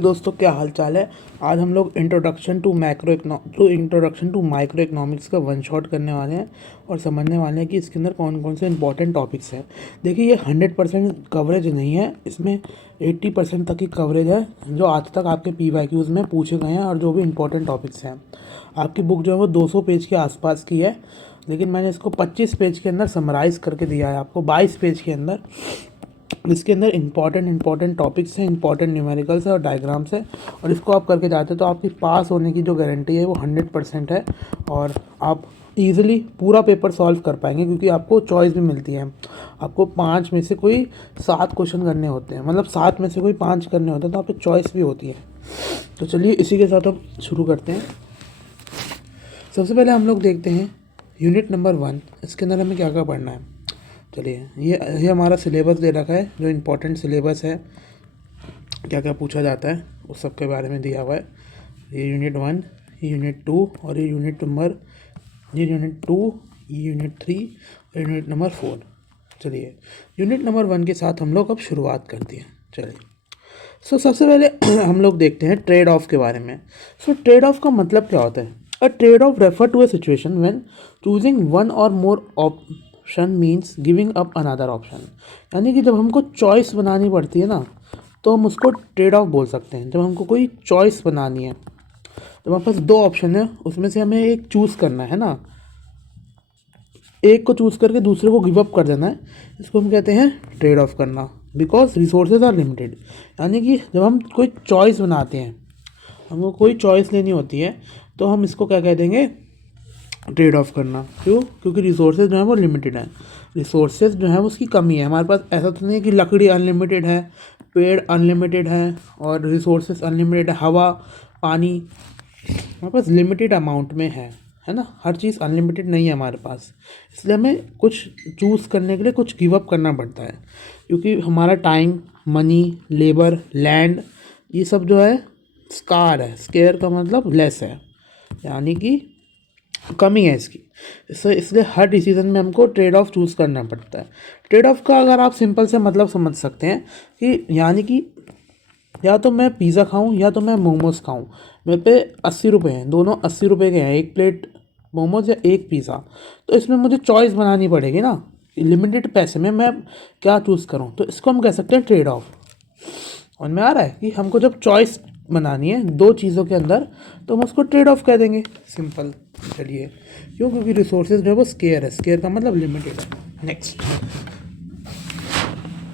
तो दोस्तों क्या हाल चाल है। आज हम लोग इंट्रोडक्शन टू माइक्रो इकोनॉमिक्स का वन शॉट करने वाले हैं और समझने वाले हैं कि इसके अंदर कौन कौन से इंपॉर्टेंट टॉपिक्स हैं। देखिए ये 100% कवरेज नहीं है, इसमें 80% तक की कवरेज है जो आज तक आपके PYQs में पूछे गए हैं और जो भी इंपॉर्टेंट टॉपिक्स हैं। आपकी बुक जो है वो 200 पेज के आसपास की है, लेकिन मैंने इसको 25 पेज के अंदर समराइज़ करके दिया है आपको 22 पेज के अंदर। इसके अंदर इंपॉर्टेंट टॉपिक्स हैं, इंपॉर्टेंट न्यूमेरिकल्स है और डायग्राम्स है, और इसको आप करके जाते हैं तो आपकी पास होने की जो गारंटी है वो 100% है और आप ईजिली पूरा पेपर सॉल्व कर पाएंगे, क्योंकि आपको चॉइस भी मिलती है। आपको 5 में से कोई 7 क्वेश्चन करने होते हैं, मतलब 7 में से कोई 5 करने होते हैं, तो आपको चॉइस भी होती है। तो चलिए इसी के साथ हम शुरू करते हैं। सबसे पहले हम लोग देखते हैं यूनिट नंबर 1, इसके अंदर हमें क्या क्या पढ़ना है। चलिए ये हमारा सिलेबस दे रखा है, जो इम्पोर्टेंट सिलेबस है, क्या क्या पूछा जाता है उस सब के बारे में दिया हुआ है। ये यूनिट 1, ये यूनिट 2 और ये यूनिट 2, ये यूनिट 3 और यूनिट नंबर 4। चलिए यूनिट नंबर 1 के साथ हम लोग अब शुरुआत करते हैं। चलिए सबसे पहले हम लोग देखते हैं ट्रेड ऑफ के बारे में। ट्रेड ऑफ का मतलब क्या होता है? A trade off refer to a situation when choosing one or more option means giving up another option. यानी कि जब हमको चॉइस बनानी पड़ती है ना, तो हम उसको ट्रेड ऑफ बोल सकते हैं। जब हमको कोई चॉइस बनानी है, तो हमारे पास 2 ऑप्शन है, उसमें से हमें एक चूज़ करना है ना, एक को चूज़ करके दूसरे को गिव अप कर देना है, इसको हम कहते हैं ट्रेड ऑफ करना। Because resources are limited. यानी कि जब हम कोई चॉइस बनाते हैं, हमको कोई चॉइस लेनी होती है, तो हम इसको क्या कह देंगे? ट्रेड ऑफ करना। क्यों? क्योंकि रिसोर्सेज जो है वो लिमिटेड है। रिसोर्सेज जो है उसकी कमी है। हमारे पास ऐसा तो नहीं है कि लकड़ी अनलिमिटेड है, पेड़ अनलिमिटेड है और रिसोर्सेज अनलिमिटेड है, हवा पानी हमारे पास लिमिटेड अमाउंट में है ना। हर चीज़ अनलिमिटेड नहीं है हमारे पास, इसलिए हमें कुछ चूज़ करने के लिए कुछ गिव अप करना पड़ता है, क्योंकि हमारा टाइम, मनी, लेबर, लैंड, ये सब जो है स्कार है। स्केयर का मतलब लेस है, यानी कि कमी है इसकी। इसलिए हर डिसीजन में हमको ट्रेड ऑफ चूज़ करना पड़ता है। ट्रेड ऑफ का अगर आप सिंपल से मतलब समझ सकते हैं कि यानी कि या तो मैं पिज़्ज़ा खाऊं या तो मैं मोमोज़ खाऊं, मेरे पे 80 रुपये हैं, दोनों 80 रुपये के हैं, एक प्लेट मोमोज़ या एक पिज़्ज़ा। तो इसमें मुझे चॉइस बनानी पड़ेगी ना, लिमिटेड पैसे में मैं क्या चूज़ करूं। तो इसको हम कह सकते हैं ट्रेड ऑफ। और में आ रहा है कि हमको जब चॉइस बनानी है 2 चीज़ों के अंदर, तो हम उसको ट्रेड ऑफ कह देंगे, सिंपल। चलिए क्यों? क्योंकि रिसोर्सेज जो है वो स्केयर है, स्केयर का मतलब लिमिटेड है। नेक्स्ट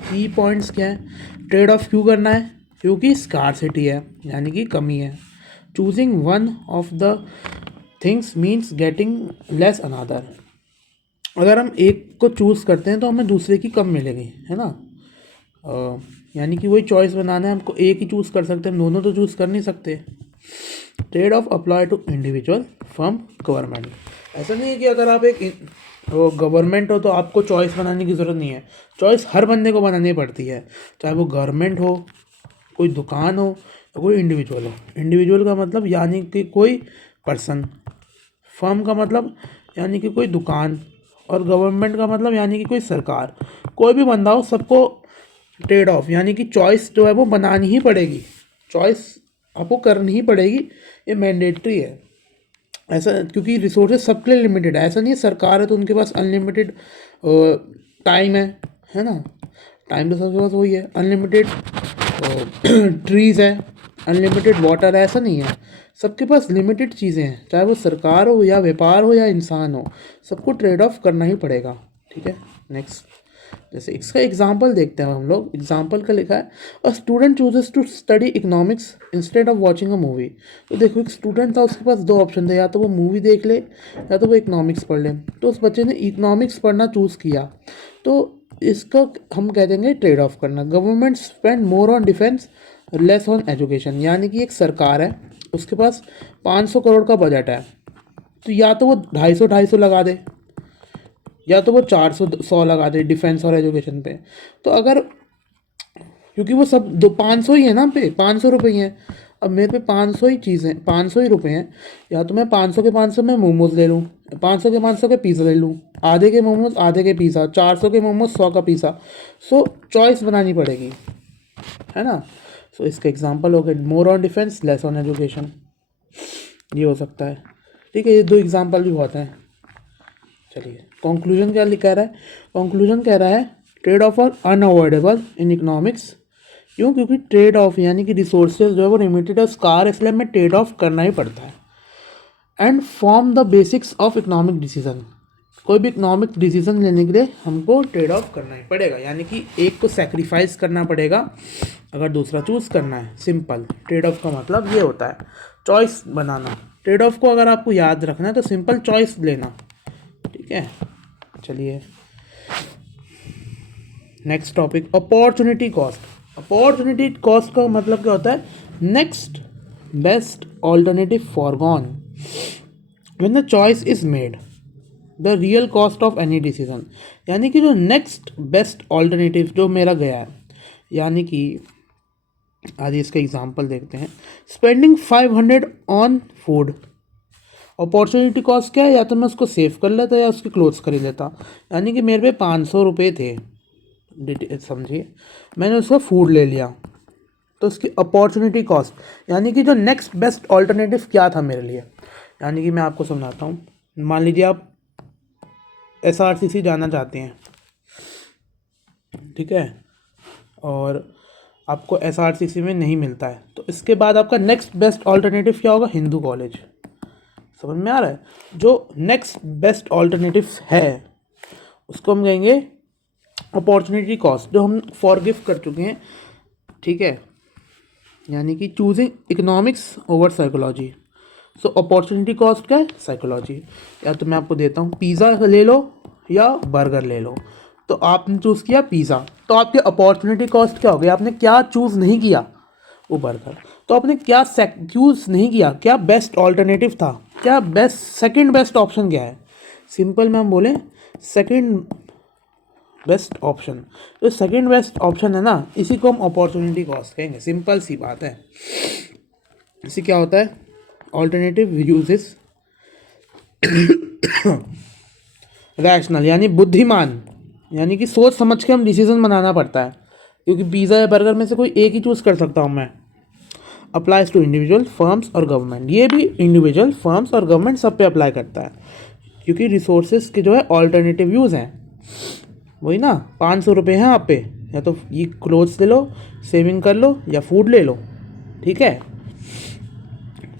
की पॉइंट्स क्या है? ट्रेड ऑफ क्यों करना है? क्योंकि स्कार्सिटी है, यानी कि कमी है। Choosing one of the things means getting less another. अगर हम एक को चूज़ करते हैं तो हमें दूसरे की कम मिलेगी, है ना। यानी कि वही चॉइस बनाना है, हमको एक ही चूज़ कर सकते हैं, दोनों तो चूज़ कर नहीं सकते। Trade off apply to individual from government. ऐसा नहीं है कि अगर आप एक गवर्नमेंट हो तो आपको चॉइस बनाने की ज़रूरत नहीं है। चॉइस हर बंदे को बनानी पड़ती है, चाहे वो गवर्नमेंट हो, कोई दुकान हो या कोई इंडिविजुअल हो। इंडिविजुअल का मतलब यानी कि कोई पर्सन, फर्म का मतलब यानी कि कोई दुकान, और गवर्नमेंट का मतलब यानी कि कोई सरकार। कोई भी बंदा हो, सबको ट्रेड ऑफ यानी कि चॉइस जो है वो बनानी ही पड़ेगी। चॉइस आपको करनी ही पड़ेगी, ये मैंडेटरी है। ऐसा क्योंकि रिसोर्सेज सबके लिए लिमिटेड है। ऐसा नहीं है सरकार है तो उनके पास अनलिमिटेड टाइम है ना। टाइम तो सबके पास वही है, अनलिमिटेड ट्रीज़ है, अनलिमिटेड वाटर है, ऐसा नहीं है। सबके पास लिमिटेड चीज़ें हैं, चाहे वो सरकार हो या व्यापार हो या इंसान हो, सबको ट्रेड ऑफ करना ही पड़ेगा। ठीक है। नेक्स्ट जैसे इसका एग्जाम्पल देखते हैं हम लोग। एग्जाम्पल का लिखा है, a student chooses to study economics instead of watching a movie. तो देखो एक स्टूडेंट था, उसके पास 2 ऑप्शन थे, या तो वो मूवी देख ले या तो वो इकोनॉमिक्स पढ़ ले। तो उस बच्चे ने इकोनॉमिक्स पढ़ना चूज़ किया, तो इसका हम कह देंगे ट्रेड ऑफ करना। Government spend more on defence less on education. यानी कि एक सरकार है, उसके पास 500 करोड़ का बजट है, तो या तो वो 250 लगा दे या तो वो 400 लगा दे डिफेंस और एजुकेशन पे। तो अगर क्योंकि वो सब 500 ही है ना, पे 500 रुपये ही हैं। अब मेरे पे 500 ही चीज़ें, 500 ही रुपये हैं, या तो मैं 500 के 500 में मोमोज ले लूँ, 500 के 500 के पिज़्ज़ा ले लूँ, आधे के मोमोज आधे के पिज़्ज़ा, 400 के मोमोज 100 का पिज़्ज़ा। सो चॉइस बनानी पड़ेगी, है ना। सो इसका एग्जांपल हो गया more on defence less on education, ये हो सकता है। ठीक है, ये 2 एग्जांपल भी बहुत हैं। चलिए कंक्लूजन क्या लिखा रहा है, कंक्लूजन कह रहा है trade off are unavoidable in economics. क्यों? क्योंकि ट्रेड ऑफ यानी कि रिसोर्सेज जो है वो लिमिटेड है, स्कार, इसलिए हमें ट्रेड ऑफ करना ही पड़ता है। And form the basics of economic decision, कोई भी इकोनॉमिक डिसीजन लेने के लिए हमको ट्रेड ऑफ करना ही पड़ेगा, यानी कि एक को सेक्रीफाइस करना पड़ेगा अगर दूसरा चूज़ करना है। सिंपल, ट्रेड ऑफ का मतलब ये होता है चॉइस बनाना। ट्रेड ऑफ को अगर आपको याद रखना है तो सिंपल चॉइस लेना। ठीक है, चलिए next topic, opportunity cost. Opportunity cost का मतलब क्या होता है? Next best alternative foregone when the choice is made, the real cost of any decision. यानी कि जो नेक्स्ट बेस्ट ऑल्टरनेटिव जो मेरा गया है, यानी कि आज इसका एग्जांपल देखते हैं, spending 500 on food. Opportunity cost क्या है? या तो मैं उसको सेव कर लेता या उसकी क्लोथ्स खरीद लेता। यानी कि मेरे पे 500 रुपये थे, समझिए, मैंने उसका फूड ले लिया, तो उसकी अपॉर्चुनिटी कॉस्ट यानी कि जो नेक्स्ट बेस्ट ऑल्टरनेटिव क्या था मेरे लिए। यानी कि मैं आपको समझाता हूँ, मान लीजिए आप SRCC जाना चाहते हैं, ठीक है, और आपको SRCC में नहीं मिलता है, तो इसके बाद आपका नेक्स्ट बेस्ट ऑल्टरनेटिव क्या होगा? हिंदू कॉलेज। समझ में आ रहा है? जो नेक्स्ट बेस्ट ऑल्टरनेटिव है उसको हम कहेंगे अपॉर्चुनिटी कॉस्ट, जो हम फॉरगिव कर चुके हैं। ठीक है, यानी कि choosing economics over psychology. So opportunity cost क्या है? साइकोलॉजी। या तो मैं आपको देता हूँ, पिज़्ज़ा ले लो या बर्गर ले लो, तो आपने चूज़ किया पिज़्ज़ा, तो आपकी अपॉर्चुनिटी कॉस्ट क्या हो गई? आपने क्या चूज़ नहीं किया? वो बर्गर। तो आपने क्या चूज़ नहीं किया? क्या बेस्ट ऑल्टरनेटिव था? क्या बेस्ट सेकंड बेस्ट ऑप्शन क्या है? सिंपल में हम बोले सेकंड बेस्ट ऑप्शन। तो सेकंड बेस्ट ऑप्शन है ना, इसी को हम अपॉर्चुनिटी कॉस्ट कहेंगे। सिंपल सी बात है। इसी क्या होता है? ऑल्टरनेटिव यूजेस रैशनल, यानी बुद्धिमान, यानी कि सोच समझ के हम डिसीजन बनाना पड़ता है, क्योंकि पिज़्ज़ा या बर्गर में से कोई एक ही चूज़ कर सकता हूँ मैं। अप्लाइज टू इंडिविजुअल, फर्म्स और गवर्नमेंट। ये भी इंडिविजुअल, फर्म्स और गवर्नमेंट सब पे अप्लाई करता है, क्योंकि रिसोर्सेज के जो है ऑल्टरनेटिव यूज़ हैं। वही ना, 500 रुपये हैं आप पे, या तो ये क्लोथ्स ले लो, सेविंग कर लो, या फूड ले लो। ठीक है,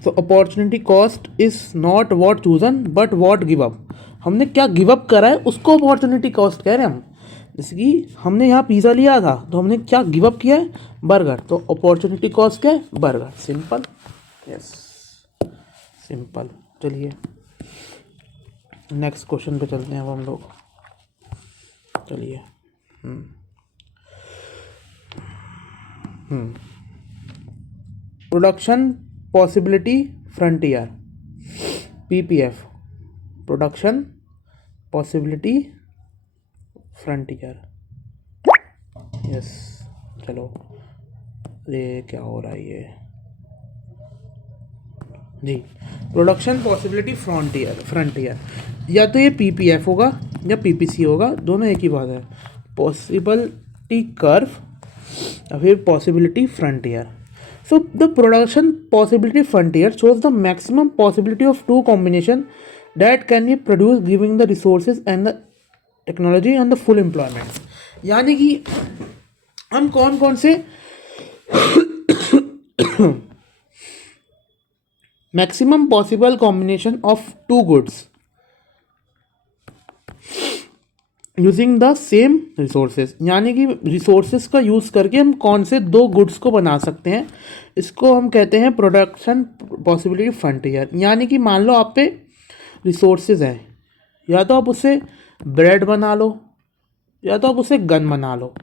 तो opportunity cost is not what chosen but what give up. हमने क्या गिव अप करा है उसको अपॉर्चुनिटी कॉस्ट कह रहे हैं हम। जैसे कि हमने यहाँ पिज़्ज़ा लिया था, तो हमने क्या गिव अप किया है? बर्गर। तो अपॉर्चुनिटी कॉस्ट क्या है? बर्गर। Simple, yes, simple. चलिए नेक्स्ट क्वेश्चन पे चलते हैं अब हम लोग। चलिए production possibility frontier, PPF, production possibility frontier. Yes, चलो, ये क्या हो रहा है ये जी, प्रोडक्शन पॉसिबिलिटी फ्रंटियर। या तो ये PPF होगा या PPC होगा, दोनों एक ही बात है। पॉसिबिलिटी कर्व या फिर possibility frontier. So the production possibility frontier shows the maximum possibility of two combination that can be produced giving the resources and the technology and the full employment। यानी कि हम कौन कौन से maximum possible combination of two goods using the same resources, यानी कि resources का use करके हम कौन से 2 गुड्स को बना सकते हैं, इसको हम कहते हैं प्रोडक्शन पॉसिबिलिटी फ्रंटियर। यानी कि मान लो आप पे रिसोर्सेज हैं, या तो आप उससे ब्रेड बना लो या तो आप उससे गन बना लो।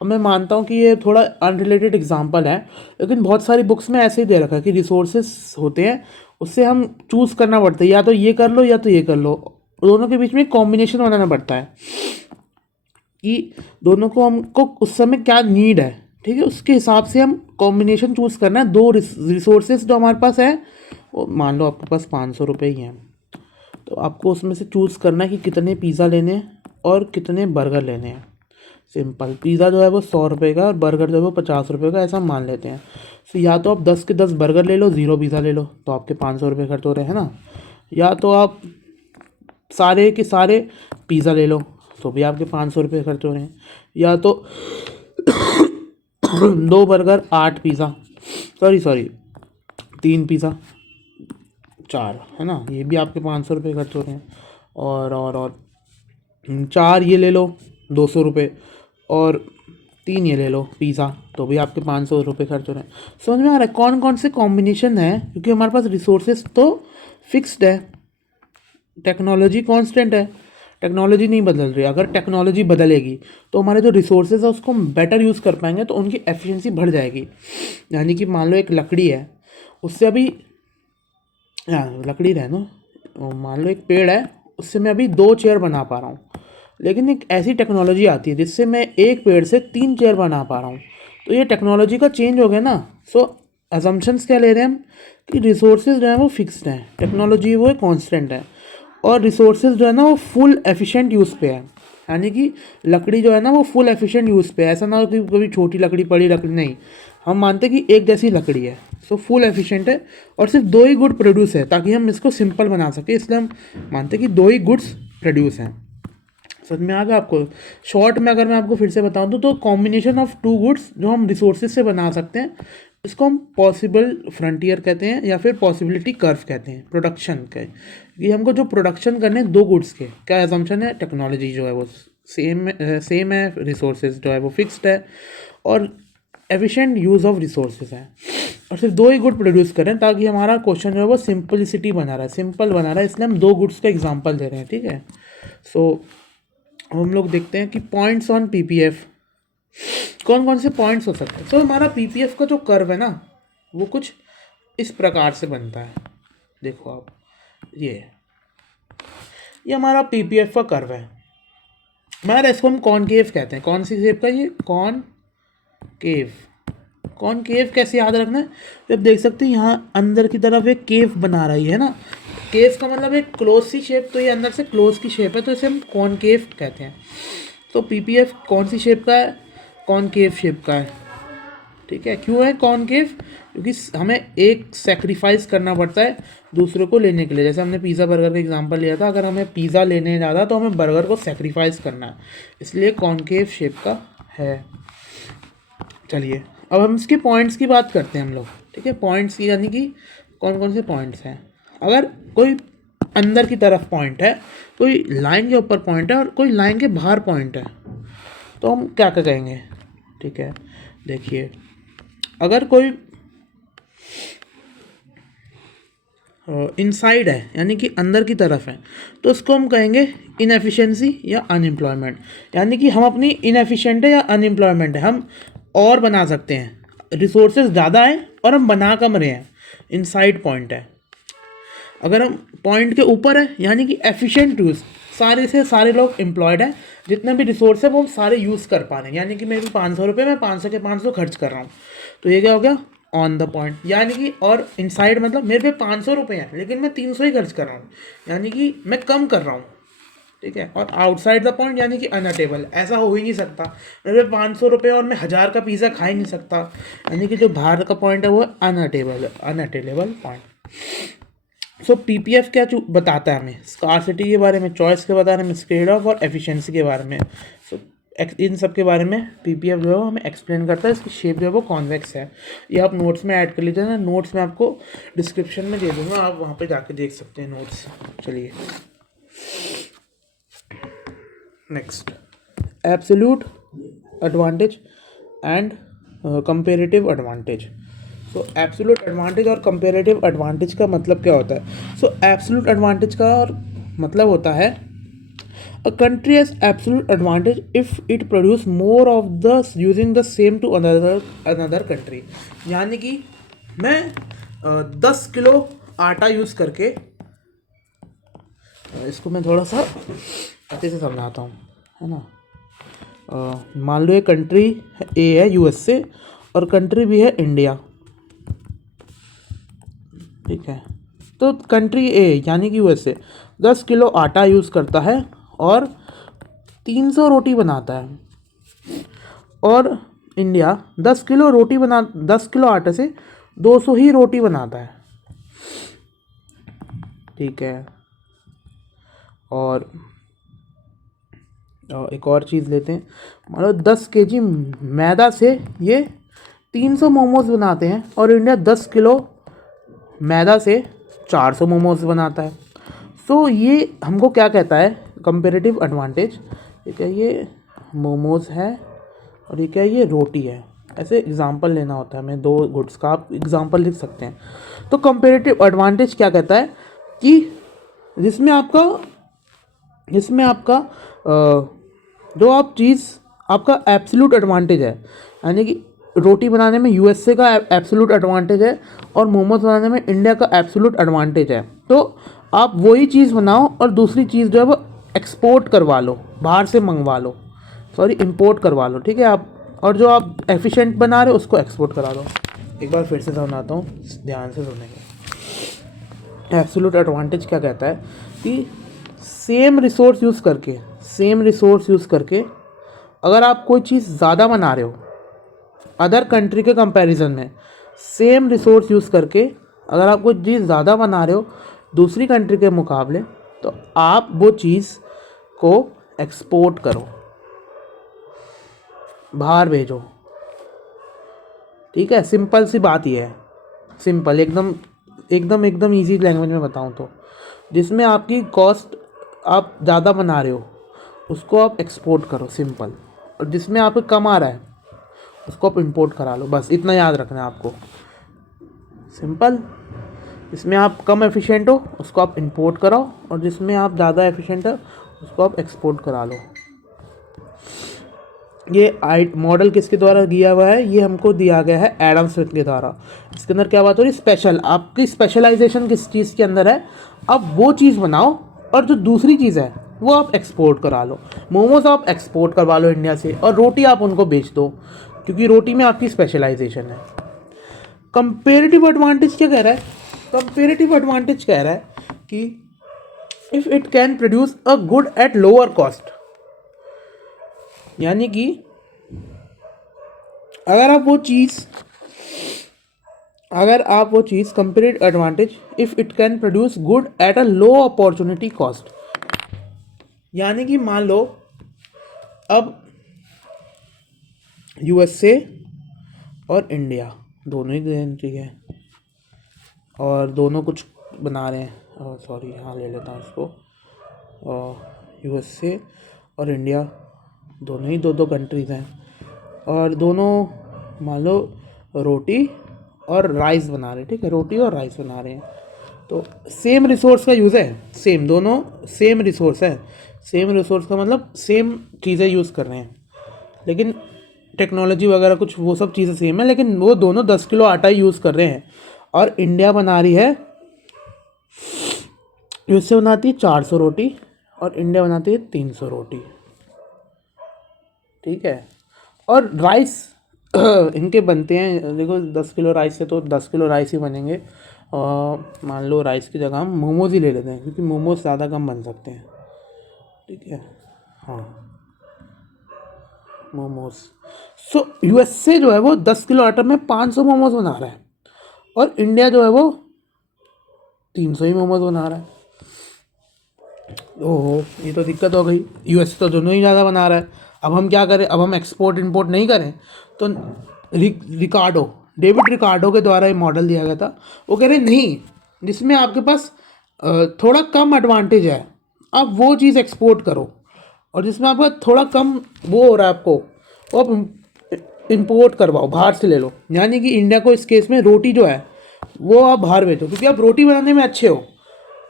और मैं मानता हूँ कि ये थोड़ा अनरिलेटेड एग्जांपल है, लेकिन बहुत सारी बुक्स में ऐसे ही दे रखा है कि रिसोर्सेज होते हैं, उससे हम चूज़ करना पड़ता है, या तो ये कर लो या तो ये कर लो, दोनों के बीच में कॉम्बिनेशन बनाना पड़ता है कि दोनों को हमको उस समय क्या नीड है। ठीक है, उसके हिसाब से हम कॉम्बिनेशन चूज़ करना है। 2 रिसोर्सेज जो हमारे पास है, वो मान लो आपके पास 500 रुपये ही हैं, तो आपको उसमें से चूज़ करना है कि कितने पिज़्ज़ा लेने हैं और कितने बर्गर लेने हैं। सिंपल। पिज़्ज़ा जो है वो 100 रुपये का और बर्गर जो है वो 50 रुपये का, ऐसा मान लेते हैं। तो या तो आप 10 के 10 बर्गर ले लो, ज़ीरो पिज़्ज़ा ले लो, तो आपके 500 रुपये खर्च हो रहे हैं ना। या तो आप सारे के सारे पिज़्ज़ा ले लो, तो भी आपके 500 रुपये खर्च हो रहे हैं। या तो 2 बर्गर 8 पिज़्ज़ा, सॉरी 3 पिज़्ज़ा 4, है ना, ये भी आपके 500 रुपये खर्च हो रहे हैं। और 4 ये ले लो 200 रुपये, और 3 ये ले लो पिज़्ज़ा, तो भी आपके 500 रुपये खर्च हो रहे हैं। समझ में आ रहा है कौन कौन से कॉम्बिनेशन है, क्योंकि हमारे पास रिसोर्सेज तो फिक्स्ड है, टेक्नोलॉजी कांस्टेंट है, टेक्नोलॉजी नहीं बदल रही। अगर टेक्नोलॉजी बदलेगी तो हमारे जो रिसोर्सेज है उसको हम बेटर यूज़ कर पाएंगे, तो उनकी एफिशिएंसी बढ़ जाएगी। यानी कि मान लो एक लकड़ी है, उससे अभी लकड़ी रहना, मान लो एक पेड़ है, उससे मैं अभी 2 चेयर बना पा रहा हूँ, लेकिन एक ऐसी टेक्नोलॉजी आती है जिससे मैं एक पेड़ से 3 चेयर बना पा रहा हूँ, तो ये टेक्नोलॉजी का चेंज हो गया ना। सो अजम्पशंस क्या ले रहे हैं हम कि रिसोर्सेज जो है वो फिक्स्ड हैं, टेक्नोलॉजी वो कांस्टेंट है, और रिसोर्सेज जो है ना वो फुल एफिशिएंट यूज़ पे है। यानी कि लकड़ी जो है ना वो फुल एफिशिएंट यूज़ पे है, ऐसा ना हो कि कभी छोटी लकड़ी बड़ी लकड़ी, नहीं, हम मानते हैं कि एक जैसी लकड़ी है, सो फुल एफिशिएंट है, और सिर्फ 2 ही गुड प्रोड्यूस है, ताकि हम इसको सिंपल बना सकें, इसलिए हम मानते हैं कि 2 ही गुड्स प्रोड्यूस हैं। समझ में आ गया आपको। शॉर्ट में अगर मैं आपको फिर से बताऊं तो कॉम्बिनेशन ऑफ 2 गुड्स जो हम रिसोर्सेज से बना सकते हैं, इसको हम पॉसिबल फ्रंटियर कहते हैं, या फिर पॉसिबिलिटी कर्व कहते हैं प्रोडक्शन के। ये हमको जो प्रोडक्शन करने हैं 2 गुड्स के, क्या एजम्पशन है, टेक्नोलॉजी जो है वो सेम है, रिसोर्सेज जो है वो फिक्स्ड है, और एफिशिएंट यूज़ ऑफ रिसोर्सेज है, और सिर्फ 2 ही गुड प्रोड्यूस करें, ताकि हमारा क्वेश्चन जो है वो सिंपलिसिटी बना रहा है, सिंपल बना रहा है, इसलिए हम 2 गुड्स का एग्जांपल दे रहे हैं। ठीक है, सो हम लोग देखते हैं कि पॉइंट्स ऑन पीपीएफ, कौन कौन से पॉइंट्स हो सकते हैं। सो हमारा पीपीएफ का जो कर्व है ना वो कुछ इस प्रकार से बनता है। देखो आप, ये हमारा पीपीएफ का कर्व है। हमारा इसको हम कॉनकेव कहते हैं। कौन सी शेप का, ये कॉनकेव। कॉनकेव कैसे याद रखना है, जब देख सकते हैं यहाँ अंदर की तरफ एक केव बना रही है ना, केव का मतलब एक क्लोज सी शेप, तो ये अंदर से क्लोज की शेप है, तो इसे हम कॉनकेव कहते हैं। तो पीपीएफ कौन सी शेप का है, कॉनकेव शेप का है। ठीक है, क्यों है कॉनकेव, क्योंकि हमें एक सेक्रीफाइस करना पड़ता है दूसरे को लेने के लिए। जैसे हमने पिज़्ज़ा बर्गर का एग्जांपल लिया था, अगर हमें पिज़्ज़ा लेने जाता तो हमें बर्गर को सेक्रीफाइस करना है, इसलिए कॉनकेव शेप का है। चलिए अब हम इसके पॉइंट्स की बात करते हैं हम लोग। ठीक है, पॉइंट्स की यानी कि कौन कौन से पॉइंट्स हैं। अगर कोई अंदर की तरफ पॉइंट है, कोई लाइन के ऊपर पॉइंट है, और कोई लाइन के बाहर पॉइंट है, तो हम क्या क्या कहेंगे। ठीक है, देखिए, अगर कोई इनसाइड है यानी कि अंदर की तरफ है, तो उसको हम कहेंगे इनएफिशिएंसी या अनएम्प्लॉयमेंट। यानी कि हम अपनी इनएफिशिएंट है या अनएम्प्लॉयमेंट है, हम और बना सकते हैं, रिसोर्सेज ज़्यादा हैं और हम बना कम रहे हैं, इनसाइड पॉइंट है। अगर हम पॉइंट के ऊपर है यानी कि एफिशिएंट यूज़, सारे से सारे लोग एम्प्लॉयड हैं, जितने भी रिसोर्स है वो हम सारे यूज़ कर पा रहे हैं, यानी कि मेरे 500 रुपये में 500 के 500 खर्च कर रहा हूँ, तो ये क्या हो गया, ऑन द पॉइंट। यानी कि और इनसाइड मतलब मेरे पे 500 रुपये हैं लेकिन मैं 300 ही खर्च कर रहा हूँ, यानी कि मैं कम कर रहा हूँ। ठीक है, और आउटसाइड द पॉइंट यानी कि अनअटेबल, ऐसा हो ही नहीं सकता, मेरे पे 500 रुपये और मैं 1000 का पिज़्ज़ा खा ही नहीं सकता, यानी कि जो बाहर का पॉइंट है वो अनअटेबल पॉइंट। सो पीपीएफ क्या बताता है हमें, स्कार्सिटी के बारे में, चॉइस के बारे में, ट्रेड ऑफ और एफिशिएंसी के बारे में। सो इन सब के बारे में पीपीएफ जो है वो हमें एक्सप्लेन करता है। इसकी शेप जो है वो कॉन्वेक्स है। ये आप नोट्स में ऐड कर लीजिए ना, नोट्स में आपको डिस्क्रिप्शन में दे दूँगा, आप वहाँ पे जाके देख सकते हैं नोट्स। चलिए next, absolute advantage and comparative advantage. So absolute advantage और कंपेरेटिव एडवांटेज का मतलब क्या होता है। सो एब्सोल्यूट एडवांटेज का मतलब होता है a country has absolute advantage if it produce more of the using the same to another country. यानी कि मैं 10 किलो आटा यूज़ करके, इसको मैं थोड़ा सा अच्छे से समझाता हूँ, है ना। मान लो ये कंट्री ए है यूएसए और कंट्री बी है इंडिया। ठीक है, तो कंट्री ए यानी कि यूएसए 10 किलो आटा यूज़ करता है और 300 रोटी बनाता है। और इंडिया 10 किलो आटे से 200 ही रोटी बनाता है, ठीक है। और एक और चीज़ लेते हैं, मान लो 10 केजी मैदा से ये 300 मोमोज बनाते हैं और इंडिया 10 किलो मैदा से 400 मोमोज बनाता है। सो ये हमको क्या कहता है, कंपेरेटिव एडवांटेज। ठीक है, ये मोमोज है और ये क्या है, ये रोटी है। ऐसे एग्जांपल लेना होता है, हमें दो गुड्स का आप एग्जांपल लिख सकते हैं। तो कंपेरेटिव एडवांटेज क्या कहता है कि जिसमें आपका जो आप चीज़ आपका एब्सोल्यूट एडवांटेज है, यानी कि रोटी बनाने में यूएसए का एब्सोल्यूट एडवांटेज है और मोमोज बनाने में इंडिया का एब्सोल्यूट एडवांटेज है। तो आप वही चीज़ बनाओ और दूसरी चीज़ जो है वो एक्सपोर्ट करवा लो, बाहर से मंगवा लो, इंपोर्ट करवा लो, ठीक है आप। और जो आप एफिशिएंट बना रहे हो उसको एक्सपोर्ट करा दो। एक बार फिर से समझाता हूँ, ध्यान से सुनेंगे। एब्सोल्यूट एडवांटेज क्या कहता है कि सेम रिसोर्स यूज़ करके अगर आप कोई चीज़ ज़्यादा बना रहे हो अदर कंट्री के कंपैरिजन में, सेम रिसोर्स यूज़ करके अगर आप कोई चीज़ ज़्यादा बना रहे हो दूसरी कंट्री के मुकाबले, तो आप वो चीज़ को एक्सपोर्ट करो, बाहर भेजो, ठीक है। सिंपल सी बात ये है, सिंपल एकदम इजी लैंग्वेज में बताऊँ तो, जिसमें आपकी कॉस्ट आप ज़्यादा बना रहे हो उसको आप एक्सपोर्ट करो, सिंपल। और जिसमें आपको कम आ रहा है उसको आप इंपोर्ट करा लो, बस इतना याद रखना है आपको, सिंपल। जिसमें आप कम एफिशिएंट हो उसको आप इंपोर्ट कराओ और जिसमें आप ज़्यादा एफिशिएंट है उसको आप एक्सपोर्ट करा लो। ये मॉडल किसके द्वारा दिया हुआ है, ये हमको दिया गया है एडम स्मिथ के द्वारा। इसके अंदर क्या बात हो रही है, स्पेशल, आपकी स्पेशलाइजेशन किस चीज़ के अंदर है, अब वो चीज़ बनाओ और जो दूसरी चीज़ है वो आप एक्सपोर्ट करा लो। मोमोज आप एक्सपोर्ट करवा लो इंडिया से और रोटी आप उनको बेच दो, क्योंकि रोटी में आपकी स्पेशलाइजेशन है। कंपेरेटिव एडवांटेज क्या कह रहा है, कंपेरेटिव एडवांटेज कह रहा है कि if it can produce a good at lower cost, यानी कि अगर आप वो चीज़ comparative advantage, if it can produce good at a low opportunity cost, यानी कि मान लो अब यूएसए और इंडिया दोनों ही कंट्री है और दोनों कुछ बना रहे हैं, सॉरी यहाँ ले लेता हूँ इसको, यूएसए और इंडिया दोनों ही दो कंट्रीज़ हैं और दोनों मान लो रोटी और राइस बना रहे हैं, ठीक है, रोटी और राइस बना रहे हैं। तो सेम रिसोर्स का यूज़ है, दोनों सेम रिसोर्स है, सेम रिसोर्स का मतलब सेम चीज़ें यूज़ कर रहे हैं, लेकिन टेक्नोलॉजी वगैरह कुछ वो सब चीज़ें सेम है, लेकिन वो दोनों 10 किलो आटा ही यूज़ कर रहे हैं। और इंडिया बना रही है, यूएसए बनाती है 400 रोटी और इंडिया बनाती है 300 रोटी, ठीक है। और राइस इनके बनते हैं, देखो 10 किलो राइस है तो 10 किलो राइस ही बनेंगे। मान लो राइस की जगह हम मोमोज ही ले लेते हैं, क्योंकि मोमोज ज़्यादा कम बन सकते हैं, ठीक है। हाँ, मोमोज। सो यूएसए जो है वो 10 किलो आटा में 500 मोमोज बना रहा है और इंडिया जो है वो 300 ही मोमोज बना रहा है। ओहो, ये तो दिक्कत हो गई, यूएसए तो दोनों ही ज़्यादा बना रहा है। अब हम क्या करें, अब हम एक्सपोर्ट इंपोर्ट नहीं करें तो डेविड रिकार्डो के द्वारा ये मॉडल दिया गया था। वो कह रहे नहीं, जिसमें आपके पास थोड़ा कम एडवांटेज है आप वो चीज़ एक्सपोर्ट करो, और जिसमें आपका थोड़ा कम वो हो रहा है आपको, वो आप इंपोर्ट करवाओ, बाहर से ले लो। यानी कि इंडिया को इस केस में रोटी जो है वो आप बाहर भेजो, क्योंकि आप रोटी बनाने में अच्छे हो,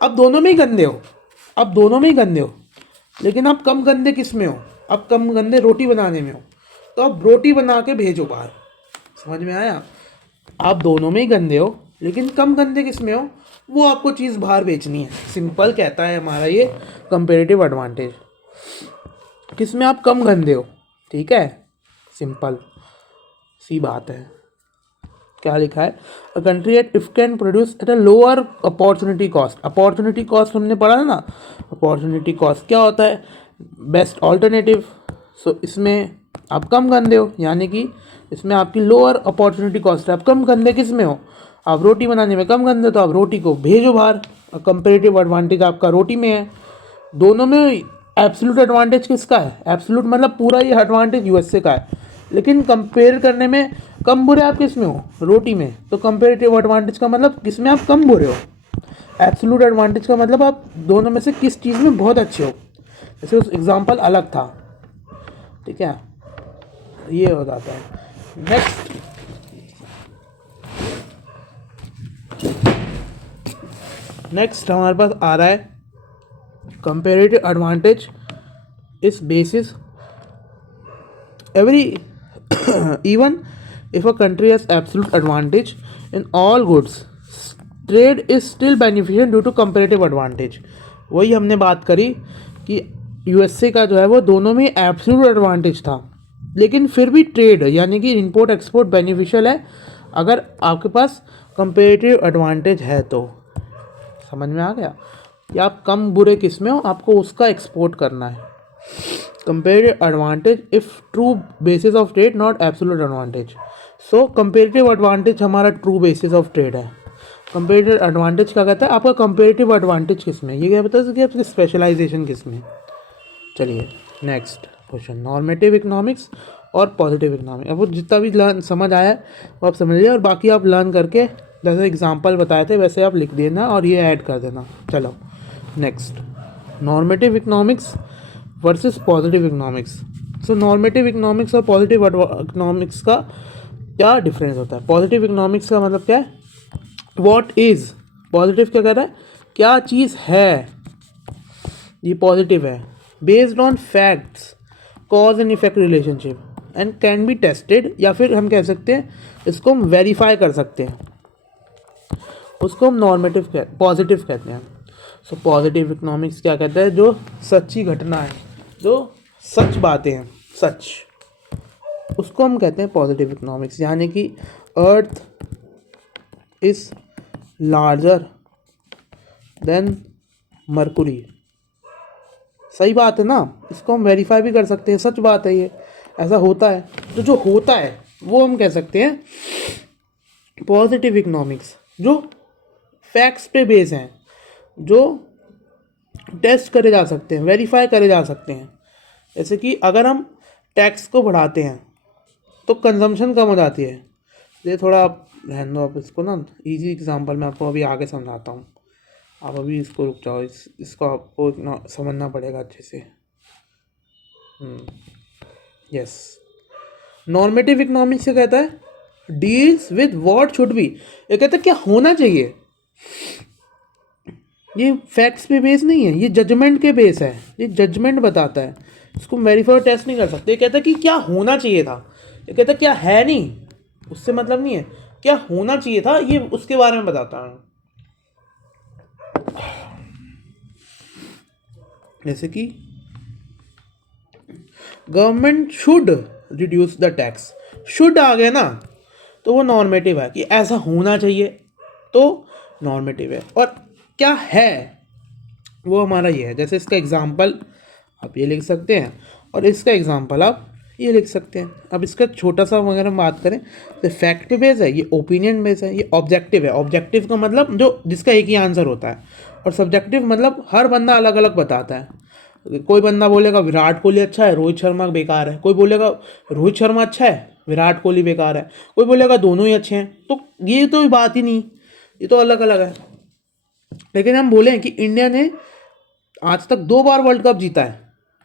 आप दोनों में ही गंदे हो, लेकिन आप कम गंदे किस में हो, आप कम गंदे रोटी बनाने में हो, तो आप रोटी बना के भेजो बाहर। समझ में आया, आप दोनों में ही गंदे हो लेकिन कम गंदे किस में हो, वो आपको चीज़ बाहर बेचनी है। सिंपल कहता है हमारा ये कंपेरेटिव एडवांटेज, किस में आप कम गंदे हो, ठीक है, सिंपल सी बात है। क्या लिखा है, a country at if can produce at a lower opportunity cost. Opportunity cost हमने पढ़ा है ना, अपॉर्चुनिटी कॉस्ट क्या होता है, बेस्ट ऑल्टरनेटिव। सो इसमें आप कम गंदे हो, यानी कि इसमें आपकी लोअर अपॉर्चुनिटी कॉस्ट है। आप कम गंदे किस में हो, आप रोटी बनाने में कम गंदे, तो आप रोटी को भेजो बाहर। कंपेरेटिव एडवांटेज आपका रोटी में है। दोनों में एब्सोल्यूट एडवांटेज किसका है, एब्सोल्यूट मतलब पूरा ये एडवांटेज यूएसए का है, लेकिन कंपेयर करने में कम बुरे आप किस में हो, रोटी में। तो कंपेरेटिव एडवांटेज का मतलब किस में आप कम बुरे हो, एब्सोल्यूट एडवांटेज का मतलब आप दोनों में से किस चीज़ में बहुत अच्छे हो। जैसे उस एग्जांपल अलग था, ठीक है, ये हो जाता है। नेक्स्ट हमारे पास आ रहा है कंपेरेटिव एडवांटेज इस basis every even if a country has absolute advantage in all goods, trade is still beneficial due to comparative advantage। वही हमने बात करी कि यूएसए का जो है वो दोनों में एब्सोल्यूट एडवांटेज था, लेकिन फिर भी ट्रेड यानी कि इंपोर्ट एक्सपोर्ट बेनिफिशियल है अगर आपके पास कंपेरेटिव एडवांटेज है। तो समझ में आ गया कि आप कम बुरे किस में हो, आपको उसका एक्सपोर्ट करना है। comparative advantage if true basis of trade not absolute advantage। so comparative advantage हमारा true basis of trade है। comparative advantage क्या कहता है, आपका comparative advantage किस में, ये क्या बता सकते आपकी स्पेशलाइजेशन किस में। चलिए नेक्स्ट क्वेश्चन, नॉर्मेटिव इकोनॉमिक्स और पॉजिटिव इकोनॉमिक्स। अब वो जितना भी लर्न समझ आया है वो आप समझ लीजिए, और बाकी आप लर्न करके जैसे एग्जाम्पल बताए थे वैसे आप लिख देना और ये ऐड कर देना। चलो next, normative economics versus positive economics. So normative economics और पॉजिटिव इकोनॉमिक्स का क्या डिफरेंस होता है। पॉजिटिव इकोनॉमिक्स का मतलब क्या है, व्हाट इज, पॉजिटिव क्या कह रहा है, क्या चीज़ है, ये पॉजिटिव है, based on facts, cause and effect relationship and can be tested, या फिर हम कह सकते हैं इसको हम वेरीफाई कर सकते हैं, उसको हम नॉर्मेटिव पॉजिटिव कहते हैं। सो पॉजिटिव इकोनॉमिक्स क्या कहता है, जो सच्ची घटना है, जो सच बातें हैं, सच, उसको हम कहते हैं पॉजिटिव इकोनॉमिक्स। यानी कि earth is larger than Mercury, सही बात है ना, इसको हम वेरीफाई भी कर सकते हैं, सच बात है, ये ऐसा होता है। तो जो होता है वो हम कह सकते हैं पॉजिटिव इकोनॉमिक्स, जो फैक्ट्स पे बेस हैं, जो टेस्ट करे जा सकते हैं, वेरीफाई करे जा सकते हैं। जैसे कि अगर हम टैक्स को बढ़ाते हैं तो कंजम्पशन कम हो जाती है। ये थोड़ा आप रहने दो, आप इसको ना इजी एग्जांपल मैं आपको अभी आगे समझाता हूँ, आप अभी इसको रुक जाओ, इसको आपको समझना पड़ेगा अच्छे से। यस, नॉर्मेटिव इकोनॉमिक्स से कहता है deals with what should be, ये कहता है क्या होना चाहिए, ये फैक्ट्स पे बेस नहीं है, ये जजमेंट के बेस है, ये जजमेंट बताता है, इसको वेरीफाई टेस्ट नहीं कर सकते। ये कहता है कि क्या होना चाहिए था, ये कहता है क्या है नहीं, उससे मतलब नहीं है, क्या होना चाहिए था, ये उसके बारे में बताता है। जैसे कि government should reduce the tax, should आ गया ना तो वो नॉर्मेटिव है कि ऐसा होना चाहिए, तो नॉर्मेटिव है। और क्या है वो हमारा ये है। जैसे इसका एग्जाम्पल आप ये लिख सकते हैं और इसका एग्जाम्पल आप ये लिख सकते हैं। अब इसका छोटा सा अगर हम बात करें तो फैक्ट बेस है, ये ओपिनियन बेस है, ये ऑब्जेक्टिव है। ऑब्जेक्टिव का मतलब जो जिसका एक ही आंसर होता है, और सब्जेक्टिव मतलब हर बंदा अलग अलग बताता है। कोई बंदा बोलेगा विराट कोहली अच्छा है, रोहित शर्मा बेकार है, कोई बोलेगा रोहित शर्मा अच्छा है, विराट कोहली बेकार है, कोई बोलेगा दोनों ही अच्छे हैं। तो ये तो बात ही नहीं, ये तो अलग अलग है। लेकिन हम बोलें कि इंडिया ने आज तक 2 बार वर्ल्ड कप जीता है,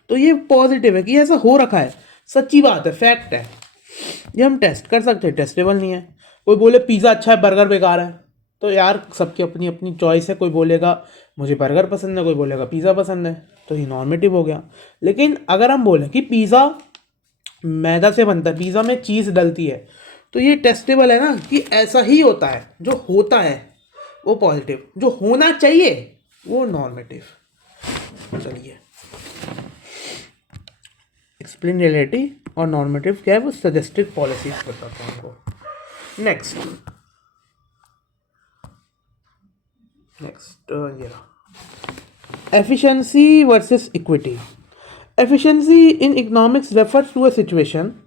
तो ये पॉजिटिव है कि ऐसा हो रखा है, सच्ची बात है, फैक्ट है, ये हम टेस्ट कर सकते हैं, टेस्टेबल नहीं है। कोई बोले पिज़्ज़ा अच्छा है, बर्गर बेकार है, तो यार सबकी अपनी अपनी चॉइस है, कोई बोलेगा मुझे बर्गर पसंद है, कोई बोलेगा पिज़्ज़ा पसंद है, तो ये नॉर्मेटिव हो गया। लेकिन अगर हम बोलें कि पिज़्ज़ा मैदा से बनता है, पिज़्ज़ा में चीज़ डलती है, तो ये टेस्टेबल है ना कि ऐसा ही होता है, जो होता है वो पॉजिटिव, जो होना चाहिए वो नॉर्मेटिव। चलिए एक्सप्लेन रियलिटी और नॉर्मेटिव क्या है, वो सजेस्टेड पॉलिसीज बताता हूँ आपको। नेक्स्ट ये efficiency versus equity. Efficiency in economics refers to a situation.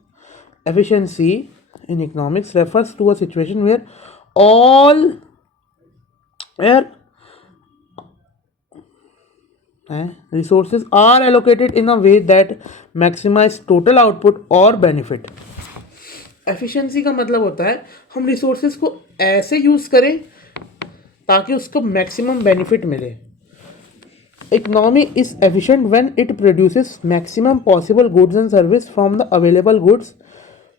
Efficiency in economics refers to a situation all where resources are allocated in a way that maximize total output or benefit. Efficiency का मतलब होता है हम resources को ऐसे use करें ताकि उसको मैक्सिमम बेनिफिट मिले. Economy is efficient when it produces maximum possible goods and service from the available goods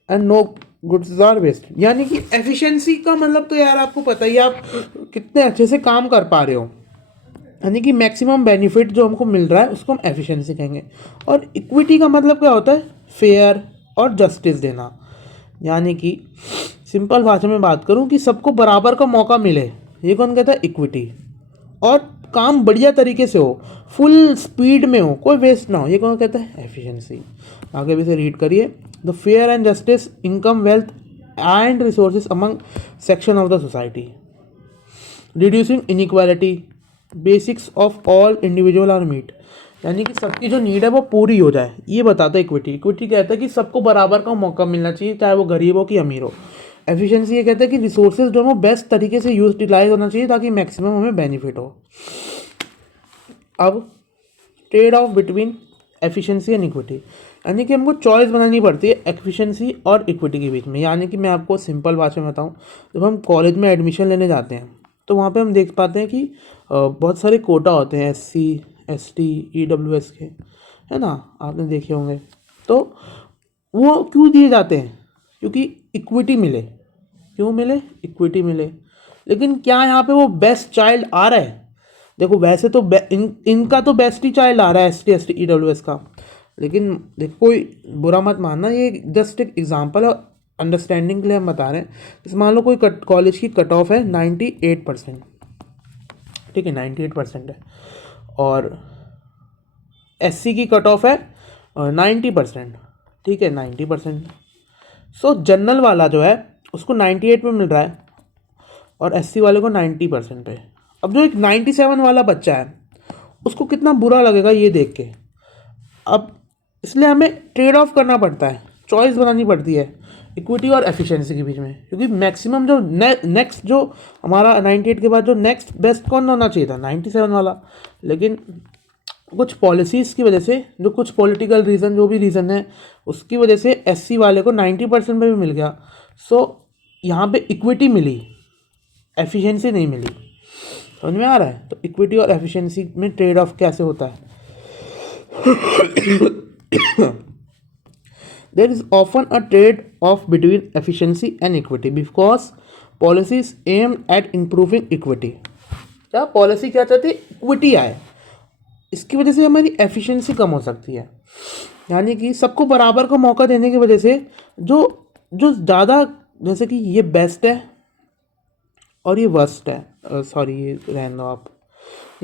and no goods are waste. यानी कि एफिशिएंसी का मतलब तो यार आपको पता ही, आप कितने अच्छे से काम कर पा रहे हो, यानी कि मैक्सिमम बेनिफिट जो हमको मिल रहा है उसको हम एफिशिएंसी कहेंगे. और इक्विटी का मतलब क्या होता है? फेयर और जस्टिस देना. यानी कि सिंपल भाषा में बात करूं कि सबको बराबर का मौका मिले, ये कौन कहता है? इक्विटी. और काम बढ़िया तरीके से हो, फुल स्पीड में हो, कोई वेस्ट ना हो, ये कौन कहता है? एफिशिएंसी. आगे भी से रीड करिए. The fair and justice income wealth and resources among section of the society, reducing inequality, basics of all individual are meet. यानी कि सबकी जो नीड है वो पूरी हो जाए, ये बताता है इक्विटी. इक्विटी कहता है कि सबको बराबर का मौका मिलना चाहिए, चाहे वो गरीब हो कि अमीर हो. एफिशिएंसी ये कहता है कि रिसोर्सेज दोनों बेस्ट तरीके से यूटिलाइज होना चाहिए ताकि मैक्सिमम हमें बेनिफिट हो. अब trade off between efficiency and equity, यानी कि हमको चॉइस बनानी पड़ती है एफिशिएंसी और इक्विटी के बीच में. यानी कि मैं आपको सिंपल भाषा में बताऊँ, जब हम कॉलेज में एडमिशन लेने जाते हैं तो वहाँ पे हम देख पाते हैं कि बहुत सारे कोटा होते हैं, SC ST EWS के, है ना, आपने देखे होंगे. तो वो क्यों दिए जाते हैं? क्योंकि इक्विटी मिले. क्यों मिले? इक्विटी मिले. लेकिन क्या यहाँ पे वो बेस्ट चाइल्ड आ रहा है? देखो वैसे तो इनका तो बेस्ट ही चाइल्ड आ रहा है, ST ST EWS का. लेकिन देखो, कोई बुरा मत मानना, ये जस्ट एक एग्जांपल है, अंडरस्टैंडिंग के लिए हम बता रहे हैं. जैसे मान लो कोई कॉलेज की कट ऑफ है 98%, ठीक है, 98% है, और SC की कट ऑफ है 90%, ठीक है, 90%. सो जनरल वाला जो है उसको 98 पे मिल रहा है और SC वाले को 90% पे. अब जो एक 97 वाला बच्चा है उसको कितना बुरा लगेगा ये देख के. अब इसलिए हमें ट्रेड ऑफ करना पड़ता है, चॉइस बनानी पड़ती है इक्विटी और एफिशिएंसी के बीच में, क्योंकि मैक्सिमम जो नेक्स्ट जो हमारा 98 के बाद जो नेक्स्ट बेस्ट कौन होना चाहिए था? 97 वाला. लेकिन कुछ पॉलिसीज़ की वजह से, जो कुछ पॉलिटिकल रीज़न, जो भी रीज़न है, उसकी वजह से SC वाले को 90% पे भी मिल गया. सो यहाँ पे इक्विटी मिली, एफिशिएंसी नहीं मिली. समझ में आ रहा है? तो इक्विटी और एफिशिएंसी में ट्रेड ऑफ कैसे होता है? There is often a trade-off between efficiency and equity because policies aim at improving equity. क्या पॉलिसी क्या चाहती है? इक्विटी आए, इसकी वजह से हमारी एफिशिएंसी कम हो सकती है. यानी कि सबको बराबर का मौका देने की वजह से जो जो ज़्यादा, जैसे कि ये बेस्ट है और ये वर्स्ट है, सॉरी ये रहने दो आप.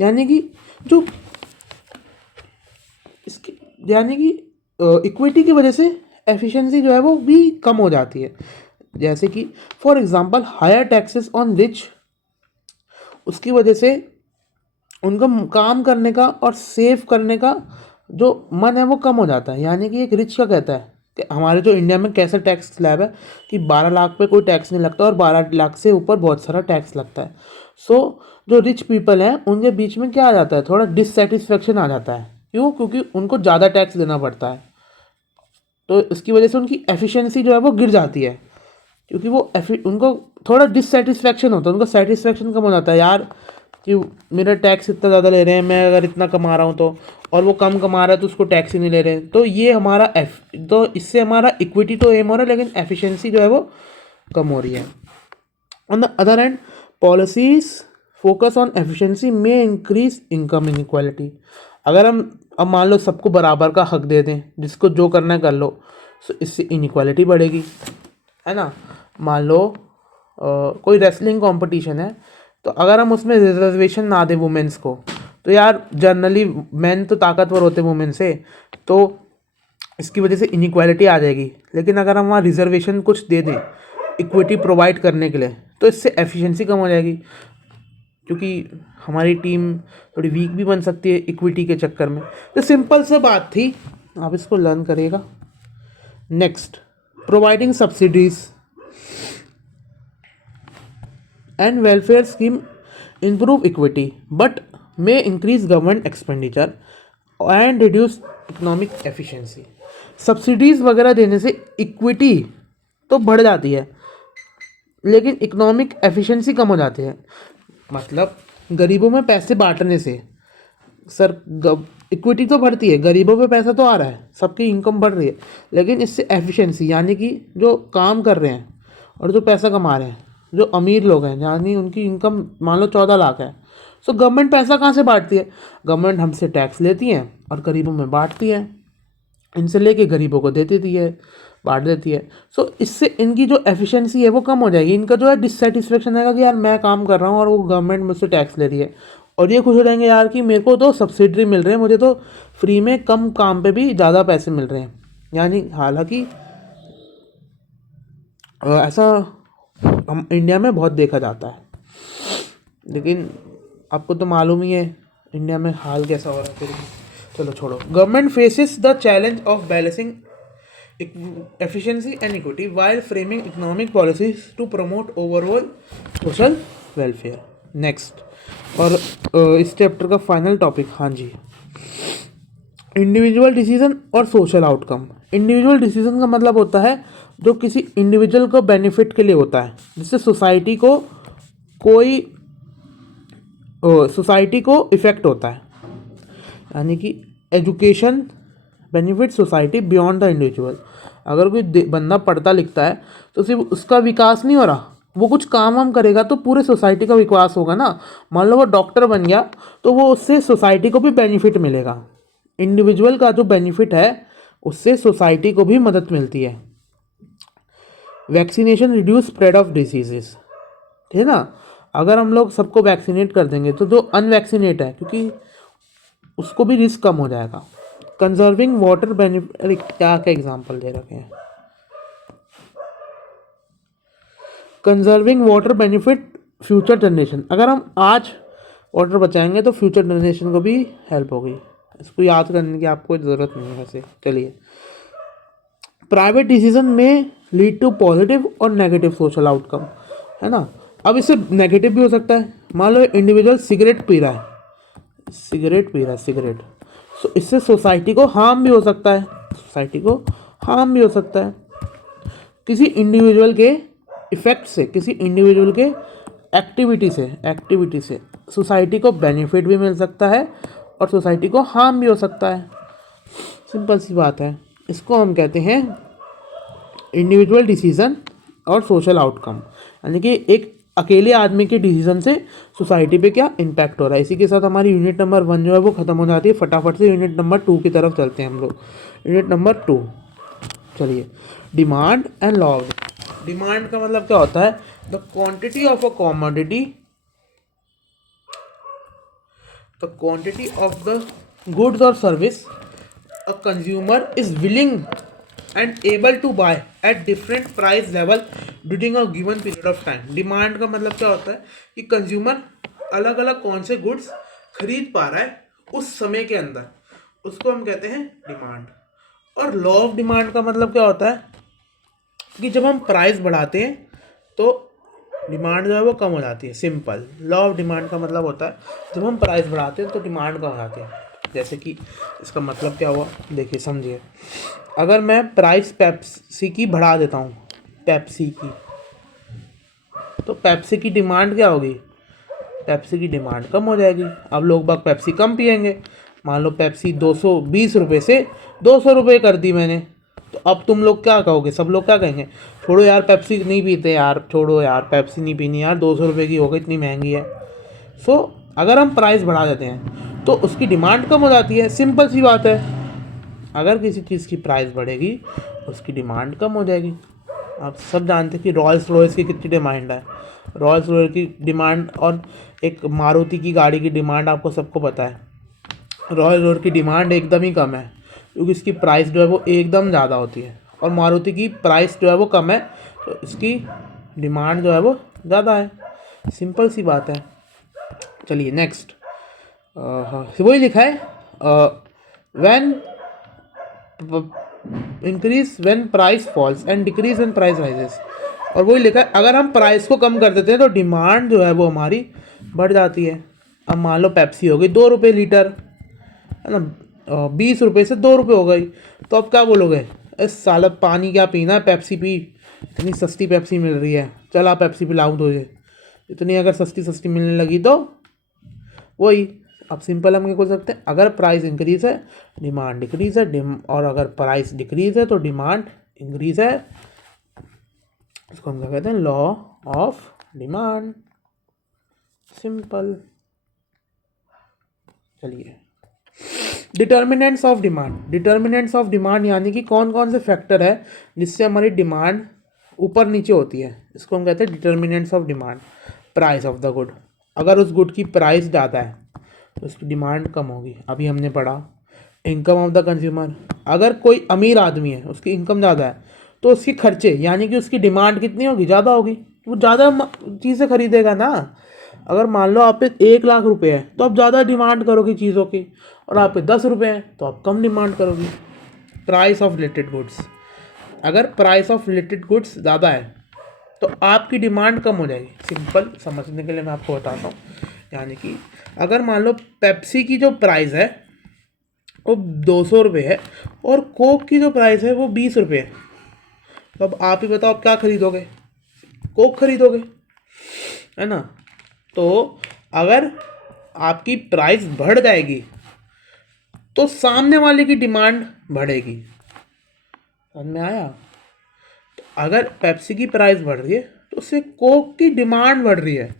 यानी कि जो इसकी, यानी कि इक्विटी की वजह से एफिशिएंसी जो है वो भी कम हो जाती है. जैसे कि for example higher taxes on rich, उसकी वजह से उनका काम करने का और सेव करने का जो मन है वो कम हो जाता है. यानी कि एक रिच का कहता है कि हमारे जो इंडिया में कैसा टैक्स स्लैब है कि 12 लाख पे कोई टैक्स नहीं लगता और 12 लाख से ऊपर बहुत सारा टैक्स लगता है. सो जो रिच पीपल हैं उनके बीच में क्या आ जाता है? थोड़ा डिससेटिस्फेक्शन आ जाता है. क्यों? क्योंकि उनको ज़्यादा टैक्स देना पड़ता है. तो इसकी वजह से उनकी एफिशिएंसी जो है वो गिर जाती है, क्योंकि वो उनको थोड़ा डिससेटिस्फेक्शन होता है, उनको सेटिस्फेक्शन कम हो जाता है यार कि मेरा टैक्स इतना ज़्यादा ले रहे हैं, मैं अगर इतना कमा रहा हूँ तो, और वो कम कमा रहा है तो उसको टैक्स ही नहीं ले रहे हैं. तो ये हमारा तो इससे हमारा इक्विटी तो एम हो रहा है, लेकिन एफिशिएंसी जो है वो कम हो रही है. On the other hand policies focus on efficiency में इंक्रीज इनकम इनइक्वालिटी. अगर हम अब मान लो सबको बराबर का हक दे दें, जिसको जो करना है कर लो, तो इससे इनइक्वालिटी बढ़ेगी, है ना. मान लो कोई रेसलिंग कंपटीशन है, तो अगर हम उसमें रिजर्वेशन ना दें वुमेंस को, तो यार जनरली मेन तो ताकतवर होते हैं वुमेन से, तो इसकी वजह से इनइक्वालिटी आ जाएगी. लेकिन अगर हम वहाँ रिजर्वेशन कुछ दे दें इक्विटी प्रोवाइड करने के लिए, तो इससे एफिशिएंसी कम हो जाएगी, क्योंकि हमारी टीम थोड़ी वीक भी बन सकती है इक्विटी के चक्कर में। तो सिंपल सा बात थी, आप इसको लर्न करिएगा। Next, providing subsidies and welfare scheme improve equity but may increase government expenditure and reduce economic efficiency। Subsidies वगैरह देने से इक्विटी तो बढ़ जाती है लेकिन इकोनॉमिक एफिशिएंसी कम हो जाती है। मतलब गरीबों में पैसे बांटने से सर इक्विटी तो बढ़ती है, गरीबों पे पैसा तो आ रहा है, सबकी इनकम बढ़ रही है, लेकिन इससे एफिशिएंसी यानी कि जो काम कर रहे हैं और जो पैसा कमा रहे हैं, जो अमीर लोग हैं यानी उनकी इनकम मान लो 14 लाख है, सो गवर्नमेंट पैसा कहाँ से बांटती है? गवर्नमेंट हमसे टैक्स लेती है और गरीबों में बांटती है, इनसे लेके गरीबों को दे देती है, बांट देती है। सो इससे इनकी जो एफिशिएंसी है वो कम हो जाएगी, इनका जो है डिससेटिस्फेक्शन आएगा कि यार मैं काम कर रहा हूँ और वो गवर्नमेंट मुझसे टैक्स ले रही है, और ये खुश हो जाएंगे यार कि मेरे को तो सब्सिडी मिल रहे हैं, मुझे तो फ्री में कम काम पे भी ज़्यादा पैसे मिल रहे हैं। यानी हालांकि ऐसा हम इंडिया में बहुत देखा जाता है, लेकिन आपको तो मालूम ही है इंडिया में हाल कैसा हो रहा है। फिर चलो छोड़ो। Government faces the challenge of balancing efficiency and equity while framing economic policies to promote overall social welfare। Next, और इस चैप्टर का फाइनल टॉपिक, हाँ जी, इंडिविजुअल डिसीजन और सोशल आउटकम। इंडिविजुअल डिसीजन का मतलब होता है जो किसी इंडिविजुअल को बेनिफिट के लिए होता है, जिससे सोसाइटी को इफेक्ट होता है। यानी कि education benefit society beyond the individual. अगर कोई बंदा पढ़ता लिखता है तो सिर्फ उसका विकास नहीं हो रहा, वो कुछ काम वाम करेगा तो पूरे सोसाइटी का विकास होगा ना। मान लो वो डॉक्टर बन गया तो वो उससे सोसाइटी को भी बेनिफिट मिलेगा। इंडिविजुअल का जो बेनिफिट है उससे सोसाइटी को भी मदद मिलती है। Vaccination reduce spread of diseases, ठीक है ना। अगर हम लोग सबको वैक्सीनेट कर देंगे तो जो अनवैक्सीनेट है, क्योंकि उसको भी रिस्क कम हो जाएगा। कंजर्विंग वाटर बेनिफिट, अरे क्या एग्जाम्पल दे रखे हैं। Conserving water benefit future generation, अगर हम आज वाटर बचाएंगे तो फ्यूचर जनरेशन को भी हेल्प होगी। इसको याद करने की आपको ज़रूरत नहीं है वैसे। चलिए, प्राइवेट डिसीजन में लीड टू पॉजिटिव और नेगेटिव सोशल आउटकम, है ना। अब इससे नेगेटिव भी हो सकता है। मान लो इंडिविजुअल सिगरेट पी रहा है, तो इससे सोसाइटी को हार्म भी हो सकता है। किसी इंडिविजुअल के इफेक्ट से, किसी इंडिविजुअल के एक्टिविटी से सोसाइटी को बेनिफिट भी मिल सकता है और सोसाइटी को हार्म भी हो सकता है। सिंपल सी बात है। इसको हम कहते हैं इंडिविजुअल डिसीजन और सोशल आउटकम, यानी कि एक अकेले आदमी के डिसीजन से सोसाइटी पे क्या इम्पैक्ट हो रहा है। इसी के साथ हमारी यूनिट नंबर 1 जो है वो ख़त्म हो जाती है। फटाफट से यूनिट नंबर 2 की तरफ चलते हैं हम लोग। यूनिट नंबर 2, चलिए, डिमांड एंड लॉ। डिमांड का मतलब क्या होता है? The quantity of a commodity, the quantity of the goods और service a consumer is willing and able to buy at different price level during a given period of time। Demand का मतलब क्या होता है कि कंज्यूमर अलग अलग कौन से गुड्स खरीद पा रहा है उस समय के अंदर, उसको हम कहते हैं डिमांड। और लॉ ऑफ डिमांड का मतलब क्या होता है कि जब हम प्राइस बढ़ाते हैं तो डिमांड जो है वो कम हो जाती है। सिंपल लॉ ऑफ डिमांड का मतलब होता है जब हम प्राइस बढ़ाते हैं तो डिमांड कम हो जाती है। जैसे कि इसका मतलब क्या हुआ, देखिए समझिए। अगर मैं प्राइस पेप्सी की बढ़ा देता हूँ, पेप्सी की, तो पेप्सी की डिमांड क्या होगी? पेप्सी की डिमांड कम हो जाएगी। अब लोग बाग पेप्सी कम पियेंगे। मान लो पेप्सी 220 रुपये से 200 रुपये कर दी मैंने, तो अब तुम लोग क्या कहोगे? सब लोग क्या कहेंगे? छोड़ो यार पेप्सी नहीं पीते यार, छोड़ो यार पेप्सी नहीं पीनी यार, 200 रुपये की हो गई, इतनी महंगी है। सो अगर हम प्राइस बढ़ा देते हैं तो उसकी डिमांड कम हो जाती है। सिंपल सी बात है। अगर किसी चीज़ की प्राइस बढ़ेगी उसकी डिमांड कम हो जाएगी। आप सब जानते हैं कि रॉयल्स रॉयल्स की कितनी डिमांड है। रॉयल्स रॉयल्स की डिमांड और एक मारुति की गाड़ी की डिमांड आपको सबको पता है। रॉयल्स रॉयल्स की डिमांड एकदम ही कम है क्योंकि इसकी प्राइस जो है वो एकदम ज़्यादा होती है, और मारुति की प्राइस जो है वो कम है तो इसकी डिमांड जो है वो ज़्यादा है। सिंपल सी बात है। चलिए नेक्स्ट, वही लिखा है, when increase when price falls and decrease when price rises. और वही लिखा है, अगर हम प्राइस को कम कर देते हैं तो डिमांड जो है वो हमारी बढ़ जाती है। अब मान लो पेप्सी हो गई 2 रुपये लीटर, है ना, 20 रुपये से 2 रुपये हो गई, तो अब क्या बोलोगे, इस साल पानी क्या पीना है, पेप्सी पी, इतनी सस्ती पेप्सी मिल रही है, चला पेप्सी पिलाऊं तुझे। इतनी अगर सस्ती सस्ती मिलने लगी तो वही। अब सिंपल हम क्या बोल सकते हैं, अगर प्राइस इंक्रीज है डिमांड डिक्रीज है, और अगर प्राइस डिक्रीज है तो डिमांड इंक्रीज है। इसको हम क्या कहते हैं, लॉ ऑफ डिमांड, सिंपल। चलिए, determinants of demand. Determinants of demand यानी कि कौन कौन से फैक्टर है जिससे हमारी डिमांड ऊपर नीचे होती है, इसको हम कहते हैं determinants of demand. Price of the good, अगर उस गुड की प्राइस ज़्यादा है तो उसकी डिमांड कम होगी, अभी हमने पढ़ा। इनकम ऑफ द कंज्यूमर, अगर कोई अमीर आदमी है उसकी इनकम ज़्यादा है तो उसके खर्चे यानी कि उसकी डिमांड कितनी होगी, ज़्यादा होगी, वो ज़्यादा चीज़ें खरीदेगा ना। अगर मान लो आप पे 1 लाख रुपए है तो आप ज़्यादा डिमांड करोगे चीज़ों की, और आप पे 10 रुपये हैं तो आप कम डिमांड करोगे। प्राइस ऑफ रिलेटेड गुड्स, अगर प्राइस ऑफ रिलेटेड गुड्स ज़्यादा है तो आपकी डिमांड कम हो जाएगी। सिंपल समझने के लिए मैं आपको बताता हूँ, यानी कि अगर मान लो पेप्सी की जो प्राइस है वो 200 रुपये है और कोक की जो प्राइस है वो 20 रुपये है, तो अब आप ही बताओ आप क्या खरीदोगे, कोक खरीदोगे, है ना। तो अगर आपकी प्राइस बढ़ जाएगी तो सामने वाले की डिमांड बढ़ेगी, समझ में आया। तो अगर पेप्सी की प्राइस बढ़ रही है तो उससे कोक की डिमांड बढ़ रही है,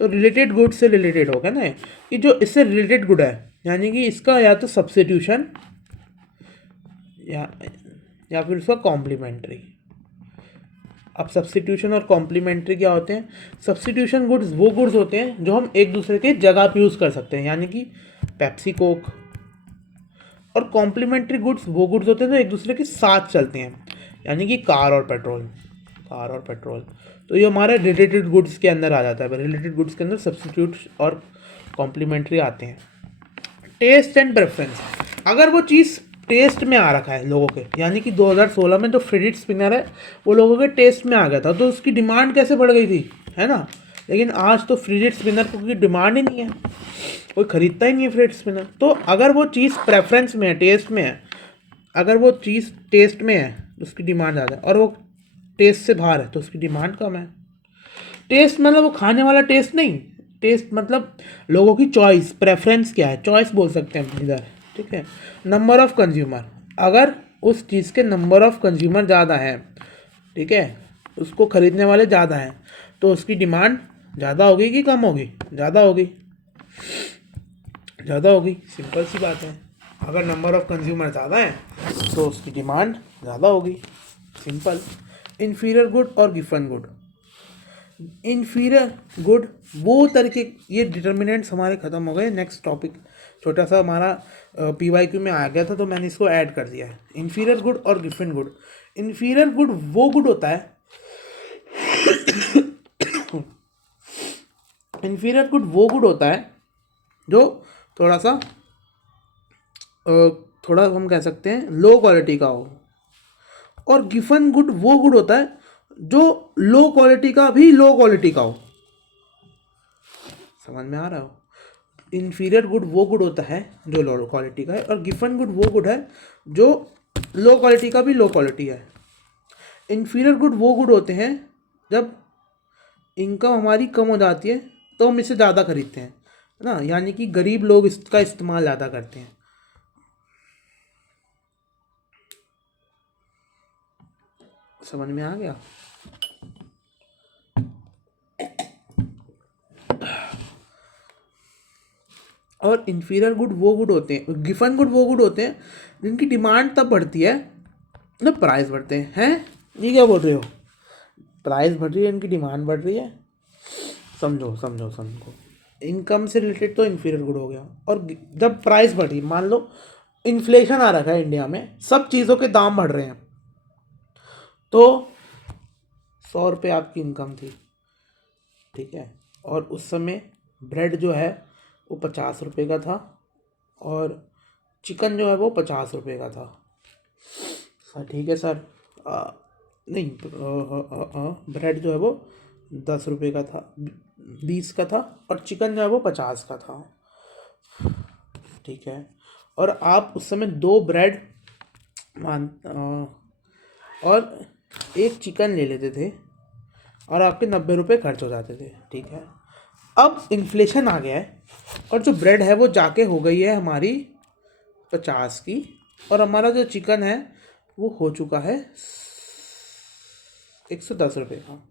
तो रिलेटेड गुड से रिलेटेड होगा ना कि जो इससे रिलेटेड गुड है, यानी कि इसका या तो सब्स्टिट्यूशन या फिर उसका कॉम्प्लीमेंट्री। अब सब्स्टिट्यूशन और कॉम्प्लीमेंट्री क्या होते हैं, सब्स्टिट्यूशन गुड्स वो गुड्स होते हैं जो हम एक दूसरे के जगह पे यूज़ कर सकते हैं, यानी कि पेप्सी कोक। और कॉम्प्लीमेंट्री गुड्स वो गुड्स होते हैं जो एक दूसरे के साथ चलते हैं, यानी कि कार और पेट्रोल, कार और पेट्रोल। तो ये हमारे रिलेटेड गुड्स के अंदर आ जाता है। रिलेटेड गुड्स के अंदर सब्स्टिट्यूट और कॉम्प्लीमेंट्री आते हैं। टेस्ट एंड प्रेफरेंस, अगर वो चीज़ टेस्ट में आ रखा है लोगों के, यानी कि 2016 में जो फिडिट स्पिनर है वो लोगों के टेस्ट में आ गया था, तो उसकी डिमांड कैसे बढ़ गई थी, है ना। लेकिन आज तो फिडिट स्पिनर को डिमांड ही नहीं है, कोई खरीदता ही नहीं है फिडिट स्पिनर। तो अगर वो चीज़ प्रेफरेंस में है, टेस्ट में है, अगर वो चीज़ टेस्ट में है तो उसकी डिमांड ज़्यादा है, और वो टेस्ट से बाहर है तो उसकी डिमांड कम है। टेस्ट मतलब वो खाने वाला टेस्ट नहीं, टेस्ट मतलब लोगों की चॉइस, प्रेफरेंस क्या है, चॉइस बोल सकते हैं इधर, ठीक है। नंबर ऑफ़ कंज्यूमर, अगर उस चीज़ के नंबर ऑफ़ कंज्यूमर ज़्यादा है, ठीक है, उसको ख़रीदने वाले ज़्यादा हैं, तो उसकी डिमांड ज़्यादा होगी कि कम होगी, ज़्यादा होगी, ज़्यादा होगी, सिंपल सी बात है। अगर नंबर ऑफ़ कंज्यूमर ज़्यादा है तो उसकी डिमांड ज़्यादा होगी, सिंपल। इन्फीरियर गुड और गिवन गुड, इन्फीरियर गुड वो तरीके, ये डिटर्मिनेंट्स हमारे ख़त्म हो गए। नेक्स्ट टॉपिक छोटा सा हमारा PYQ में आ गया था तो मैंने इसको ऐड कर दिया है। इन्फीरियर गुड और गिवन गुड, इन्फीरियर गुड वो गुड होता है इन्फीरियर गुड वो गुड होता है जो थोड़ा सा थोड़ा हम कह सकते हैं लो क्वालिटी का हो, और गिवन गुड वो गुड होता है जो लो क्वालिटी का भी लो क्वालिटी का हो, समझ में आ रहा हो। इन्फीरियर गुड वो गुड होता है जो लो क्वालिटी का है, और गिवन गुड वो गुड है जो लो क्वालिटी का भी लो क्वालिटी है। इन्फीरियर गुड वो गुड होते हैं जब इनकम हमारी कम हो जाती है तो हम इसे ज़्यादा खरीदते हैं, है ना, यानी कि गरीब लोग इसका इस्तेमाल ज़्यादा करते हैं। समझ में आ गया। और इन्फीरियर गुड वो गुड होते हैं, गिवन गुड वो गुड होते हैं जिनकी डिमांड तब बढ़ती है जब प्राइस बढ़ते हैं ये क्या बोल रहे हो, प्राइस बढ़ रही है इनकी डिमांड बढ़ रही है, समझो समझो समझो। इनकम से रिलेटेड तो इन्फीरियर गुड हो गया। और जब प्राइस बढ़ी, मान लो इन्फ्लेशन आ रखा है इंडिया में, सब चीज़ों के दाम बढ़ रहे हैं, तो 100 रुपये आपकी इनकम थी, ठीक है, और उस समय ब्रेड जो है वो 50 रुपये का था और चिकन जो है वो 50 रुपये का था। सर ठीक है सर। नहीं, ब्रेड जो है वो 10 रुपये का था, 20 का था, और चिकन जो है वो 50 का था। ठीक है। और आप उस समय 2 ब्रेड और एक चिकन ले लेते थे और आपके 90 रुपये खर्च हो जाते थे। ठीक है। अब इन्फ्लेशन आ गया है और जो ब्रेड है वो जाके हो गई है हमारी 50 की, और हमारा जो चिकन है वो हो चुका है 110 रुपये का।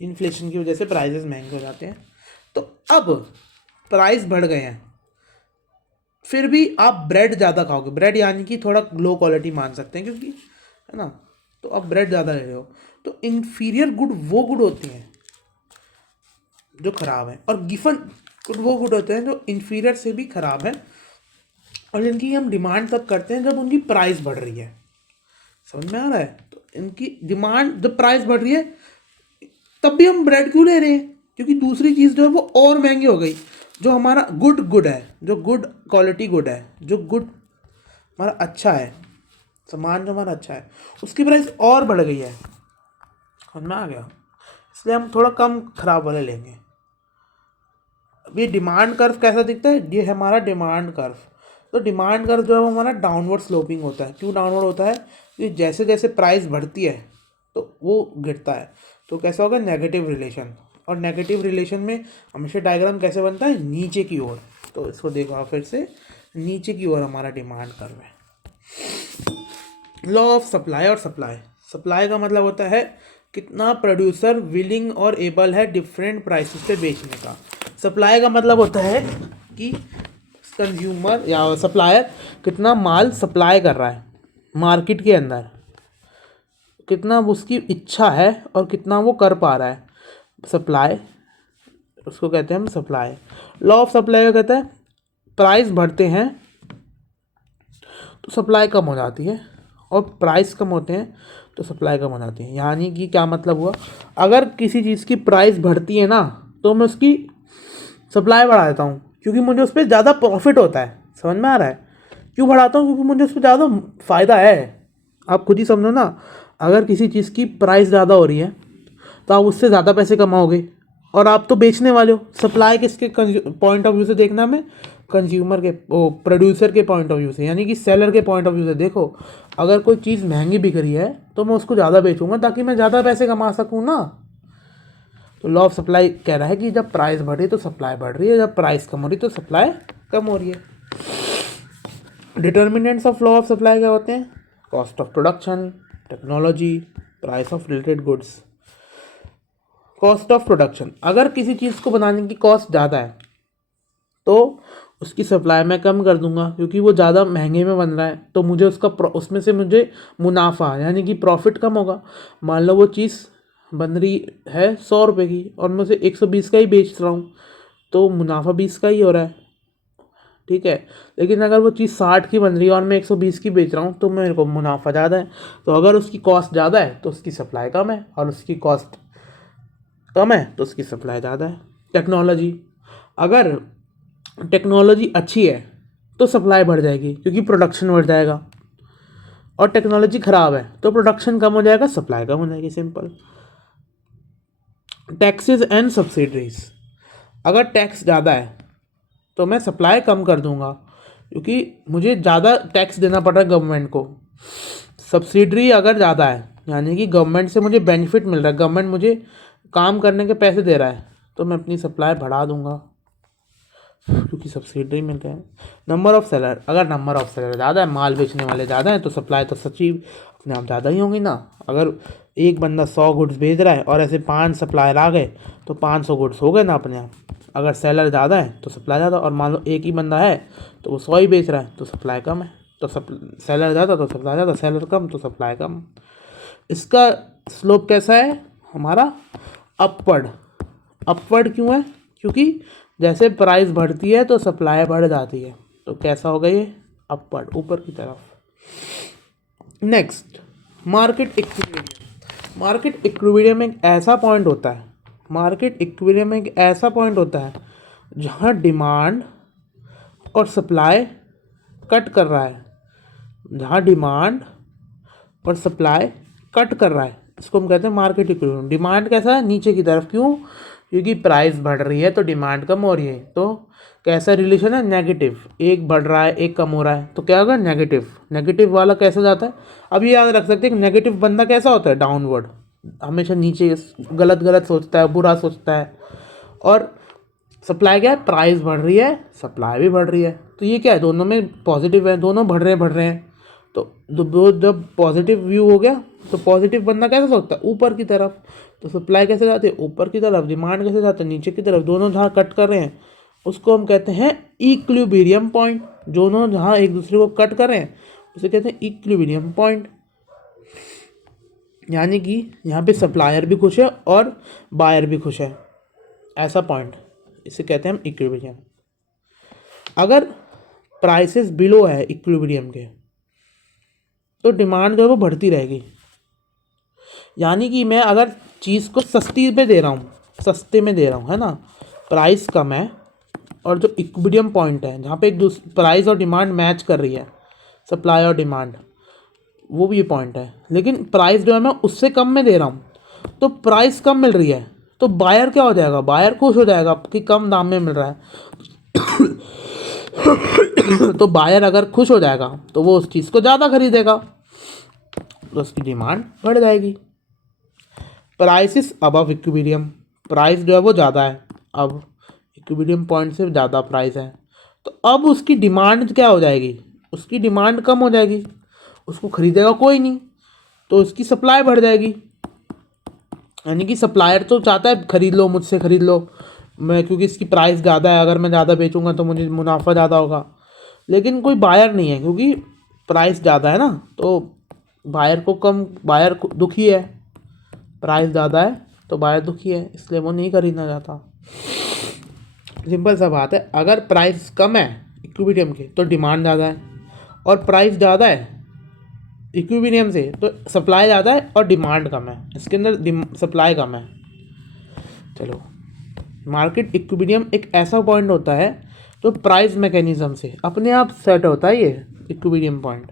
इन्फ्लेशन की वजह से प्राइसेस महंगे हो जाते हैं। तो अब प्राइस बढ़ गए हैं, फिर भी आप ब्रेड ज़्यादा खाओगे। ब्रेड यानी कि थोड़ा लो क्वालिटी मान सकते हैं, क्योंकि है ना, तो आप ब्रेड ज़्यादा ले रहे हो। तो इन्फीरियर गुड वो गुड होती हैं जो ख़राब है, और गिफन गुड वो गुड होते हैं जो इन्फीरियर से भी ख़राब है, और जिनकी हम डिमांड तब करते हैं जब उनकी प्राइस बढ़ रही है। समझ में आ रहा है? तो इनकी डिमांड जब प्राइस बढ़ रही है तब भी हम ब्रेड क्यों ले रहे हैं? क्योंकि दूसरी चीज़ जो है वो और महंगी हो गई। जो हमारा गुड है, जो गुड क्वालिटी गुड है, जो गुड हमारा अच्छा है, सामान जो हमारा अच्छा है, उसकी प्राइस और बढ़ गई है। समझ में आ गया? इसलिए हम थोड़ा कम खराब वाले लेंगे। अब ये डिमांड कर्व कैसा दिखता है? ये है हमारा डिमांड कर्व। तो डिमांड कर्व जो है वो हमारा डाउनवर्ड स्लोपिंग होता है। क्यों डाउनवर्ड होता है? कि जैसे जैसे प्राइस बढ़ती है तो वो गिरता है। तो कैसा होगा? Negative relation. और नेगेटिव रिलेशन में हमेशा डायग्राम कैसे बनता है? नीचे की ओर। तो इसको देखो आप फिर से, नीचे की ओर हमारा डिमांड कर्व है। लॉ ऑफ सप्लाई और सप्लाई। सप्लाई का मतलब होता है कितना प्रोड्यूसर विलिंग और एबल है डिफरेंट प्राइसेस पे बेचने का। सप्लाई का मतलब होता है कि कंज्यूमर या सप्लायर कितना माल सप्लाई कर रहा है मार्केट के अंदर, कितना उसकी इच्छा है और कितना वो कर पा रहा है। सप्लाई, उसको कहते हैं हम सप्लाई। लॉ ऑफ सप्लाई का कहता है प्राइस बढ़ते हैं तो सप्लाई कम हो जाती है, और प्राइस कम होते हैं तो सप्लाई कम हो जाती है। यानी कि क्या मतलब हुआ? अगर किसी चीज़ की प्राइस बढ़ती है ना तो मैं उसकी सप्लाई बढ़ा देता हूँ, क्योंकि मुझे उस पर ज़्यादा प्रॉफिट होता है। समझ में आ रहा है? क्यों बढ़ाता हूँ? क्योंकि मुझे उस पर ज़्यादा फ़ायदा है। आप खुद ही समझो ना, अगर किसी चीज़ की प्राइस ज़्यादा हो रही है तो आप उससे ज़्यादा पैसे कमाओगे, और आप तो बेचने वाले हो। सप्लाई किसके पॉइंट ऑफ व्यू से देखना हमें? कंज्यूमर के, वो प्रोड्यूसर के पॉइंट ऑफ व्यू से, यानी कि सेलर के पॉइंट ऑफ व्यू से। देखो, अगर कोई चीज़ महंगी बिक रही है तो मैं उसको ज़्यादा बेचूंगा ताकि मैं ज़्यादा पैसे कमा सकूँ ना। तो लॉ ऑफ सप्लाई कह रहा है कि जब प्राइस बढ़ रही है तो सप्लाई बढ़ रही है, जब प्राइस कम हो रही है तो सप्लाई कम हो रही है। Determinants of law of supply क्या होते हैं? Cost of production, technology, price of related goods. Cost of production, अगर किसी चीज़ को बनाने की कॉस्ट ज़्यादा है तो उसकी सप्लाई मैं कम कर दूंगा, क्योंकि वो ज़्यादा महंगे में बन रहा है, तो मुझे उसमें से मुझे मुनाफा यानी कि प्रॉफिट कम होगा। मान लो वो चीज़ बन रही है 100 रुपये की और मैं उसे 120 का ही बेच रहा हूँ, तो मुनाफा 20 का ही हो रहा है। ठीक है। लेकिन अगर वो चीज़ 60 की बन रही है और मैं 120 की बेच रहा हूँ तो मेरे को मुनाफा ज़्यादा है। तो अगर उसकी कॉस्ट ज़्यादा है तो उसकी सप्लाई कम है, और उसकी कॉस्ट कम है तो उसकी सप्लाई ज़्यादा है। टेक्नोलॉजी, अगर टेक्नोलॉजी अच्छी है तो सप्लाई बढ़ जाएगी क्योंकि प्रोडक्शन बढ़ जाएगा, और टेक्नोलॉजी ख़राब है तो प्रोडक्शन कम हो जाएगा, सप्लाई कम हो जाएगी। सिंपल। टैक्सेस एंड सब्सिडीज, अगर टैक्स ज़्यादा है तो मैं सप्लाई कम कर दूंगा, क्योंकि मुझे ज़्यादा टैक्स देना पड़ रहा है गवर्नमेंट को। सब्सिडरी अगर ज़्यादा है, यानी कि गवर्नमेंट से मुझे बेनिफिट मिल रहा है, गवर्नमेंट मुझे काम करने के पैसे दे रहा है, तो मैं अपनी सप्लाई बढ़ा दूंगा क्योंकि सब्सिडी मिल रहा है। नंबर ऑफ़ सेलर, अगर नंबर ऑफ़ सेलर ज़्यादा है, माल बेचने वाले ज़्यादा हैं, तो सप्लाई तो सच्ची अपने आप ज़्यादा ही होंगी ना। अगर एक बंदा 100 गुड्स बेच रहा है और ऐसे 5 सप्लायर आ गए तो 500 गुड्स हो गए ना अपने आप। अगर सेलर ज़्यादा है तो सप्लाई ज़्यादा, और मान लो एक ही बंदा है तो वो 100 ही बेच रहा है तो सप्लाई कम है। तो सेलर ज़्यादा तो सप्लाई ज़्यादा, सेलर कम तो सप्लाई कम। इसका स्लोप कैसा है हमारा? अपवर्ड। अपवर्ड क्यों है? क्योंकि जैसे प्राइस बढ़ती है तो सप्लाई बढ़ जाती है, तो कैसा होगा ये? अपवर्ड, ऊपर की तरफ। Next, market equilibrium. Market equilibrium एक ऐसा पॉइंट होता है, मार्केट इक्विलिब्रियम एक ऐसा पॉइंट होता है जहाँ डिमांड और सप्लाई कट कर रहा है, जहाँ डिमांड और सप्लाई कट कर रहा है, इसको हम कहते हैं मार्केट इक्विलिब्रियम। डिमांड कैसा है, नीचे की तरफ, क्यों? क्योंकि प्राइस बढ़ रही है तो डिमांड कम हो रही है। तो कैसा रिलेशन है, नेगेटिव, एक बढ़ रहा है एक कम हो रहा है, तो क्या होगा, नेगेटिव। नेगेटिव वाला कैसे जाता है, अब ये याद रख सकते हैं कि नेगेटिव बंदा कैसा होता है, डाउनवर्ड, हमेशा नीचे, गलत गलत सोचता है, बुरा सोचता है। और सप्लाई क्या है, प्राइस बढ़ रही है, सप्लाई भी बढ़ रही है, तो ये क्या है, दोनों में पॉजिटिव है, दोनों बढ़ रहे हैं। तो जब पॉजिटिव व्यू हो गया तो पॉजिटिव बंदा कैसे सोचता है, ऊपर की तरफ। तो सप्लाई कैसे जाती है, ऊपर की तरफ, डिमांड कैसे जाता है, नीचे की तरफ। दोनों जहाँ कट कर रहे हैं उसको हम कहते हैं इक्विलिब्रियम पॉइंट। दोनों जहाँ एक दूसरे को कट कर रहे हैं उसे कहते हैं इक्विलिब्रियम पॉइंट। यानी कि यहाँ पे सप्लायर भी खुश है और बायर भी खुश है, ऐसा पॉइंट, इसे कहते हैं हम इक्विलिब्रियम। अगर प्राइसेस बिलो है इक्विलिब्रियम के तो डिमांड जो है वो बढ़ती रहेगी। यानी कि मैं अगर चीज़ को सस्ती पे दे रहा हूँ, सस्ते में दे रहा हूँ, है ना, प्राइस कम है, और जो इक्विलिब्रियम पॉइंट है जहाँ पे एक दूसरे प्राइस और डिमांड मैच कर रही है, सप्लाई और डिमांड, वो भी ये पॉइंट है, लेकिन प्राइस जो है मैं उससे कम में दे रहा हूँ, तो प्राइस कम मिल रही है, तो बायर क्या हो जाएगा, बायर खुश हो जाएगा कि कम दाम में मिल रहा है। तो बायर अगर खुश हो जाएगा तो वो उस चीज़ को ज़्यादा खरीदेगा, तो उसकी डिमांड बढ़ जाएगी। Price is above equilibrium, price जो है वो ज़्यादा है, अब इक्विलिब्रियम पॉइंट से ज़्यादा प्राइस है, तो अब उसकी डिमांड क्या हो जाएगी, उसकी डिमांड कम हो जाएगी, उसको खरीदेगा कोई नहीं, तो उसकी सप्लाई बढ़ जाएगी। यानी कि सप्लायर तो चाहता है खरीद लो, मुझसे खरीद लो, मैं, क्योंकि इसकी प्राइस ज़्यादा है, अगर मैं ज़्यादा बेचूंगा तो मुझे मुनाफा ज़्यादा होगा। लेकिन कोई बायर नहीं है, क्योंकि प्राइस ज़्यादा है ना, तो बायर को कम, बायर दुखी है, प्राइस ज़्यादा है तो बायर दुखी है, इसलिए वो नहीं खरीदना चाहता। सिंपल सा बात है, अगर प्राइस कम है इक्विलिब्रियम के तो डिमांड ज़्यादा है, और प्राइस ज़्यादा है इक्विलिब्रियम से तो सप्लाई ज़्यादा है और डिमांड कम है, इसके अंदर सप्लाई कम है। चलो, मार्केट इक्विलिब्रियम एक ऐसा पॉइंट होता है तो प्राइस मैकेनिज्म से अपने आप सेट होता है ये इक्विलिब्रियम पॉइंट।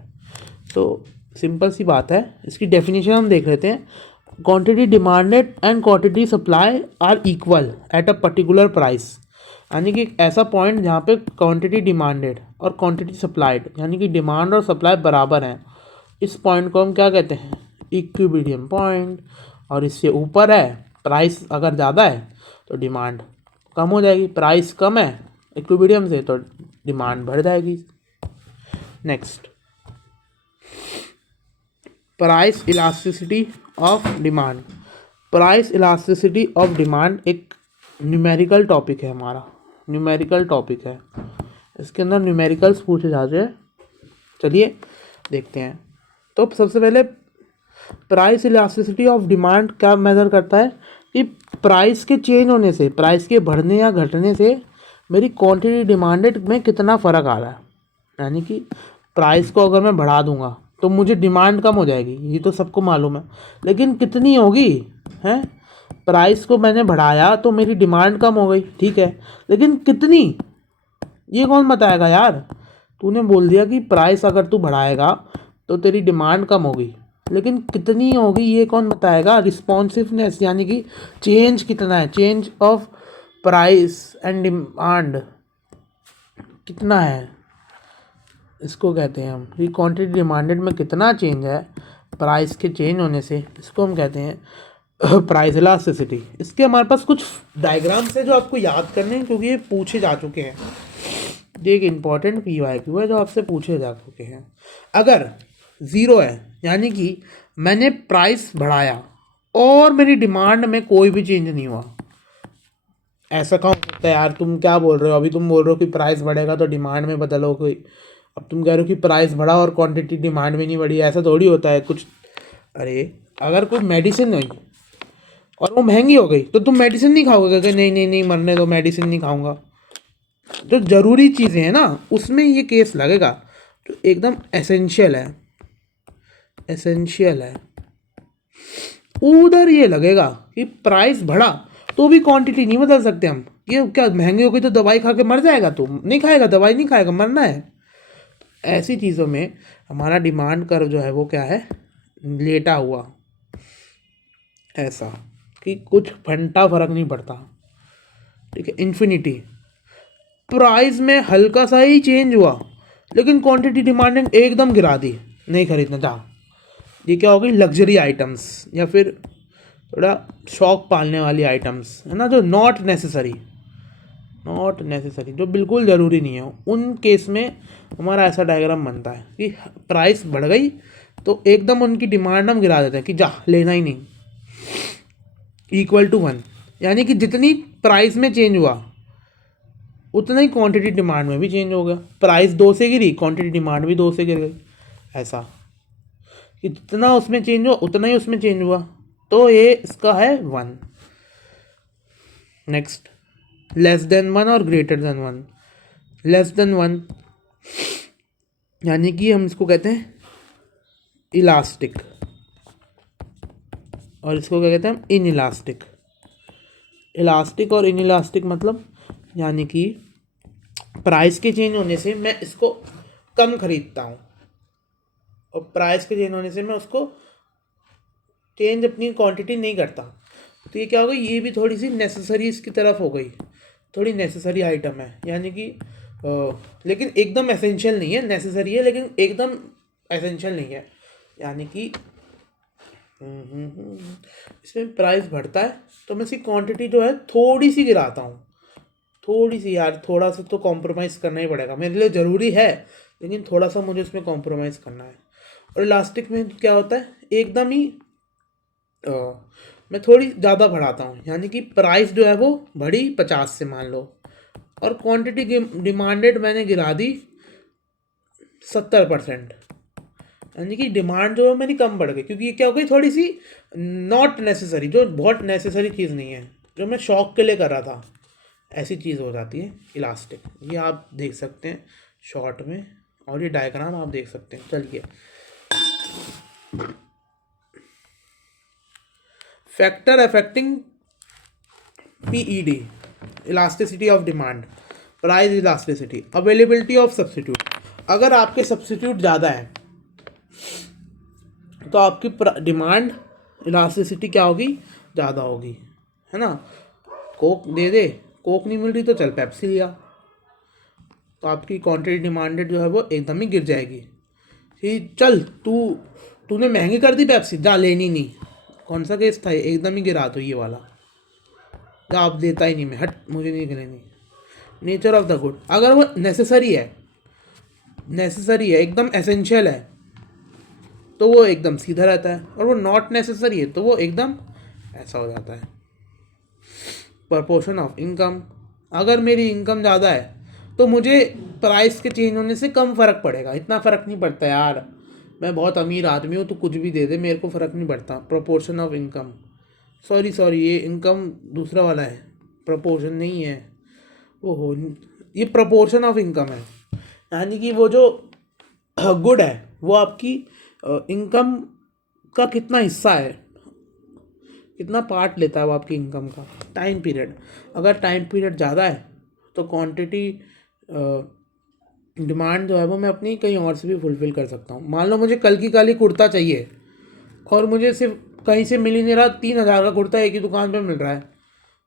तो सिंपल सी बात है, इसकी डेफिनेशन हम देख लेते हैं। Quantity demanded and quantity supply are equal at a particular price. यानी कि एक ऐसा पॉइंट जहाँ पे क्वांटिटी डिमांडेड और क्वांटिटी सप्लाइड, यानी कि डिमांड और सप्लाई बराबर हैं, इस पॉइंट को हम क्या कहते हैं, इक्विलिब्रियम पॉइंट। और इससे ऊपर है, प्राइस अगर ज़्यादा है तो डिमांड कम हो जाएगी, प्राइस कम है इक्विलिब्रियम से तो डिमांड बढ़ जाएगी। Next, price elasticity of demand. Price elasticity of demand एक न्यूमेरिकल टॉपिक है हमारा, न्यूमेरिकल टॉपिक है, इसके अंदर न्यूमेरिकल्स पूछे जाते हैं। चलिए देखते हैं। तो सबसे पहले प्राइस इलास्टिसिटी ऑफ डिमांड क्या मेजर करता है कि प्राइस के चेंज होने से, प्राइस के बढ़ने या घटने से मेरी क्वांटिटी डिमांडेड में कितना फ़र्क आ रहा है। यानी कि प्राइस को अगर मैं बढ़ा दूंगा तो मुझे डिमांड कम हो जाएगी, ये तो सबको मालूम है, लेकिन कितनी होगी, हैं, प्राइस को मैंने बढ़ाया तो मेरी डिमांड कम हो गई, ठीक है, लेकिन कितनी, ये कौन बताएगा यार। तूने बोल दिया कि प्राइस अगर तू बढ़ाएगा तो तेरी डिमांड कम होगी, लेकिन कितनी होगी ये कौन बताएगा। रिस्पॉन्सिवनेस यानी कि चेंज कितना है, change of price and demand कितना है, इसको कहते हैं हम, कि क्वांटिटी डिमांडेड में कितना चेंज है प्राइस के चेंज होने से, इसको हम कहते हैं प्राइस इलास्टिसिटी। इसके हमारे पास कुछ डायग्राम्स है जो आपको याद करने हैं, क्योंकि ये पूछे जा चुके हैं। ये एक इम्पॉर्टेंट PYQ है जो आपसे पूछे जा चुके हैं। अगर ज़ीरो है, यानी कि मैंने प्राइस बढ़ाया और मेरी डिमांड में कोई भी चेंज नहीं हुआ, ऐसा कहाँ हो सकता है यार, तुम क्या बोल रहे हो, अभी तुम बोल रहे हो कि प्राइस बढ़ेगा तो डिमांड में बदलो कोई, अब तुम कह रहे हो कि प्राइस बढ़ा और क्वांटिटी डिमांड में नहीं बढ़ी, ऐसा थोड़ी होता है कुछ। अरे अगर कोई मेडिसिन हुई और वो महंगी हो गई तो तुम मेडिसिन नहीं खाओगे कि नहीं नहीं नहीं मरने दो, मेडिसिन नहीं खाऊंगा। जो ज़रूरी चीज़ें हैं ना उसमें ये केस लगेगा, जो एकदम एसेंशियल है, एसेंशियल है, उधर ये लगेगा कि प्राइस बढ़ा तो भी क्वांटिटी नहीं बदल सकते हम। ये क्या महंगी हो गई तो दवाई खा के मर जाएगा? तो नहीं खाएगा, दवाई नहीं खाएगा, मरना है। ऐसी चीज़ों में हमारा डिमांड कर्व जो है वो क्या है, लेटा हुआ, ऐसा कि कुछ घंटा फर्क नहीं पड़ता। ठीक है, इन्फिनिटी। प्राइस में हल्का सा ही चेंज हुआ लेकिन क्वांटिटी डिमांड एकदम गिरा दी, नहीं खरीदना जा। ये क्या हो गई, लग्जरी आइटम्स या फिर थोड़ा शौक पालने वाली आइटम्स है ना, जो नॉट नेसेसरी, जो बिल्कुल ज़रूरी नहीं है, उन केस में हमारा ऐसा डायग्राम बनता है कि प्राइस बढ़ गई तो एकदम उनकी डिमांड हम गिरा देते हैं कि जा लेना ही नहीं, इक्वल टू 1। यानी कि जितनी प्राइस में चेंज हुआ उतना ही क्वांटिटी डिमांड में भी चेंज हो गया। प्राइस 2 से गिरी, क्वांटिटी डिमांड भी 2 से गिर गई। ऐसा कि जितना उसमें चेंज हुआ उतना ही उसमें चेंज हुआ, तो ये इसका है 1। नेक्स्ट, लेस देन 1 और ग्रेटर देन 1। लेस देन 1 यानी कि हम इसको कहते हैं इलास्टिक, और इसको क्या कहते हैं हम, इन इलास्टिक। इलास्टिक और इन इलास्टिक मतलब, यानी कि प्राइस के चेंज होने से मैं इसको कम खरीदता हूँ और प्राइस के चेंज होने से मैं उसको चेंज अपनी क्वांटिटी नहीं करता। तो ये क्या हो गई, ये भी थोड़ी सी नेसेसरी इसकी तरफ हो गई, थोड़ी नेसेसरी आइटम है। यानी कि लेकिन एकदम एसेंशियल नहीं है, नेसेसरी है लेकिन एकदम एसेंशियल नहीं है। यानी कि इसमें प्राइस बढ़ता है तो मैं इसकी क्वांटिटी जो है थोड़ी सी गिराता हूँ, थोड़ी सी यार, थोड़ा सा तो कॉम्प्रोमाइज़ करना ही पड़ेगा, मेरे लिए ज़रूरी है लेकिन थोड़ा सा मुझे उसमें कॉम्प्रोमाइज़ करना है। और इलास्टिक में क्या होता है, एकदम ही मैं थोड़ी ज़्यादा बढ़ाता हूँ। यानी कि प्राइस जो है वो बढ़ी 50 से मान लो, और क्वांटिटी डिमांडेड मैंने गिरा दी 70%। यानी कि डिमांड जो है मेरी कम बढ़ गई, क्योंकि ये क्या हो गई, थोड़ी सी नॉट नेसेसरी, जो बहुत नेसेसरी चीज़ नहीं है, जो मैं शौक के लिए कर रहा था, ऐसी चीज़ हो जाती है इलास्टिक। ये आप देख सकते हैं शॉर्ट में, और ये डायग्राम आप देख सकते हैं। चलिए, factor affecting PED, elasticity of demand, price elasticity, availability of substitute. अगर आपके सब्सिट्यूट ज़्यादा है तो आपकी डिमांड इलास्टिसिटी क्या होगी, ज़्यादा होगी, है ना। कोक दे दे, कोक नहीं मिल रही तो चल पेप्सी लिया, तो आपकी क्वांटिटी डिमांडेड जो है वो एकदम ही गिर जाएगी कि चल तूने महंगी कर दी पेप्सी, जा लेनी नहीं। कौन सा केस था, एकदम ही गिरा दो ये वाला, जा आप देता ही नहीं, मैं हट, मुझे नहीं लेनी। नेचर ऑफ द गुड, अगर वो नेसेसरी है, एकदम एसेंशियल है, तो वो एकदम सीधा रहता है, और वो नॉट नेसेसरी है तो वो एकदम ऐसा हो जाता है। प्रपोर्शन ऑफ इनकम, अगर मेरी इनकम ज़्यादा है तो मुझे प्राइस के चेंज होने से कम फ़र्क पड़ेगा, इतना फ़र्क नहीं पड़ता यार, मैं बहुत अमीर आदमी हूँ तो कुछ भी दे दे, मेरे को फ़र्क नहीं पड़ता। प्रोपोर्शन ऑफ इनकम, सॉरी ये इनकम दूसरा वाला है, प्रोपोर्शन नहीं है, ओहो, ये प्रोपोर्शन ऑफ इनकम है। यानी कि वो जो गुड है वो आपकी इनकम का कितना हिस्सा है, कितना पार्ट लेता है वो आपकी इनकम का। टाइम पीरियड, अगर टाइम पीरियड ज़्यादा है तो क्वांटिटी डिमांड जो है वो मैं अपनी कहीं और से भी फुलफ़िल कर सकता हूँ। मान लो मुझे कल की काली कुर्ता चाहिए और मुझे सिर्फ कहीं से मिल ही नहीं रहा, 3,000 का कुर्ता एक ही दुकान पे मिल रहा है,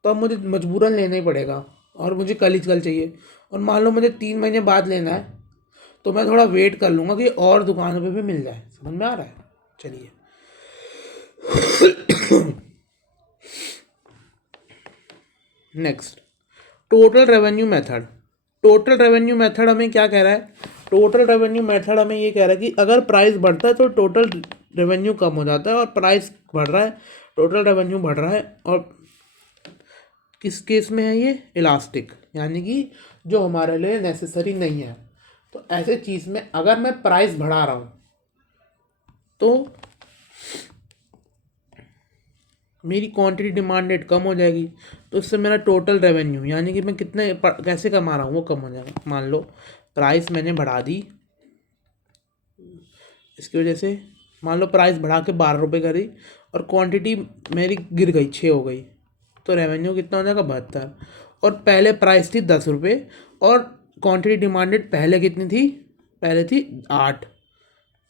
तो अब मुझे मजबूरन लेना ही पड़ेगा, और मुझे कल ही कल चाहिए। और मान लो मुझे 3 महीने बाद लेना है तो मैं थोड़ा वेट कर लूँगा कि और दुकानों पे भी मिल जाए। समझ में आ रहा है? चलिए, next, total revenue method. Total revenue method हमें क्या कह रहा है, टोटल रेवेन्यू मेथड हमें ये कह रहा है कि अगर प्राइस बढ़ता है तो टोटल रेवेन्यू कम हो जाता है, और प्राइस बढ़ रहा है टोटल रेवेन्यू बढ़ रहा है। और किस केस में है ये, इलास्टिक, यानी कि जो हमारे लिए नेसेसरी नहीं है। तो ऐसे चीज़ में अगर मैं प्राइस बढ़ा रहा हूँ तो मेरी क्वांटिटी डिमांडेड कम हो जाएगी, तो इससे मेरा टोटल रेवेन्यू, यानी कि मैं कितने कैसे कमा रहा हूँ वो कम हो जाएगा। मान लो प्राइस मैंने बढ़ा दी, इसकी वजह से मान लो प्राइस बढ़ा के 12 रुपये करी और क्वांटिटी मेरी गिर गई, 6 हो गई, तो रेवेन्यू कितना हो जाएगा 72। और पहले प्राइस थी 10 रुपये और क्वांटिटी डिमांडेड पहले कितनी थी, पहले थी 8,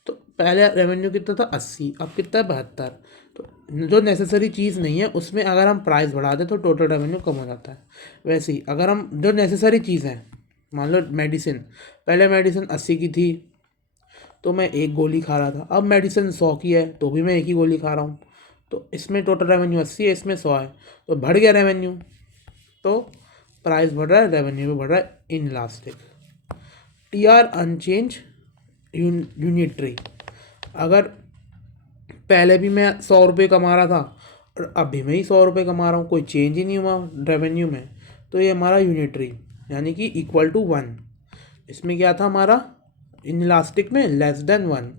तो पहले रेवेन्यू कितना था 80, अब कितना है 72। तो जो नेसेसरी चीज़ नहीं है उसमें अगर हम प्राइस बढ़ा दें तो टोटल रेवेन्यू कम हो जाता है। वैसे ही अगर हम जो नेसेसरी चीज़ है, मान लो मेडिसिन, पहले मेडिसिन 80 की थी तो मैं एक गोली खा रहा था, अब मेडिसिन 100 की है तो भी मैं एक ही गोली खा रहा हूँ, तो इसमें टोटल रेवेन्यू 80 है, इसमें 100 है, तो बढ़ गया रेवेन्यू, तो प्राइस बढ़ रहा है, रेवेन्यू भी बढ़ रहा है inelastic. T R unchanged unitary, अगर पहले भी मैं 100 रुपये कमा रहा था और अभी मैं ही 100 रुपये कमा रहा हूँ, कोई चेंज ही नहीं हुआ रेवेन्यू में, तो ये हमारा यूनिटरी यानी कि इक्वल टू 1। इसमें क्या था हमारा, इन इलास्टिक में लेस देन 1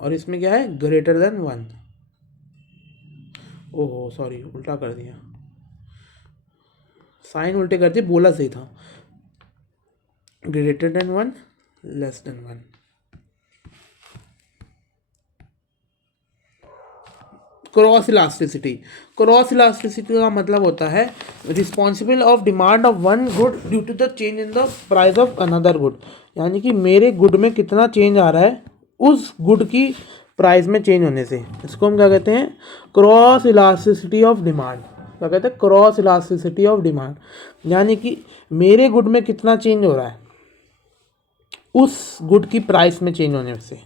और इसमें क्या है ग्रेटर देन 1। ओहो सॉरी उल्टा कर दिया, साइन उल्टे कर दिए, बोला सही था, greater than 1 less than 1। Cross elasticity, cross elasticity का मतलब होता है responsible of demand of one good due to the change in the price of another good, यानी कि मेरे गुड में कितना चेंज आ रहा है उस गुड की प्राइस में चेंज होने से, इसको हम क्या कहते हैं क्रॉस इलास्टिसिटी ऑफ डिमांड। क्या कहते हैं क्रॉस इलास्टिसिटी ऑफ डिमांड, यानी कि मेरे गुड में कितना चेंज हो रहा है उस गुड की प्राइस में चेंज होने से,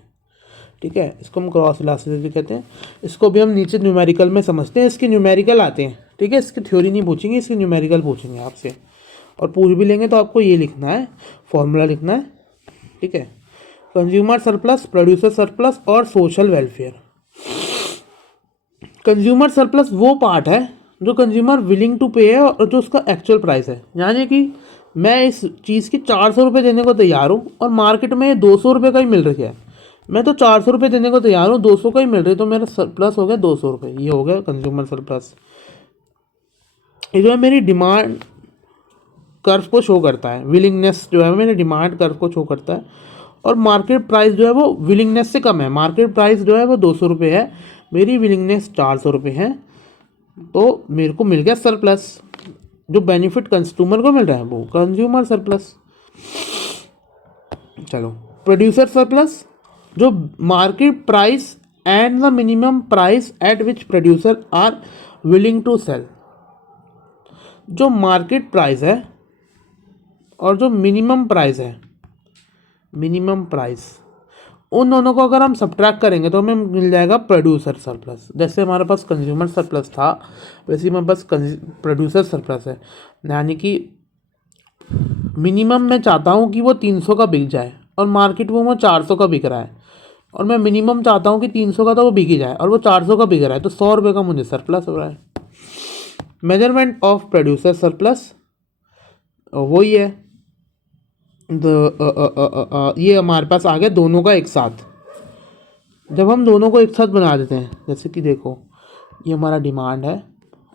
ठीक है, इसको हम क्रॉस इलास्टिसिटी कहते हैं। इसको भी हम नीचे न्यूमेरिकल में समझते हैं, इसके न्यूमेरिकल आते हैं, ठीक है, इसकी थ्योरी नहीं पूछेंगे, इसके न्यूमेरिकल पूछेंगे आपसे, और पूछ भी लेंगे तो आपको ये लिखना है, फॉर्मूला लिखना है, ठीक है। कंज्यूमर सरप्लस, प्रोड्यूसर सरप्लस और सोशल वेलफेयर। कंज्यूमर सरप्लस वो पार्ट है जो कंज्यूमर विलिंग टू पे है और जो उसका एक्चुअल प्राइस है, यानी कि मैं इस चीज़ की 400 रुपये देने को तैयार हूँ और मार्केट में 200 रुपये का ही मिल रही है, मैं तो 400 रुपये देने को तैयार हूँ, 200 का ही मिल रही है, तो मेरा सरप्लस हो गया 200 रुपये, ये हो गया कंज्यूमर सरप्लस। ये जो है मेरी डिमांड कर्व को शो करता है, विलिंगनेस जो है मेरे डिमांड कर्व को शो करता है, और मार्केट प्राइस जो है वो विलिंगनेस से कम है, मार्केट प्राइस जो है वो 200 रुपये है, मेरी विलिंगनेस 400 रुपये है, तो मेरे को मिल गया सरप्लस। जो बेनिफिट कंज्यूमर को मिल रहा है वो कंज्यूमर सरप्लस। चलो प्रोड्यूसर सरप्लस, जो market price and the minimum price at which producer are willing to sell, जो मार्केट प्राइस है और जो मिनिमम प्राइस है, मिनिमम प्राइस, उन दोनों को अगर हम सब्ट्रैक्ट करेंगे तो हमें मिल जाएगा प्रोड्यूसर सरप्लस। जैसे हमारे पास कंज्यूमर सरप्लस था वैसे ही हमारे पास प्रोड्यूसर सरप्लस है, यानी कि मिनिमम मैं चाहता हूँ कि वो 300 का बिक जाए और मार्केट में वो 400 का बिक रहा है, और मैं मिनिमम चाहता हूँ कि 300 का तो वो बिक ही जाए और वो 400 का बिक रहा है, तो 100 रुपये का मुझे सरप्लस हो रहा है। मेजरमेंट ऑफ प्रोड्यूसर सरप्लस वही है, ये हमारे पास आ गया दोनों का एक साथ। जब हम दोनों को एक साथ बना देते हैं, जैसे कि देखो ये हमारा डिमांड है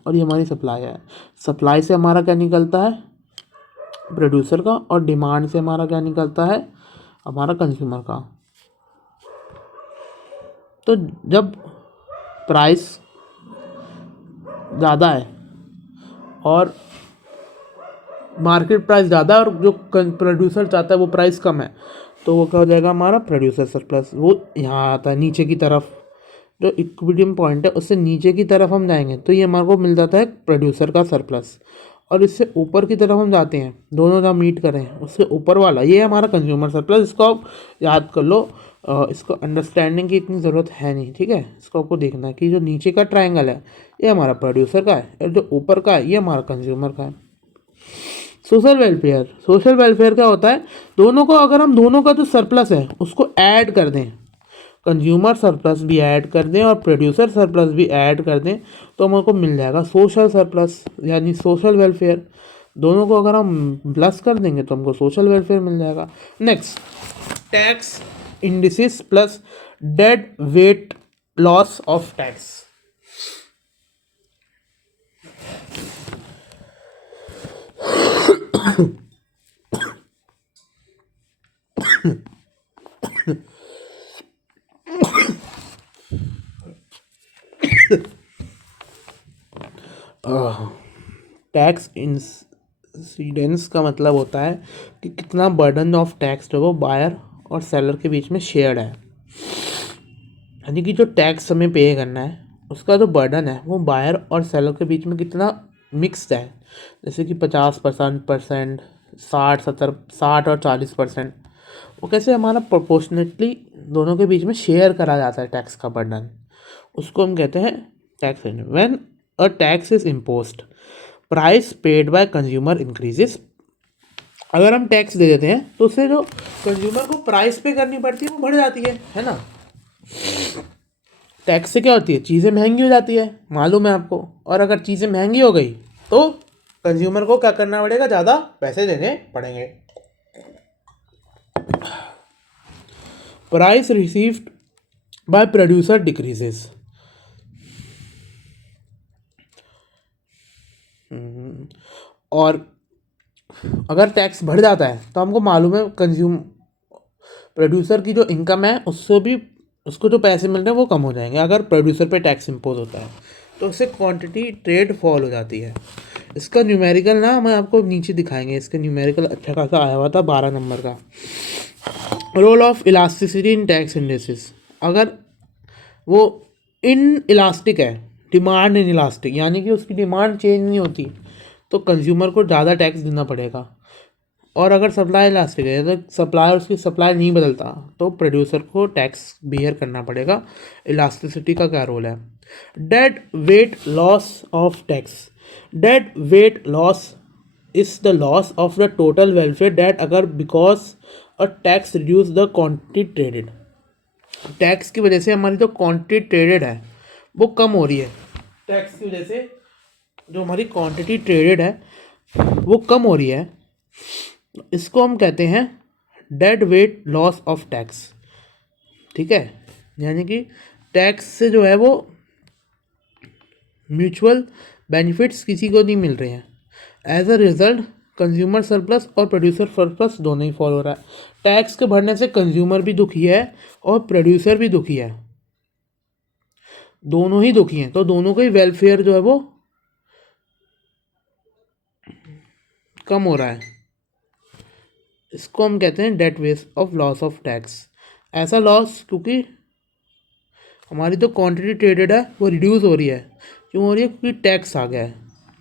और ये हमारी सप्लाई है, सप्लाई से हमारा क्या निकलता है प्रोड्यूसर का, और डिमांड से हमारा क्या निकलता है हमारा कंज्यूमर का। तो जब प्राइस ज़्यादा है और मार्केट प्राइस ज़्यादा है और जो प्रोड्यूसर चाहता है वो प्राइस कम है, तो वो क्या हो जाएगा हमारा प्रोड्यूसर सरप्लस। वो यहाँ आता है नीचे की तरफ, जो इक्विलिब्रियम पॉइंट है उससे नीचे की तरफ हम जाएंगे तो ये हमारे को मिल जाता है प्रोड्यूसर का सरप्लस, और इससे ऊपर की तरफ हम जाते हैं, दोनों जहाँ मीट करें उससे ऊपर वाला ये है हमारा कंज्यूमर सरप्लस। इसको आप याद कर लो, इसको अंडरस्टैंडिंग की इतनी ज़रूरत है नहीं, ठीक है। इसको आपको देखना है कि जो नीचे का ट्रायंगल है ये हमारा प्रोड्यूसर का है और जो ऊपर का है ये हमारा कंज्यूमर का है। सोशल वेलफेयर, सोशल वेलफेयर क्या होता है, दोनों को अगर हम दोनों का जो सरप्लस है उसको ऐड कर दें, कंज्यूमर सरप्लस भी ऐड कर दें और प्रोड्यूसर सरप्लस भी ऐड कर दें, तो हमको मिल जाएगा सोशल सरप्लस यानी सोशल वेलफेयर। दोनों को अगर हम प्लस कर देंगे तो हमको सोशल वेलफेयर मिल जाएगा। Next, tax indices plus dead weight loss of tax. Tax incidence का मतलब होता है कि कितना बर्डन ऑफ टैक्स जो वो बायर और सेलर के बीच में शेयर्ड है, यानी कि जो टैक्स हमें पे करना है उसका जो बर्डन है वो बायर और सेलर के बीच में कितना मिक्स्ड है, जैसे कि 50% 60 और 40%, वो कैसे हमारा प्रोपोर्शनेटली दोनों के बीच में शेयर करा जाता है टैक्स का बर्डन, उसको हम कहते हैं tax. When a tax is imposed price paid by consumer increases. अगर हम टैक्स दे देते हैं तो उससे जो कंज्यूमर को प्राइस पे करनी पड़ती है वो बढ़ जाती है ना। टैक्स से क्या होती है, चीज़ें महंगी हो जाती है, मालूम है आपको, और अगर चीज़ें महंगी हो गई तो कंज्यूमर को क्या करना पड़ेगा, ज़्यादा पैसे देने पड़ेंगे। Price received by producer decreases. और अगर टैक्स बढ़ जाता है तो हमको मालूम है प्रोड्यूसर की जो इनकम है उससे भी उसको जो पैसे मिल रहे हैं वो कम हो जाएंगे अगर प्रोड्यूसर पे टैक्स इम्पोज होता है, तो उससे क्वांटिटी ट्रेड फॉल हो जाती है। इसका न्यूमेरिकल ना हम आपको नीचे दिखाएंगे, इसका न्यूमेरिकल अच्छा खासा आया हुआ था 12 नंबर का। Role of elasticity in tax indexes. अगर वो इन इलास्टिक है, डिमांड इन इलास्टिक, यानी कि उसकी डिमांड चेंज नहीं होती तो कंज्यूमर को ज़्यादा टैक्स देना पड़ेगा। और अगर सप्लाई इलास्टिक है तो सप्लाई उसकी सप्लाई नहीं बदलता तो प्रोड्यूसर को टैक्स बियर करना पड़ेगा। इलास्टिसिटी का क्या रोल है। Dead weight loss of tax. Dead weight loss is the loss of the total welfare that अगर because a tax reduce the quantity traded. Tax की वजह से हमारी जो क्वांटिटी ट्रेडेड है वो कम हो रही है, टैक्स की वजह से जो हमारी क्वांटिटी ट्रेडेड है वो कम हो रही है, इसको हम कहते हैं dead weight loss of tax. ठीक है, यानी कि टैक्स से जो है वो म्यूचुअल बेनिफिट्स किसी को नहीं मिल रहे हैं। As a result consumer surplus और प्रोड्यूसर सरप्लस दोनों ही फॉल हो रहा है। टैक्स के बढ़ने से कंज्यूमर भी दुखी है और प्रोड्यूसर भी दुखी है, दोनों ही दुखी हैं, तो दोनों का ही वेलफेयर जो है वो कम हो रहा है। इसको हम कहते हैं dead waste of loss of tax. ऐसा लॉस क्योंकि हमारी जो क्वांटिटी ट्रेडेड है वो रिड्यूस हो रही है, क्यों हो रही है, क्योंकि टैक्स आ गया है।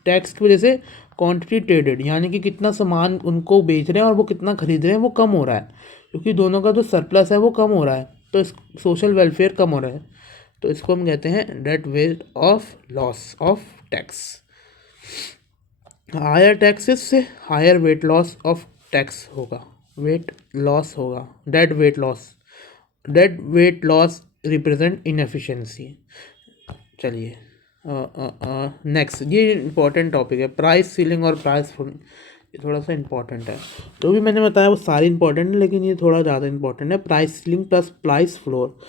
टैक्स की वजह से क्वांटिटी ट्रेडेड यानी कि कितना सामान उनको बेच रहे हैं और वो कितना खरीद रहे हैं वो कम हो रहा है, क्योंकि दोनों का जो सरप्लस है वो कम हो रहा है, तो इस सोशल वेलफेयर कम हो रहा है, तो इसको हम कहते हैं dead waste of loss of tax. Higher taxes से higher weight loss of tax होगा, वेट लॉस होगा, dead weight loss. Dead weight loss represent inefficiency. चलिए नेक्स्ट, ये इंपॉर्टेंट टॉपिक है, प्राइस सीलिंग और प्राइस फ्लोरिंग। ये थोड़ा सा इंपॉर्टेंट है, जो भी मैंने बताया वो सारी इंपॉर्टेंट है लेकिन ये थोड़ा ज़्यादा इंपॉर्टेंट है। Price ceiling plus price floor.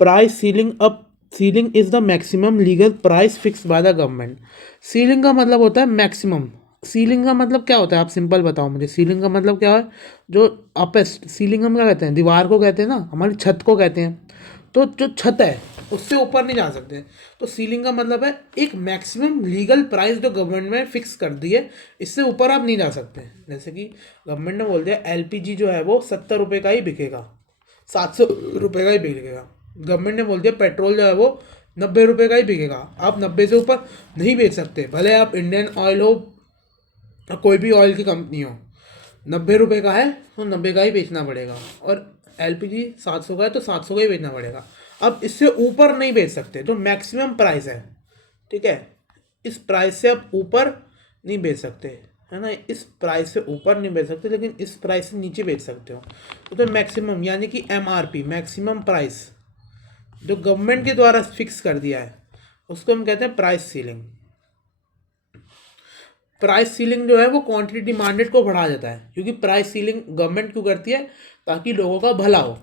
Price ceiling, अब ceiling is the maximum legal price fix by the government. Ceiling का मतलब होता है मैक्सिमम। सीलिंग का मतलब क्या होता है, आप सिंपल बताओ मुझे, सीलिंग का मतलब क्या है। जो अपेस्ट सीलिंग हम क्या कहते हैं, दीवार को कहते हैं ना, हमारी छत को कहते हैं, तो जो छत है उससे ऊपर नहीं जा सकते। तो सीलिंग का मतलब है एक मैक्सिमम लीगल प्राइस जो गवर्नमेंट ने फिक्स कर दी है, इससे ऊपर आप नहीं जा सकते। जैसे कि गवर्नमेंट ने बोल दिया एलपीजी जो है वो 70 रुपये का ही बिकेगा, 700 रुपये का ही बिकेगा। गवर्नमेंट ने बोल दिया पेट्रोल जो है वो 90 रुपये का ही बिकेगा, आप 90 से ऊपर नहीं बेच सकते, भले आप इंडियन ऑयल हो या कोई भी ऑयल की कंपनी हो, 90 रुपये का है तो 90 का ही बेचना पड़ेगा, और एलपीजी 700 का है तो 700 का ही बेचना पड़ेगा। अब इससे ऊपर नहीं बेच सकते, जो मैक्सिमम प्राइस है, ठीक है, इस प्राइस से आप ऊपर नहीं बेच सकते, है ना, इस प्राइस से ऊपर नहीं बेच सकते, लेकिन इस प्राइस से नीचे बेच सकते हो। तो मैक्सिमम यानी कि एमआरपी, मैक्सिमम प्राइस जो गवर्नमेंट के द्वारा फिक्स कर दिया है उसको हम कहते हैं प्राइस सीलिंग। प्राइस सीलिंग जो है वो क्वांटिटी डिमांडेड को बढ़ा देता है, क्योंकि प्राइस सीलिंग गवर्नमेंट क्यों करती है, ताकि लोगों का भला हो।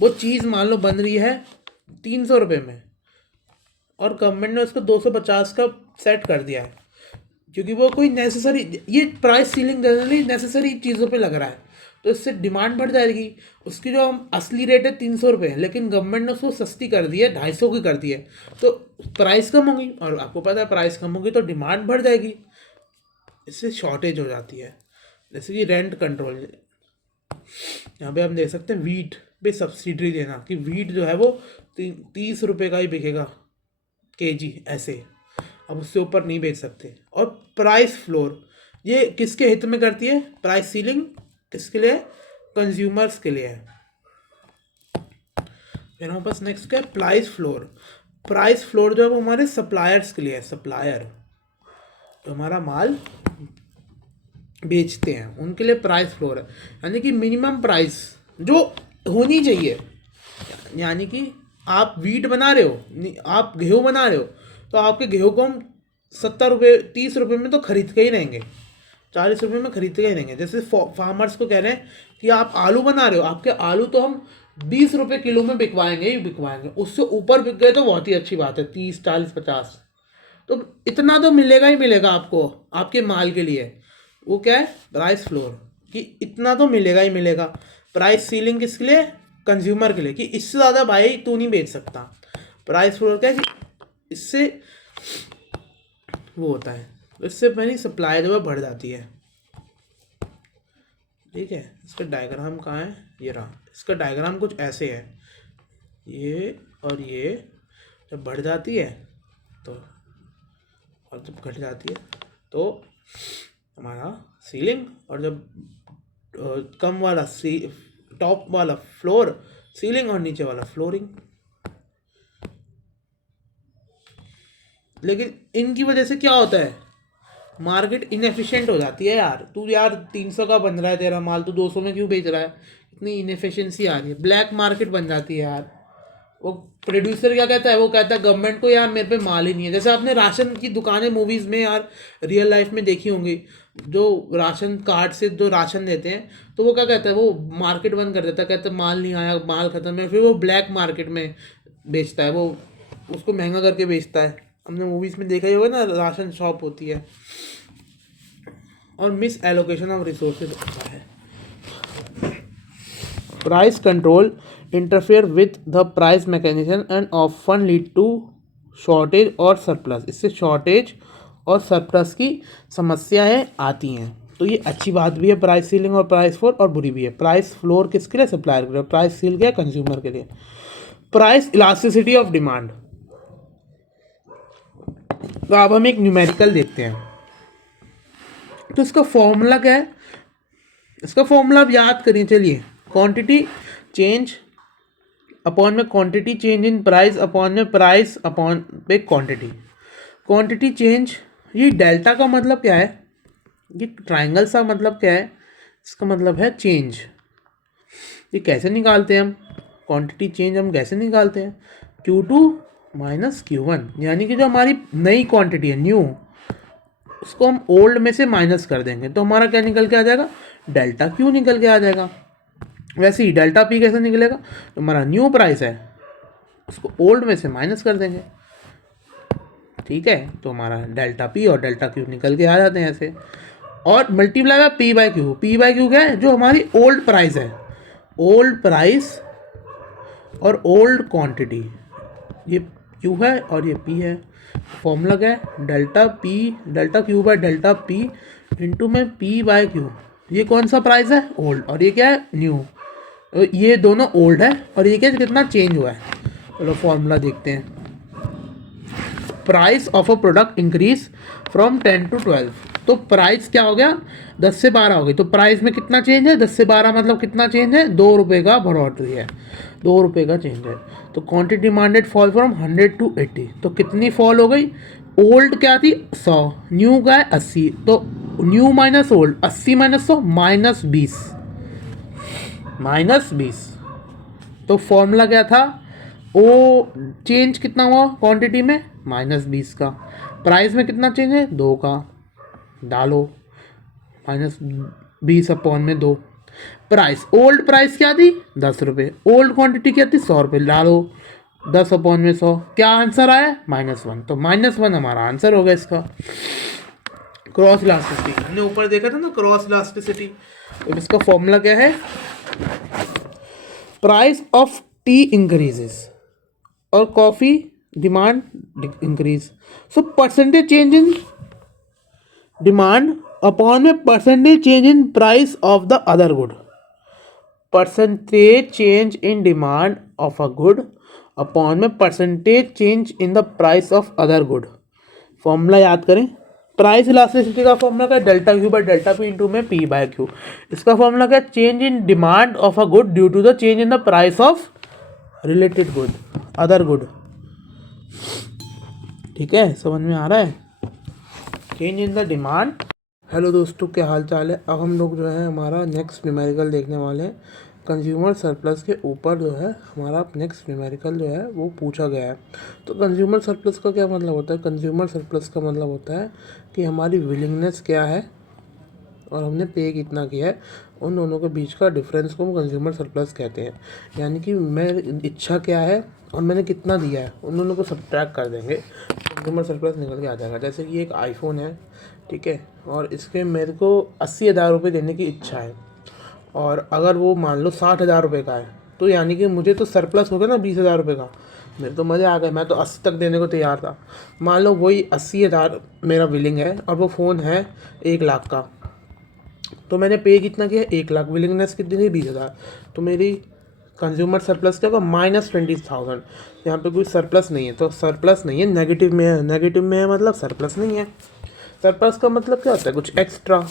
वो चीज़ मान लो बन रही है 300 रुपये में और गवर्नमेंट ने उसको 250 का सेट कर दिया है, क्योंकि वो कोई नेसेसरी, ये प्राइस सीलिंग जनरली नेसेसरी चीज़ों पे लग रहा है, तो इससे डिमांड बढ़ जाएगी। उसकी जो हम असली रेट है 300 रुपये, लेकिन गवर्नमेंट ने उसको सस्ती कर दी है, 250 की कर दी है, तो प्राइस कम होगी, और आपको पता है प्राइस कम होगी तो डिमांड बढ़ जाएगी। इससे शॉर्टेज हो जाती है। जैसे कि रेंट कंट्रोल, यहाँ पे हम देख सकते हैं वीट पे सब्सिडी देना कि वीट जो है वो 30 रुपये का ही बिकेगा केजी ऐसे, अब उससे ऊपर नहीं बेच सकते। और प्राइस फ्लोर ये किसके हित में करती है? प्राइस सीलिंग किसके लिए? कंज्यूमर्स के लिए है। फिर हमारे पास नेक्स्ट क्या है? Price floor. प्राइस फ्लोर जो है वो हमारे सप्लायर्स के लिए है। सप्लायर जो हमारा माल बेचते हैं उनके लिए प्राइस फ्लोर है, यानी कि मिनिमम प्राइस जो होनी चाहिए। यानी कि आप वीट बना रहे हो, आप गेहूँ बना रहे हो, तो आपके गेहूँ को हम 70 रुपये 30 रुपये में तो खरीद के ही रहेंगे, 40 रुपये में खरीद के ही रहेंगे। जैसे फार्मर्स को कह रहे हैं कि आप आलू बना रहे हो, आपके आलू तो हम 20 रुपये किलो में बिकवाएंगे ही बिकवाएंगे, उससे ऊपर बिक गए तो बहुत ही अच्छी बात है, 30 40 50, तो इतना तो मिलेगा ही मिलेगा आपको आपके माल के लिए। वो क्या है? प्राइस फ्लोर, कि इतना तो मिलेगा ही मिलेगा। प्राइस सीलिंग किसके लिए? कंज्यूमर के लिए, कि इससे ज़्यादा भाई तू नहीं बेच सकता। प्राइस फ्लोर क्या है कि इससे वो होता है, इससे मेरी सप्लाई जो है बढ़ जाती है। ठीक है, इसका डायग्राम कहाँ है? ये रहा। इसका डायग्राम कुछ ऐसे है, ये और ये जब बढ़ जाती है तो, और जब घट जाती है तो हमारा सीलिंग, और जब कम वाला टॉप वाला फ्लोर सीलिंग और नीचे वाला फ्लोरिंग। लेकिन इनकी वजह से क्या होता है? मार्केट इनएफिशिएंट हो जाती है यार। तू यार 300 का बन रहा है तेरा माल, तू 200 में क्यों बेच रहा है? इतनी इनएफिशिएंसी आ रही है, ब्लैक मार्केट बन जाती है यार। वो प्रोड्यूसर क्या कहता है? वो कहता है गवर्नमेंट को यार मेरे पे माल ही नहीं है। जैसे आपने राशन की दुकानें मूवीज़ में यार रियल लाइफ में देखी होंगी, जो राशन कार्ड से जो राशन देते हैं, तो वो क्या कहता है? वो मार्केट बंद कर देता है, कहता है माल नहीं आया, माल ख़त्म है, फिर वो ब्लैक मार्केट में बेचता है, वो उसको महंगा करके बेचता है। हमने मूवीज़ में देखा ही होगा ना, राशन शॉप होती है। और मिस एलोकेशन ऑफ रिसोर्सेज होता है। Price control interfere with the price mechanism and often lead to shortage और सरप्लस। इससे शॉर्टेज और सरप्लस की समस्याएं आती हैं। तो ये अच्छी बात भी है प्राइस सीलिंग और प्राइस फ्लोर, और बुरी भी है। प्राइस फ्लोर किसके लिए? सप्लायर के लिए। प्राइस सील क्या? कंज्यूमर के लिए। Price elasticity of demand. तो अब हम एक न्यूमेरिकल देखते हैं। तो इसका फॉर्मूला क्या है? इसका फॉर्मूला आप याद करिए, चलिए। क्वांटिटी चेंज अपॉन में quantity change in price upon में प्राइस अपॉन पे क्वांटिटी। क्वांटिटी चेंज, ये डेल्टा का मतलब क्या है? ये ट्राइंगल सा मतलब क्या है? इसका मतलब है चेंज। ये कैसे निकालते हैं हम? क्वांटिटी चेंज हम कैसे निकालते हैं? Q2 माइनस Q1, यानी कि जो हमारी नई क्वांटिटी है, न्यू, उसको हम ओल्ड में से माइनस कर देंगे तो हमारा क्या निकल के आ जाएगा? डेल्टा Q निकल के आ जाएगा। वैसे ही डेल्टा P कैसे निकलेगा? तो हमारा न्यू प्राइस है, उसको ओल्ड में से माइनस कर देंगे। ठीक है, तो हमारा डेल्टा P और डेल्टा Q निकल के आ जाते हैं ऐसे। और multiply by P by Q। P by Q क्या है? जो हमारी ओल्ड प्राइस है, ओल्ड प्राइस और ओल्ड क्वांटिटी, ये Q है और ये P है। फॉर्मूला क्या है? Delta Q by delta P into में P बाय Q। ये कौन सा प्राइस है? ओल्ड, और ये क्या है? न्यू। ये दोनों ओल्ड है और ये क्या, कितना चेंज हुआ है? चलो फॉर्मूला देखते हैं। Price of a product increase from 10 to 12। तो प्राइस क्या हो गया? 10 से 12 हो गई। तो प्राइस में कितना चेंज है? 10 से 12 मतलब कितना चेंज है? 2 रुपये का बढ़ोतरी है, 2 रुपये का चेंज है। तो quantity demanded fall from 100 to 80। तो कितनी फॉल हो गई? ओल्ड क्या थी? 100, न्यू का है 80। तो new minus old, 80 minus 100 minus 20, minus 20। तो फॉर्मूला क्या था? ओ चेंज कितना हुआ क्वांटिटी में? माइनस 20 का। प्राइस में कितना चेंज है? 2 का। डालो माइनस 20 अपॉन में 2। प्राइस, ओल्ड प्राइस क्या थी? 10 रुपये। ओल्ड क्वांटिटी क्या थी? 100 रुपये। डालो 10 अपॉन में 100। क्या आंसर आया? -1। तो -1 हमारा आंसर होगा इसका। क्रॉस इलास्टिसिटी हमने ऊपर देखा था ना, क्रॉस इलास्टिसिटी। तो इसका फॉर्मूला क्या है? प्राइस ऑफ टी इंक्रीजेस और coffee demand increase, so percentage change in demand upon में percentage change in price of the other good, percentage change in demand of a good upon में percentage change in the price of other good. Formula याद करें, price elasticity का formula क्या है, delta Q by delta P into में P by Q. इसका formula क्या है, change in demand of a good due to the change in the price of related good, other good. ठीक है, समझ में आ रहा है, change in the demand. Hello दोस्तों, क्या हाल चाल है। अब हम लोग जो है हमारा नेक्स्ट न्यूमेरिकल देखने वाले हैं। कंज्यूमर सरप्लस के ऊपर जो है हमारा नेक्स्ट न्यूमेरिकल जो है वो पूछा गया है। तो कंज्यूमर सरप्लस का क्या मतलब होता है, कंज्यूमर सरप्लस का मतलब होता है कि हमारी विलिंगनेस क्या है और हमने पे कितना किया है, उन दोनों के बीच का डिफरेंस को हम कंज्यूमर सरप्लस कहते हैं। यानी कि मैं इच्छा क्या है और मैंने कितना दिया है, उन दोनों को सब्ट्रैक्ट कर देंगे, कंज्यूमर सरप्लस निकल के आ जाएगा। जैसे कि एक आईफोन है, ठीक है, और इसके मेरे को 80,000 रुपये देने की इच्छा है, और अगर वो मान लो 60,000 रुपये का है, तो यानी कि मुझे तो सरप्लस हो गया ना 20,000 रुपये का। मेरे तो मज़े आ गए, मैं तो 80 तक देने को तैयार था। मान लो वही 80,000 मेरा बिलिंग है और वो फ़ोन है 1 लाख का, तो मैंने पे कितना किया, 1 लाख, विलिंगनेस कितनी थी, 20,000। तो मेरी कंज्यूमर सरप्लस क्या होगा, -20,000। यहाँ पे कोई सरप्लस नहीं है, तो सरप्लस नहीं है, नेगेटिव में है। नेगेटिव में है मतलब सरप्लस नहीं है। सरप्लस का मतलब क्या होता है, कुछ एक्स्ट्रा।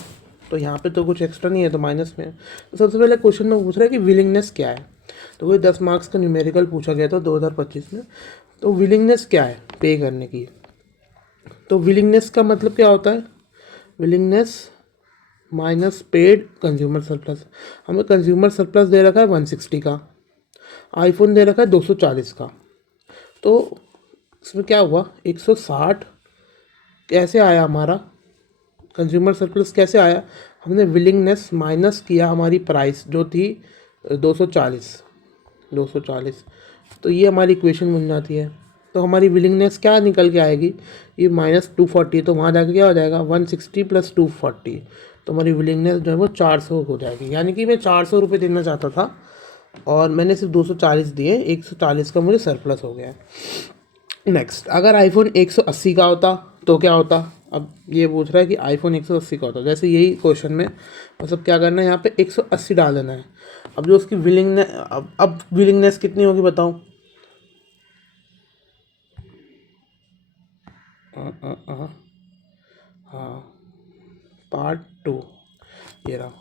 तो यहाँ पे तो कुछ एक्स्ट्रा नहीं है, तो माइनस में है। तो सबसे पहले क्वेश्चन में पूछ रहा है कि विलिंगनेस क्या है। तो वही 10 मार्क्स का न्यूमेरिकल पूछा गया था 2025 में। तो विलिंगनेस क्या है पे करने की। तो विलिंगनेस का मतलब क्या होता है, willingness minus paid consumer surplus. हमें कंज्यूमर सरप्लस दे रखा है 160 का, आईफोन दे रखा है 240 का। तो इसमें क्या हुआ, 160 कैसे आया हमारा कंज्यूमर सरप्लस, कैसे आया, हमने विलिंगनेस माइनस किया हमारी प्राइस जो थी 240। तो ये हमारी इक्वेशन बन जाती है। तो हमारी विलिंगनेस क्या निकल के आएगी, ये -240, तो वहाँ जाके क्या हो जाएगा 160 + 240। तो हमारी विलिंगनेस जो है वो 400 हो जाएगी। यानी कि मैं 400 रुपये देना चाहता था और मैंने सिर्फ 240 दिए, 140 का मुझे सरप्लस हो गया। नेक्स्ट, अगर आईफोन 180 का होता तो क्या होता। अब ये पूछ रहा है कि आईफोन 180 का होता, जैसे यही क्वेश्चन में मतलब क्या करना है, यहाँ पे 180 डाल देना है। अब जो उसकी विलिंगनेस, अब विलिंगनेस कितनी होगी बताओ। हाँ, पार्ट 2 ये रहा।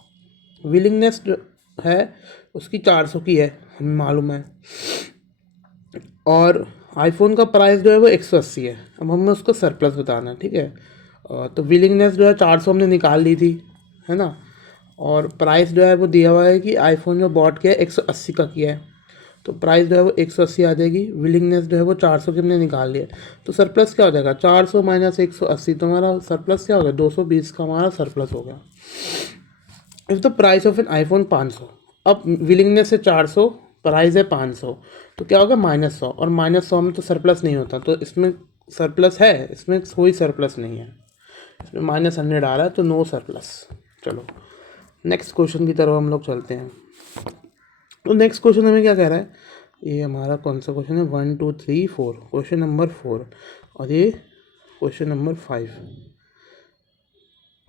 विलिंगनेस जो है उसकी 400 की है, हमें मालूम है, और आईफोन का प्राइस जो है वो 180 है। अब हमें उसका सरप्लस बताना है, ठीक है। तो विलिंगनेस जो है 400 हमने निकाल ली थी, है ना, और प्राइस जो है वो दिया हुआ है कि आईफोन जो बॉट किया है 180 का किया है, तो प्राइस जो है वो 180 आ जाएगी। विलिंगनेस जो है वो 400 की हमने निकाल लिया, तो सरप्लस क्या हो जाएगा, 400 - 180, तो हमारा सरप्लस क्या हो गया, 220 का हमारा सरप्लस हो गया। If the price of an iPhone 500, अब विलिंगनेस है 400, प्राइस है 500, तो क्या होगा -100, और -100 में तो सरप्लस नहीं होता, तो इसमें सरप्लस है, इसमें कोई सरप्लस नहीं है, इसमें -100 आ रहा है, तो नो सरप्लस। चलो नेक्स्ट क्वेश्चन की तरफ हम लोग चलते हैं। तो नेक्स्ट क्वेश्चन हमें क्या कह रहा है, ये हमारा कौन सा क्वेश्चन है, 1 2 3 4, क्वेश्चन नंबर 4, और ये क्वेश्चन नंबर 5।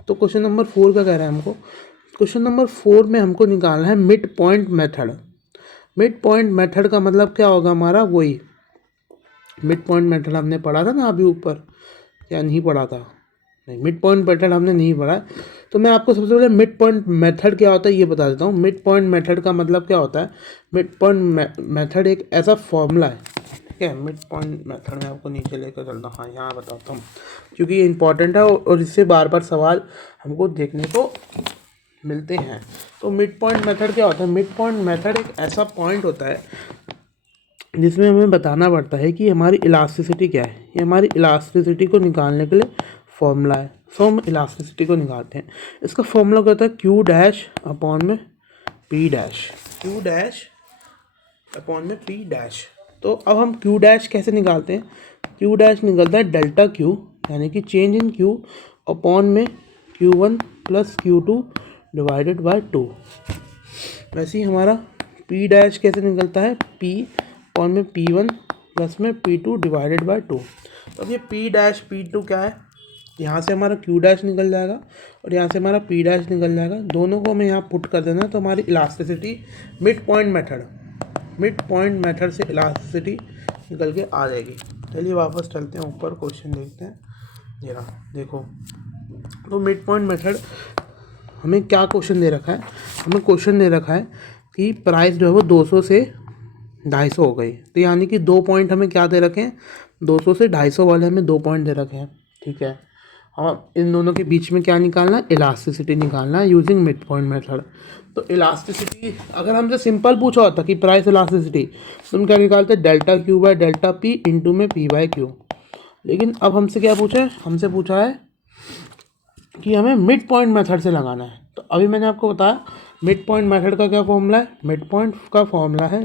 तो क्वेश्चन नंबर 4 का कह रहा है हमको, क्वेश्चन नंबर 4 में हमको निकालना है mid point method. Mid point method का मतलब क्या होगा हमारा, वही मिड पॉइंट मेथड हमने पढ़ा था ना अभी ऊपर, या नहीं पढ़ा था, नहीं, मिड पॉइंट मेथड हमने नहीं पढ़ा है। तो मैं आपको सबसे पहले मिड पॉइंट मेथड क्या होता है ये बता देता हूँ। मिड पॉइंट मेथड का मतलब क्या होता है, मिड पॉइंट मेथड एक ऐसा फॉर्मूला है, ठीक है। मिड पॉइंट मेथड में आपको नीचे लेकर चलता हूँ, हाँ यहाँ बताता हूँ, क्योंकि ये इंपॉर्टेंट है और इससे बार बार सवाल हमको देखने को मिलते हैं। तो मिड पॉइंट मेथड क्या होता है, मिड पॉइंट मेथड एक ऐसा पॉइंट होता है जिसमें हमें बताना पड़ता है कि हमारी इलास्टिसिटी क्या है। ये हमारी इलास्टिसिटी को निकालने के लिए फॉर्मूला है, सो हम इलास्टिसिटी को निकालते हैं। इसका फॉर्मूला क्या होता है, Q डैश अपॉन में P dash, Q dash upon में P डैश। तो अब हम Q डैश कैसे निकालते हैं, Q डैश निकलता है डेल्टा Q, यानी कि चेंज इन Q अपॉन में Q1 + Q2 डिवाइडेड बाय 2। वैसे ही हमारा P डैश कैसे निकलता है, P अपॉन में P1 + में P2 डिवाइडेड बाय 2। तो अब ये P डैश P2 क्या है, यहाँ से हमारा क्यू डैश निकल जाएगा और यहाँ से हमारा पी डैश निकल जाएगा। दोनों को हमें यहाँ पुट कर देना है, तो हमारी इलास्टिसिटी मिड पॉइंट मेथड से इलास्टिसिटी निकल के आ जाएगी। चलिए वापस चलते हैं ऊपर, क्वेश्चन देखते हैं। ये रहा, देखो तो मिड पॉइंट मेथड हमें क्या क्वेश्चन दे रखा है, हमें क्वेश्चन दे रखा है कि प्राइस जो है वो 200 से 250 हो गई। तो यानी कि 2 पॉइंट हमें क्या दे रखे हैं, 200 से 250 वाले हमें 2 पॉइंट दे रखे हैं, ठीक है। और इन दोनों के बीच में क्या निकालना है, इलास्टिसिटी निकालना है यूजिंग मिड पॉइंट मेथड। तो इलास्टिसिटी अगर हमसे सिंपल पूछा होता कि प्राइस इलास्टिसिटी, तो हम क्या निकालते, delta Q by delta P into में पी बाय क्यू। लेकिन अब हमसे क्या पूछा है, हमसे पूछा है कि हमें मिड पॉइंट मेथड से लगाना है। तो अभी मैंने आपको बताया मिड पॉइंट मेथड का क्या फॉर्मूला है, मिड पॉइंट का फॉर्मूला है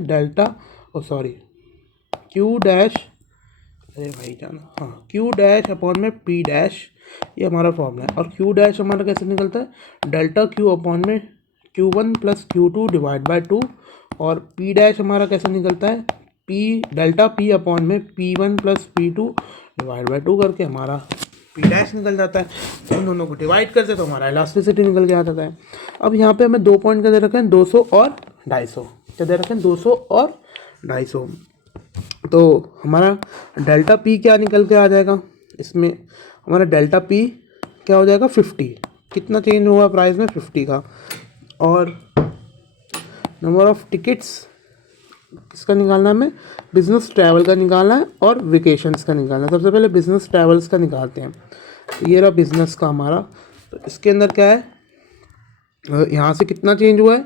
क्यू डैश, अरे भाई जाना, हाँ, क्यू डैश अपॉन में पी डैश, ये हमारा फॉर्मूला है। और क्यू डैश हमारा कैसे निकलता है, डेल्टा क्यू अपॉन में Q1 plus Q2 divide by 2। और पी डैश हमारा कैसे निकलता है, डेल्टा पी अपॉन में P1 plus P2 divide by 2 करके हमारा पी डैश निकल जाता है। तो उन दोनों को डिवाइड करते तो हमारा इलास्टिसिटी निकल के आ जाता है। अब यहाँ पे हमें 2 पॉइंट क्या दे रखे हैं, 200 और 250, क्या दे रखे हैं, 200 और 250। तो हमारा डेल्टा पी क्या निकल के आ जाएगा, इसमें हमारा डेल्टा पी क्या हो जाएगा, 50। कितना चेंज हुआ प्राइस में, 50 का। और नंबर ऑफ टिकट्स किसका निकालना है, हमें बिजनेस ट्रैवल का निकालना है और वेकेशंस का निकालना है। सबसे पहले बिजनेस ट्रैवल्स का निकालते हैं। तो ये रहा बिजनेस का हमारा। तो इसके अंदर क्या है, यहाँ से कितना चेंज हुआ है,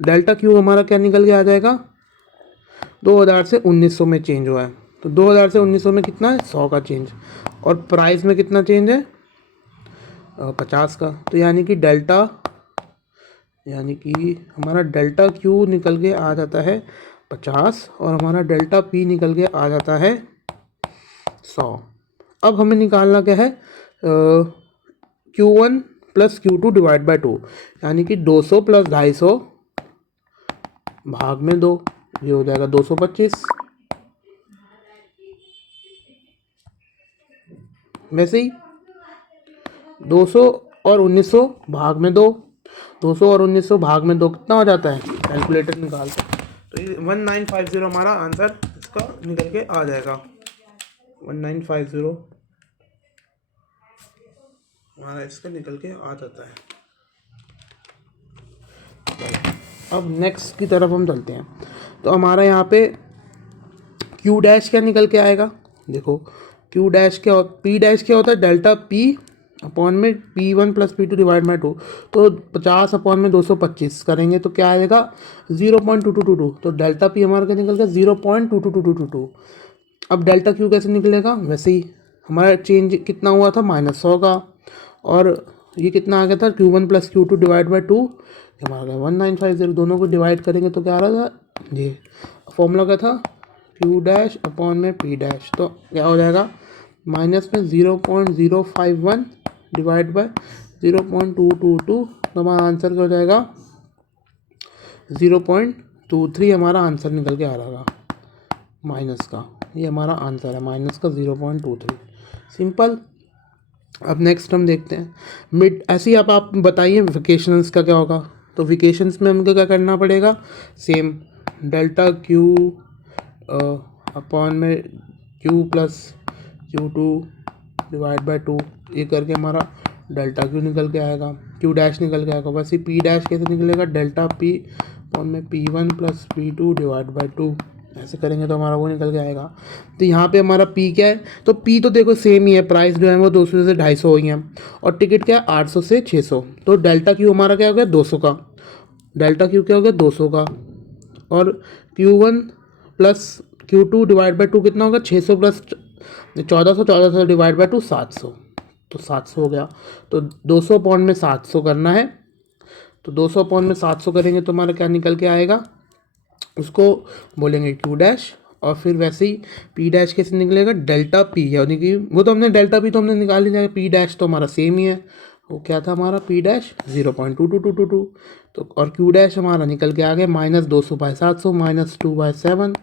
डेल्टा क्यू हमारा क्या निकल के आ जाएगा, 2000 से 1900 में चेंज हुआ है। तो 2000 से 1900 में कितना है, 100 का चेंज। और प्राइस में कितना चेंज है, 50 का। तो यानी कि हमारा डेल्टा क्यू निकल के आ जाता है 50 और हमारा डेल्टा पी निकल के आ जाता है 100। अब हमें निकालना क्या है, Q1 plus Q2 divide by 2, यानी कि 200 प्लस 250 भाग में 2, ये हो जाएगा 225। वैसे ही 200 और 1900 भाग में 2, 200 और 1900 भाग में 2 कितना हो जाता है, कैलकुलेटर निकालते हैं। तो ये 1950 हमारा आंसर इसका निकल के आ जाएगा। 1950 हमारा इसका निकल के आ जाता है। अब नेक्स्ट की तरफ हम चलते हैं। तो हमारा यहाँ पे क्यू डैश क्या निकल के आएगा, देखो क्यू डैश क्या पी डैश क्या होता है, डेल्टा पी अपॉन में P1 plus P2 divide by 2। तो 50 अपॉन में 225 करेंगे तो क्या आएगा, 0.2222। तो डेल्टा पी हमारा क्या निकल गया, 0.22222। अब डेल्टा क्यू कैसे निकलेगा, वैसे ही हमारा चेंज कितना हुआ था, -100 का। और ये कितना आ गया था, Q1 plus Q2 divide by 2, हमारा गया 1950। दोनों को डिवाइड करेंगे तो क्या आ रहा था, ये फॉर्मूला क्या था, क्यू डैश अपॉन में पी डैश। तो क्या हो जाएगा, माइनस में 0.051 डिवाइड बाय 0.222। तो हमारा आंसर क्या हो जाएगा, 0.23 हमारा आंसर निकल के आ रहा माइनस का। ये हमारा आंसर है, माइनस का 0.23, सिंपल। अब नेक्स्ट हम देखते हैं मिड। ऐसे ही आप बताइए वेकेशंस का क्या होगा। तो वेकेशंस में हमको क्या करना पड़ेगा, सेम डेल्टा क्यू अपॉन में Q plus Q2 divide by 2, ये करके हमारा डेल्टा क्यू निकल के आएगा, क्यू डैश निकल के आएगा। वैसे पी डैश कैसे निकलेगा, डेल्टा पी अपॉन में P1 plus P2 divide by 2, ऐसे करेंगे तो हमारा वो निकल के आएगा। तो यहाँ पे हमारा पी क्या है, तो पी तो देखो सेम ही है, प्राइस जो है वो 200 से 250 हो गई है। और टिकट क्या है, 800 से 600। तो डेल्टा क्यू हमारा क्या हो गया, 200 का। डेल्टा क्यू क्या हो गया, 200 का। और Q1 plus Q2 divide by 2 कितना होगा, 600 प्लस 1400, 1400 डिवाइड बाई 2 700। तो 700 हो गया। तो 200 पॉइंट में 700 करना है। तो 200 पॉइंट में 700 करेंगे तो हमारा क्या निकल के आएगा, उसको बोलेंगे क्यू डैश। और फिर वैसे ही पी डैश कैसे निकलेगा, डेल्टा पी, यानी कि वो तो हमने डेल्टा पी तो हमने निकाल ही जाएगा, पी डैश तो हमारा सेम ही है। वो क्या था हमारा, पी डैश 0.2222। तो और क्यू डैश हमारा निकल के आ गया -200/700 -2/7।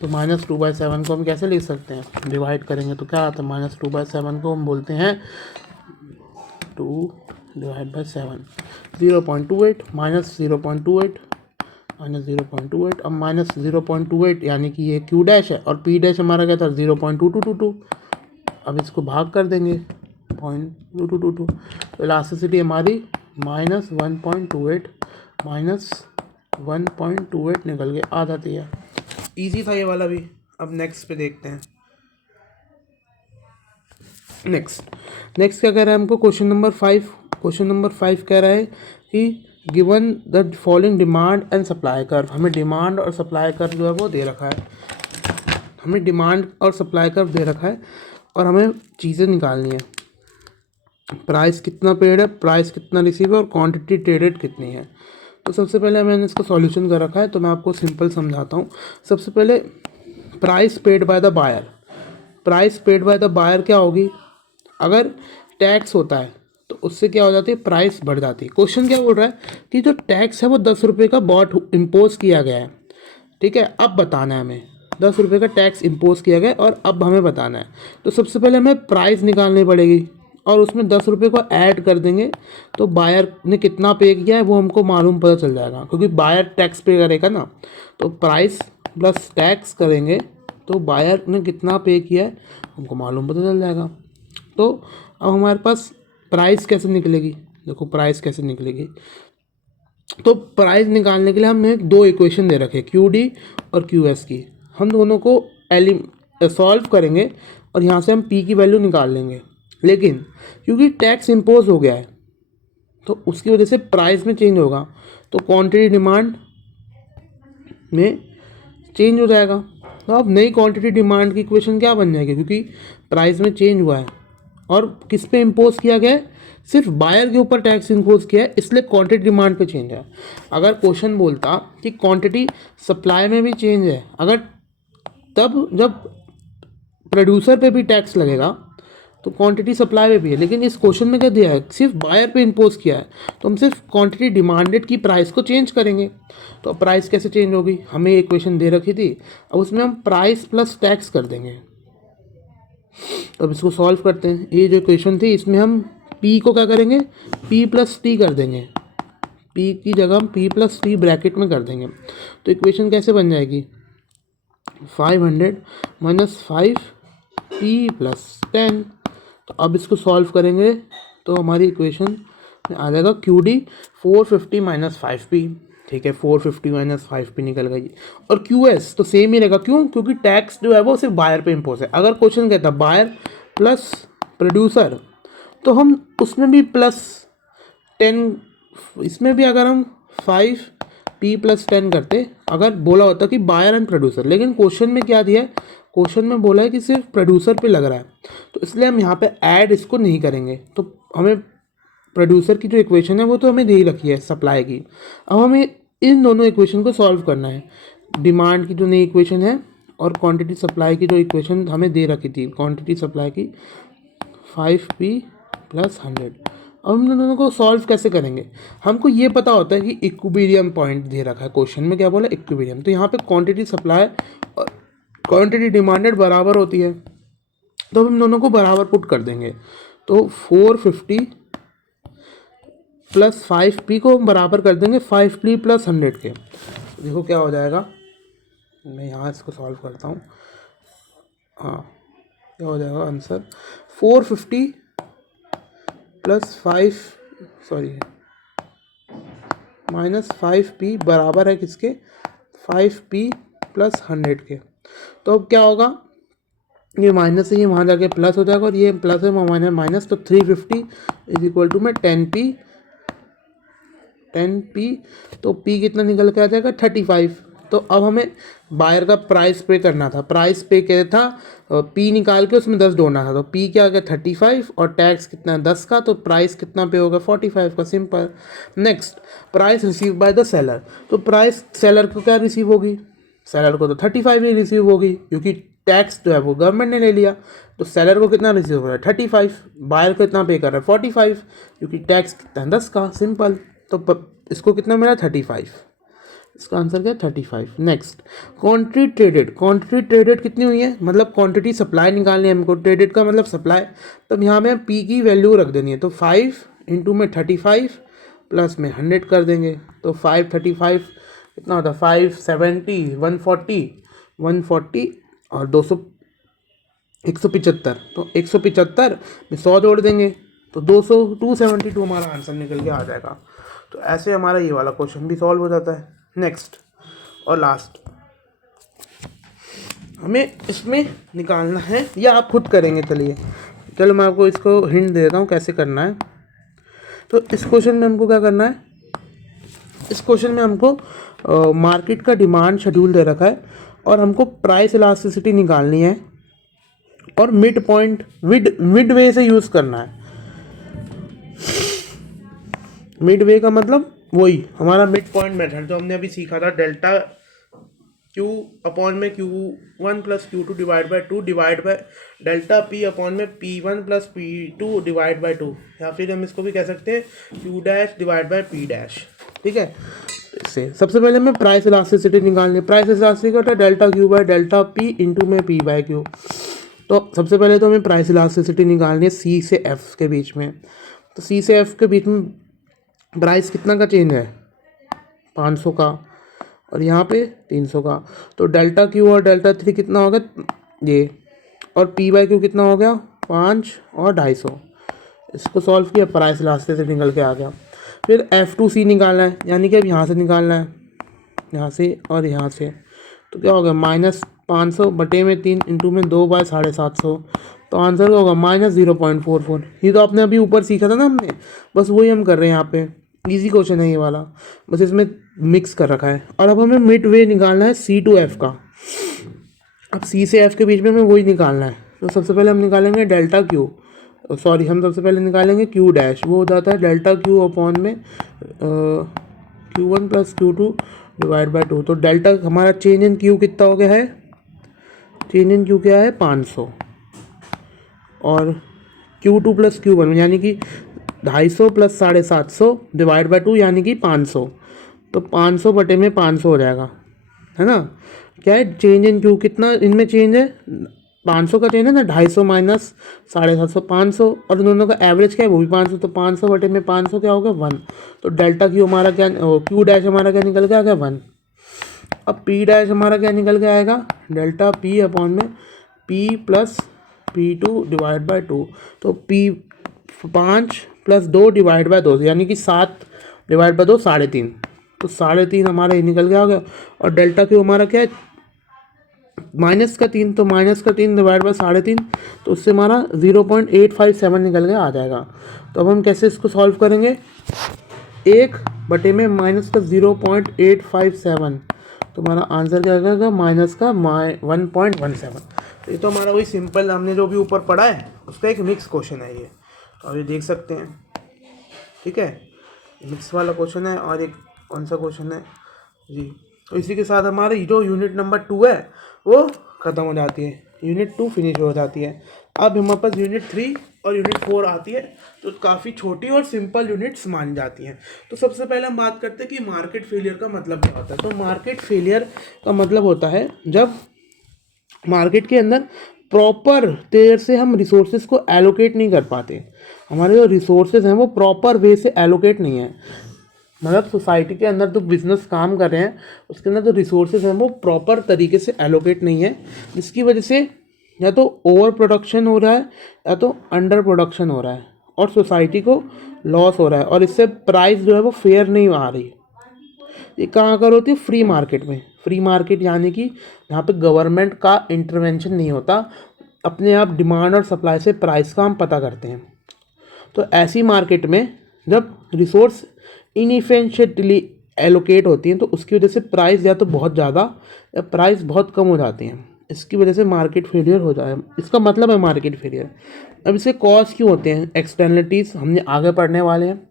तो -2/7 को हम कैसे लिख सकते हैं, डिवाइड करेंगे तो क्या आता है, -2/7 को हम बोलते हैं 2 डिवाइड बाई 7, 0.28 माइनस 0.28 माइनस 0.28, अब माइनस 0.28 यानी कि ये क्यू डैश है और पी डैश हमारा क्या था 0.2222। अब इसको भाग कर देंगे 0.2222, तो इलास्टिसिटी हमारी माइनस 1.28 माइनस 1.28 निकल के आ जाती है। ईजी था ये वाला भी। अब नेक्स्ट पे देखते हैं। नेक्स्ट क्या कह रहा है हमको, क्वेश्चन नंबर 5। क्वेश्चन नंबर 5 कह रहा है कि given the following demand and supply curve. हमें डिमांड और सप्लाई कर्व जो है वो दे रखा है, हमें डिमांड और सप्लाई कर्व दे रखा है और हमें चीज़ें निकालनी है। प्राइस कितना पेड है, प्राइस कितना रिसीव है और क्वांटिटी ट्रेडेड कितनी है। तो सबसे पहले मैंने इसका सॉल्यूशन कर रखा है, तो मैं आपको सिंपल समझाता हूँ। सबसे पहले price paid by the buyer, price paid by the buyer क्या होगी, अगर टैक्स होता है तो उससे क्या हो जाती है, प्राइस बढ़ जाती है। क्वेश्चन क्या बोल रहा है कि जो टैक्स है वो 10 रुपये का बॉट इम्पोज किया गया है, ठीक है। अब बताना है हमें 10 रुपये का टैक्स इम्पोज किया गया और अब हमें बताना है। तो सबसे पहले हमें प्राइस निकालनी पड़ेगी और उसमें 10 रुपये को ऐड कर देंगे, तो बायर ने कितना पे किया है वो हमको मालूम पता चल जाएगा, क्योंकि बायर टैक्स पे करेगा ना। तो प्राइस प्लस टैक्स करेंगे तो बायर ने कितना पे किया है हमको मालूम पता चल जाएगा। तो अब हमारे पास प्राइस कैसे निकलेगी, देखो प्राइस कैसे निकलेगी। तो प्राइस निकालने के लिए हमने दो इक्वेशन दे रखे, क्यू डी और क्यू एस की। हम दोनों को सॉल्व करेंगे और यहाँ से हम पी की वैल्यू निकाल लेंगे। लेकिन क्योंकि टैक्स इम्पोज हो गया है तो उसकी वजह से प्राइस में चेंज होगा, तो क्वांटिटी डिमांड में चेंज हो जाएगा। तो अब नई क्वांटिटी डिमांड की इक्वेशन क्या बन जाएगी, क्योंकि प्राइस में चेंज हुआ है और किस पे इम्पोज किया गया है, सिर्फ बायर के ऊपर टैक्स इम्पोज किया है, इसलिए क्वांटिटी डिमांड पे चेंज है। अगर क्वेश्चन बोलता कि क्वांटिटी सप्लाई में भी चेंज है, अगर तब जब प्रोड्यूसर पे भी टैक्स लगेगा तो क्वांटिटी सप्लाई में भी है, लेकिन इस क्वेश्चन में क्या दिया है, सिर्फ बायर पे इम्पोज किया है, तो हम सिर्फ क्वांटिटी डिमांडेड की प्राइस को चेंज करेंगे। तो प्राइस कैसे चेंज होगी, हमें इक्वेशन दे रखी थी, अब उसमें हम प्राइस प्लस टैक्स कर देंगे। अब इसको सॉल्व करते हैं। ये जो इक्वेशन थी इसमें हम P को क्या करेंगे, P प्लस टी कर देंगे, P की जगह हम P प्लस टी ब्रैकेट में कर देंगे। तो इक्वेशन कैसे बन जाएगी, 500 माइनस 5P प्लस 10। तो अब इसको सॉल्व करेंगे तो हमारी इक्वेशन में आ जाएगा क्यू डी 450 माइनस 5P, ठीक है। 450 माइनस 5P निकल गई। और क्यू एस तो सेम ही रहेगा, क्यों, क्योंकि टैक्स जो है वो सिर्फ बायर पे इम्पोज है। अगर क्वेश्चन कहता है बायर प्लस प्रोड्यूसर तो हम उसमें भी प्लस 10, इसमें भी अगर हम 5P प्लस 10 करते, अगर बोला होता कि बायर एंड प्रोड्यूसर, लेकिन क्वेश्चन में क्या दिया है, क्वेश्चन में बोला है कि सिर्फ प्रोड्यूसर पे लग रहा है, तो इसलिए हम यहाँ पे ऐड इसको नहीं करेंगे। तो हमें प्रोड्यूसर की जो इक्वेशन है वो तो हमें दे ही रखी है सप्लाई की। अब हमें इन दोनों इक्वेशन को सॉल्व करना है, डिमांड की जो नई इक्वेशन है और क्वांटिटी सप्लाई की जो इक्वेशन हमें दे रखी थी, क्वांटिटी सप्लाई की 5P प्लस 100। अब हम दोनों को सॉल्व कैसे करेंगे, हमको ये पता होता है कि इक्विलिब्रियम पॉइंट दे रखा है क्वेश्चन में, क्या बोला इक्विलिब्रियम। तो यहाँ पे क्वांटिटी सप्लाई और क्वांटिटी डिमांडेड बराबर होती है, तो हम दोनों को बराबर पुट कर देंगे। तो 450 प्लस 5P को हम बराबर कर देंगे 5P प्लस 100 के। देखो क्या हो जाएगा, मैं यहाँ इसको सॉल्व करता हूँ। हाँ, क्या हो जाएगा आंसर, 450 प्लस 5 माइनस 5P बराबर है किसके, 5P प्लस 100 के। तो अब क्या होगा, ये माइनस से ये वहाँ जाके प्लस हो जाएगा और ये प्लस है माइनस माइनस, तो 350 इज इक्वल टू में 10P। तो P कितना निकल के आ जाएगा 35। तो अब हमें बायर का प्राइस पे करना था, प्राइस पे क्या था, P निकाल के उसमें 10 जोड़ना था। तो P क्या आ गया 35 और टैक्स कितना 10 का, तो प्राइस कितना पे होगा 45 का, simple. Next, price receive by the seller. तो प्राइस सेलर को क्या रिसीव होगी, सेलर को तो 35 ही रिसीव होगी, क्योंकि टैक्स जो है वो गवर्नमेंट ने ले लिया। तो सेलर को कितना रिसीव हो रहा है 35, बायर को कितना पे कर रहा है 45, क्योंकि टैक्स कितना है 10 का, सिंपल। तो इसको कितना मिला 35, इसका आंसर क्या है 35। नेक्स्ट, क्वांटिटी ट्रेडेड कितनी हुई है, मतलब क्वांटिटी सप्लाई निकालनी है हमको, ट्रेडेड का मतलब सप्लाई, तब यहाँ में पी की वैल्यू रख देनी है। तो 5 इंटू में 35 प्लस में 100 कर देंगे, तो 535 कितना होता है, 570 140 और 200 175, तो 175 में 100 जोड़ देंगे तो 272 हमारा आंसर निकल के आ जाएगा। तो ऐसे हमारा ये वाला क्वेश्चन भी सॉल्व हो जाता है। नेक्स्ट और लास्ट, हमें इसमें निकालना है, या आप खुद करेंगे, चलो मैं आपको इसको हिंट दे देता हूँ कैसे करना है। तो इस क्वेश्चन में हमको क्या करना है, इस क्वेश्चन में हमको मार्केट का डिमांड शेड्यूल दे रखा है और हमको प्राइस इलास्टिसिटी निकालनी है और मिड पॉइंट मिड वे से यूज़ करना है। मिड वे का मतलब वही हमारा मिड पॉइंट मेथड जो हमने अभी सीखा था, डेल्टा क्यू अपॉन में Q1 plus Q2 divide by delta P upon में P1 plus P2 divide by 2, या फिर हम इसको भी कह सकते हैं Q dash divide by P dash. ठीक है, इससे सबसे पहले हमें प्राइस इलास्टिसिटी निकालनी है। प्राइस इलास्टिसिटी होता है delta Q by delta P into में P बाय क्यू। तो सबसे पहले तो हमें प्राइस इलास्टिसिटी निकालनी है C से F के बीच में। तो C से F के बीच में प्राइस कितना का चेंज है, 500 का, और यहाँ पे 300 का। तो डेल्टा क्यू और डेल्टा 3 कितना हो गया ये, और P बाय क्यू कितना हो गया 5 और 250। इसको सॉल्व किया, प्राइस इलास्टिसिटी निकल के आ गया। फिर F2C निकालना है, यानी कि अब यहाँ से निकालना है, यहाँ से और यहाँ से। तो क्या होगा, -500 बटे में 3 इंटू में 2 बाय 750। तो आंसर क्या होगा -0.44। ये तो आपने अभी ऊपर सीखा था ना हमने, बस वही हम कर रहे हैं यहाँ पे। इजी क्वेश्चन है ये वाला, बस इसमें मिक्स कर रखा है। और अब हमें मिड वे निकालना है C to F का। अब C से F के बीच में हमें वही निकालना है। तो सबसे पहले हम निकालेंगे डेल्टा क्यू, सॉरी हम सबसे पहले निकालेंगे Q डैश, वो हो जाता है डेल्टा क्यू अपॉन में Q1 plus Q2 divide by 2। तो डेल्टा हमारा चेंज इन क्यू कितना हो गया है, चेंज इन क्यू क्या है 500, और Q2 प्लस Q1 यानी कि 250 प्लस 750 डिवाइड बाय 2 यानी कि 500। तो 500 बटे में 500 हो जाएगा, है ना। क्या है चेंज इन क्यू, कितना इनमें चेंज है, 500 का चेंज है ना, 250 माइनस 750 500, और दोनों का एवरेज क्या है वो भी 500। तो 500 बटे में 500 क्या हो गया 1। तो डेल्टा क्यू हमारा क्या, क्यू डैश हमारा क्या निकल के आ गया 1। अब पी डैश हमारा क्या निकल के आएगा, डेल्टा पी अपॉन में P plus P2 divide by 2। तो P 5 प्लस 2 डिवाइड बाय 2 यानी कि 7 डिवाइड बाय 2 3.5। तो 3.5 हमारा ये निकल के आ गया। और डेल्टा क्यू हमारा क्या है -3, तो -3 डिवाइड बाय 3.5, तो उससे हमारा 0.857 निकल के आ जाएगा। तो अब हम कैसे इसको सॉल्व करेंगे, 1 बटे में -0.857, तो हमारा आंसर क्या आएगा -1.17। तो ये तो हमारा वही सिंपल हमने जो भी ऊपर पढ़ा है उसका एक मिक्स क्वेश्चन है ये, तो अभी देख सकते हैं। ठीक है, मिक्स वाला क्वेश्चन है। और एक कौन सा क्वेश्चन है जी, तो इसी के साथ हमारी जो यूनिट नंबर 2 है वो ख़त्म हो जाती है, यूनिट 2 फिनिश हो जाती है। अब हमारे पास यूनिट 3 और यूनिट 4 आती है, तो काफ़ी छोटी और सिंपल यूनिट्स मानी जाती हैं। तो सबसे पहले हम बात करते हैं कि मार्केट फेलियर का मतलब क्या होता है। तो मार्केट फेलियर का मतलब होता है जब मार्केट के अंदर प्रॉपर देर से हम रिसोर्सेज को एलोकेट नहीं कर पाते, हमारे जो रिसोर्सेज हैं वो प्रॉपर वे से एलोकेट नहीं है, मतलब सोसाइटी के अंदर जो बिजनेस काम कर रहे हैं उसके अंदर जो रिसोर्सेज हैं वो प्रॉपर तरीके से एलोकेट नहीं है, जिसकी वजह से या तो ओवर प्रोडक्शन हो रहा है या तो अंडर प्रोडक्शन हो रहा है और सोसाइटी को लॉस हो रहा है, और इससे प्राइस जो है वो फेयर नहीं आ रही। ये कहाँ कर होती है, फ्री मार्केट में। फ्री मार्केट यानी कि यहाँ पे गवर्नमेंट का इंटरवेंशन नहीं होता, अपने आप डिमांड और सप्लाई से प्राइस का हम पता करते हैं। तो ऐसी मार्केट में जब रिसोर्स इनइफिशिएंटली एलोकेट होती हैं तो उसकी वजह से प्राइस या तो बहुत ज़्यादा या प्राइस बहुत कम हो जाती हैं, इसकी वजह से मार्केट फेलियर हो जाए, इसका मतलब है मार्केट फेलियर। अब इसके कॉज क्यों होते हैं, एक्सटर्नलिटीज़ हमने आगे पढ़ने वाले हैं,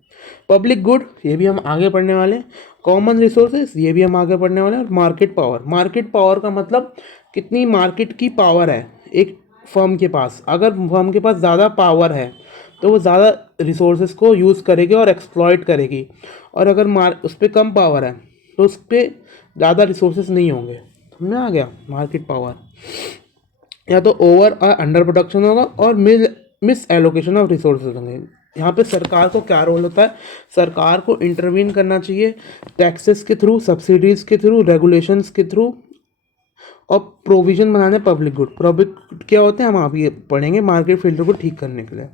पब्लिक गुड ये भी हम आगे पढ़ने वाले हैं, कॉमन रिसोर्सेज ये भी हम आगे पढ़ने वाले हैं, और मार्केट पावर। मार्केट पावर का मतलब कितनी मार्केट की पावर है एक फर्म के पास। अगर फर्म के पास ज़्यादा पावर है तो वो ज़्यादा रिसोर्सेज को यूज़ करेगी और एक्सप्लॉइट करेगी, और अगर उस पर कम पावर है तो उस पर ज़्यादा रिसोर्सेज नहीं होंगे। समझ में आ गया? मार्केट पावर या तो ओवर और अंडर प्रोडक्शन होगा और मिस एलोकेशन ऑफ रिसोर्सेज होंगे। यहाँ पे सरकार को क्या रोल होता है? सरकार को इंटरवीन करना चाहिए टैक्सेस के थ्रू, सब्सिडीज़ के थ्रू, रेगुलेशंस के थ्रू और प्रोविजन बनाने पब्लिक गुड। पब्लिक क्या होते हैं हम आप ये पढ़ेंगे मार्केट फिल्टर को ठीक करने के लिए।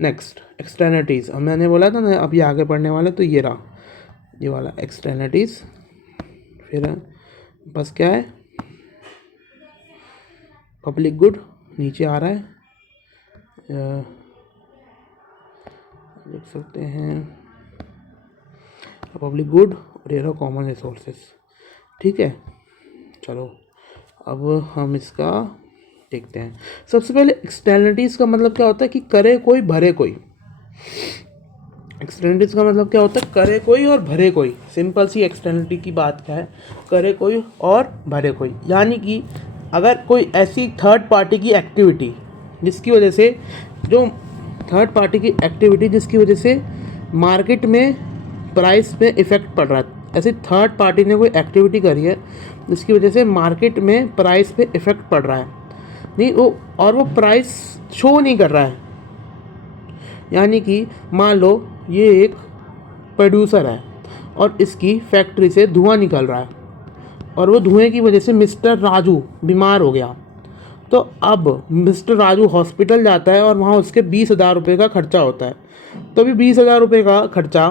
नेक्स्ट एक्सटर्नलिटीज़, अब मैंने बोला था ना अभी आगे पढ़ने वाले, तो ये रहा ये वाला एक्सटर्नलिटीज़। फिर बस क्या है? पब्लिक गुड नीचे आ रहा है, देख सकते हैं पब्लिक गुड और ये रहा कॉमन रिसोर्सेज। ठीक है, चलो अब हम इसका देखते हैं। सबसे पहले एक्सटर्नलिटीज़ का मतलब क्या होता है कि करे कोई भरे कोई। एक्सटर्नलिटीज़ का मतलब क्या होता है? करे कोई और भरे कोई। सिंपल सी एक्सटर्नलिटी की बात क्या है? करे कोई और भरे कोई, यानी कि अगर कोई ऐसी थर्ड पार्टी की एक्टिविटी जिसकी वजह से जिसकी वजह से मार्केट में प्राइस पे इफ़ेक्ट पड़ रहा है, ऐसी थर्ड पार्टी ने कोई एक्टिविटी करी है जिसकी वजह से मार्केट में प्राइस पे इफ़ेक्ट पड़ रहा है, नहीं वो प्राइस शो नहीं कर रहा है। यानी कि मान लो ये एक प्रोड्यूसर है और इसकी फैक्ट्री से धुआं निकल रहा है और वो धुएं की वजह से मिस्टर राजू बीमार हो गया। तो अब मिस्टर राजू हॉस्पिटल जाता है और वहाँ उसके 20,000 रुपये का खर्चा होता है। तो अभी 20,000 रुपये का खर्चा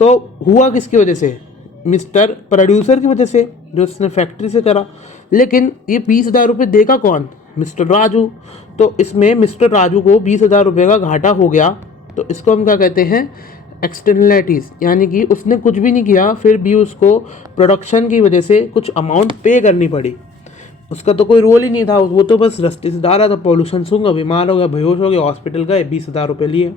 तो हुआ किसकी वजह से? मिस्टर प्रोड्यूसर की वजह से, जो उसने फैक्ट्री से करा। लेकिन ये 20,000 रुपये देगा कौन? मिस्टर राजू। तो इसमें मिस्टर राजू को 20,000 रुपये का घाटा हो गया। तो इसको हम क्या कहते हैं? एक्सटर्नलिटीज़। यानी कि उसने कुछ भी नहीं किया फिर भी उसको प्रोडक्शन की वजह से कुछ अमाउंट पे करनी पड़ी। उसका तो कोई रोल ही नहीं था, वो तो बस रास्ते से जा रहा था, पॉल्यूशन सूंघा, बीमार हो गया, बेहोश हो गया, हॉस्पिटल गए, 20,000 रुपये लिए।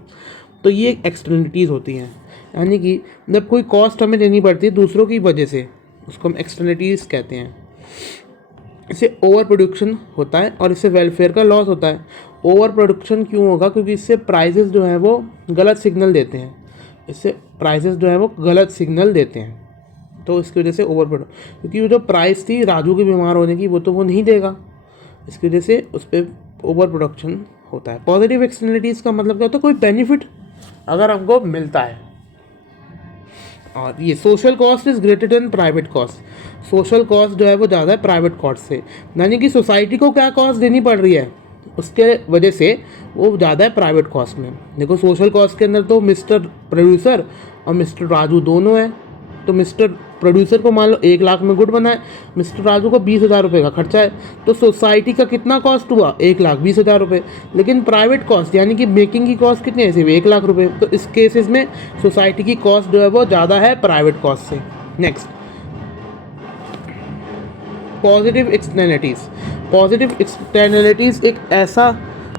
तो ये एक्सटर्नलिटीज़ होती हैं। यानी कि जब कोई कॉस्ट हमें देनी पड़ती है दूसरों की वजह से, उसको हम एक्सटर्नलिटीज़ कहते हैं। इससे ओवर प्रोडक्शन होता है और इससे वेलफेयर का लॉस होता है। ओवर प्रोडक्शन क्यों होगा? क्योंकि इससे प्राइसेस जो है वो गलत सिग्नल देते हैं। तो इसकी वजह से ओवर प्रोडक्ट, क्योंकि वो जो प्राइस थी राजू के बीमार होने की वो नहीं देगा, इसकी वजह से उस पर ओवर प्रोडक्शन होता है। पॉजिटिव एक्सटर्नलिटीज़ का मतलब क्या होता है? कोई बेनिफिट अगर हमको मिलता है। और ये social cost is greater than private cost. Social cost जो है वो ज़्यादा है प्राइवेट कॉस्ट से, यानी कि सोसाइटी को क्या कॉस्ट देनी पड़ रही है उसके वजह से वो ज़्यादा है प्राइवेट कॉस्ट में। देखो सोशल कॉस्ट के अंदर तो मिस्टर प्रोड्यूसर और मिस्टर राजू दोनों हैं। तो मिस्टर प्रोड्यूसर को मान लो 1 लाख में गुड बनाए, मिस्टर राजू को 20,000 रुपये का खर्चा है, तो सोसाइटी का कितना कॉस्ट हुआ? 1,20,000 रुपये। लेकिन प्राइवेट कॉस्ट यानी कि मेकिंग की कॉस्ट कितनी है? सिर्फ 1 लाख रुपये। तो इस केसेस में सोसाइटी की कॉस्ट जो है वो ज़्यादा है प्राइवेट कॉस्ट से। Next positive externalities. Positive externalities एक ऐसा